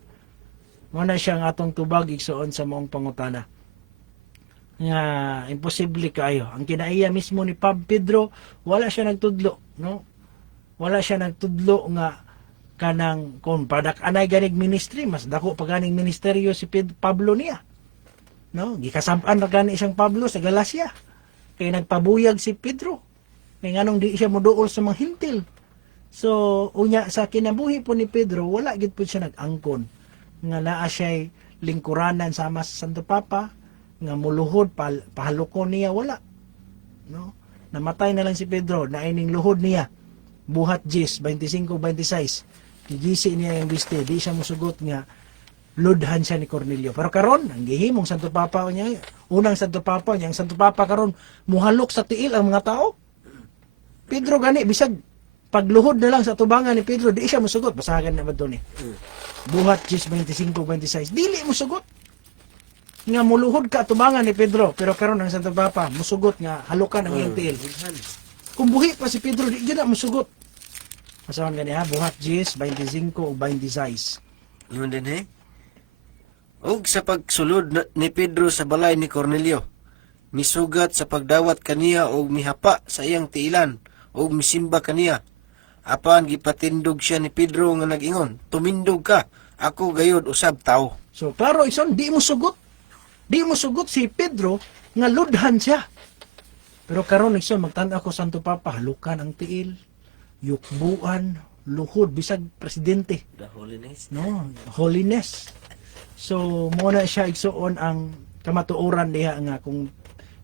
Muna siya ang atong tubag igsuon sa maong pangutana. Nga imposible kayo. Ang kinaiya mismo ni Pedro, wala siya nagtudlo, no? Wala siya nagtudlo nga kanang kung padak anay ganig ministry, mas dako pa ganing ministeryo si Pablo niya. No, gikasampan na gani siyang Pablo sa Galacia. Kay nagpabuyag si Pedro. Kaya nganong di siya moduol sa mga hintil. So, unya sa kinabuhi po ni Pedro, wala gid po siya nag-angkon. Nga naa siya'y lingkuranan sama sa Santo Papa, nga muluhod, pahalukon niya, wala. No? Namatay na lang si Pedro, naining luhod niya. Buhat 10, 25-26. Gigisi niya yung biste, di siya musugot nga, ludhan siya ni Cornelio. Pero karon, ang gihimong Santo Papa niya, unang Santo Papa niya, ang Santo Papa karon muhalok sa tiil ang mga tao. Pedro gani bisag pagluhod na lang sa tubangan ni Pedro, di siya musugot. Basagan na ba doon eh. Buhat 25-26. Dili musugot. Nga muluhod ka tubangan ni Pedro, pero karon ang Santo Papa musugot nga halukan ang iyang tiil. Kung buhi pa si Pedro, di na musugot. Basahan gani ha, buhat 10-25-26. Yun din Og sa pagsulod ni Pedro sa balay ni Cornelio, misugat sa pagdawat kaniya og mihapa sa iyang tiilan og misimba kaniya. Apan gipatindog siya ni Pedro nga nag-ingon, "Tumindog ka, ako gayud usab tao." So klaro ison, di mo sugot. Di mo sugot si Pedro nga ludhan siya. Pero karon ison magtan-aw ko Santo Papa, halukan ang tiil, yukbuan, luhod bisag presidente. The holiness. No, holiness. So muna siya igsuon ang kamatuoran diha nga kung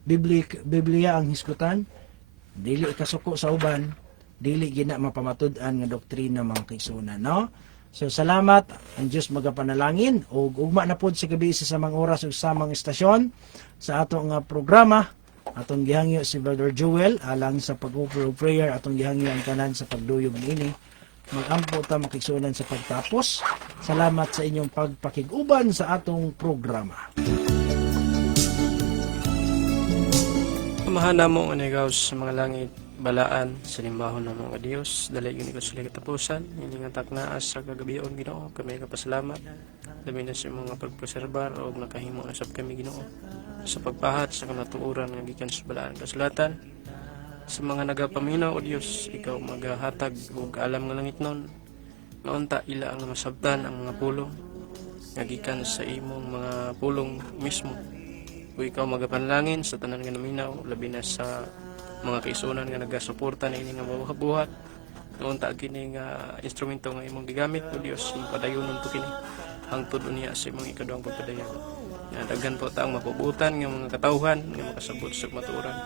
Biblia ang hisgutan, dili kasuko sa uban, dili gina mapamatud-an nga doktrina mga kaigsuonan, no? So salamat, ang Dios magapanalangin ug ugma na pod sa gabi sa samang oras ug samang estasyon sa atong nga programa. Atong gihangyo si Brother Joel alang sa pag-offer of prayer, atong gihangyo ang tanan sa pagduyog niini. Magampo ta makigsuonan sa pagtapos. Salamat sa inyong pagpakiguban sa atong programa. Mahana mo ang anigaws sa mga langit, balaan sa limbahon ng mga Diyos, dalay yun ikaw sila katapusan, hindi nga taknaas sa kagabion Ginoo, kami kapasalamat, labi na sa mga pagpreserbar o nakahimo na sab kami Ginoo, sa pagpahat sa kanatuuran ng gikan sa balaan kasulatan, sa mga nagapaminaw o Diyos, ikaw maghahatag o alam nga langit nun, naunta ila ang masabtan ang mga pulong, nga gikan sa imong mga pulong mismo, o ikaw magapanlangin sa tanan nga naminaw, labi na sa mga kaisunan nga nagasuporta na ini nga mabuhat noon ta kini nga instrumento nga imong gigamit o Dios padayonon to kini hangtod unya sa imong ikaduhang pagpadayon. Daghan po taong mapubutan nga mga katawhan nga makasabot sa maturan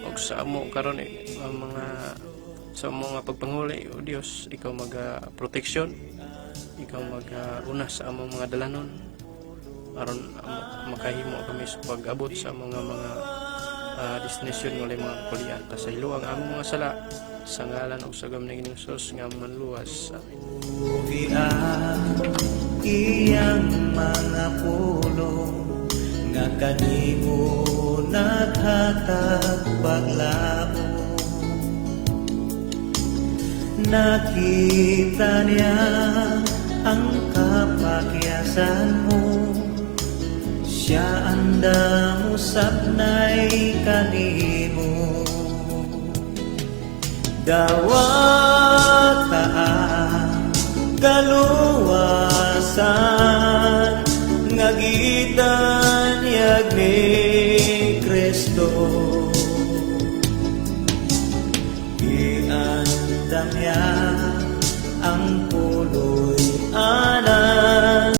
og sa amo karon mga sa mga pagpanghuli o Dios ikaw maga proteksyon, ikaw maga una sa among mga dalanon aron makahimo kami sa pag-abot sa mga destination walay mga kulian ta sa ilo ang among mga sala sa ngalan ug sa gamay ng Hesus nga manluwas. Amen. Iyang mga pulong nga kanimo naghatag paglaom. Nakita niya ang kapakyasan mo, siya andam usab nay kanimo. Dawa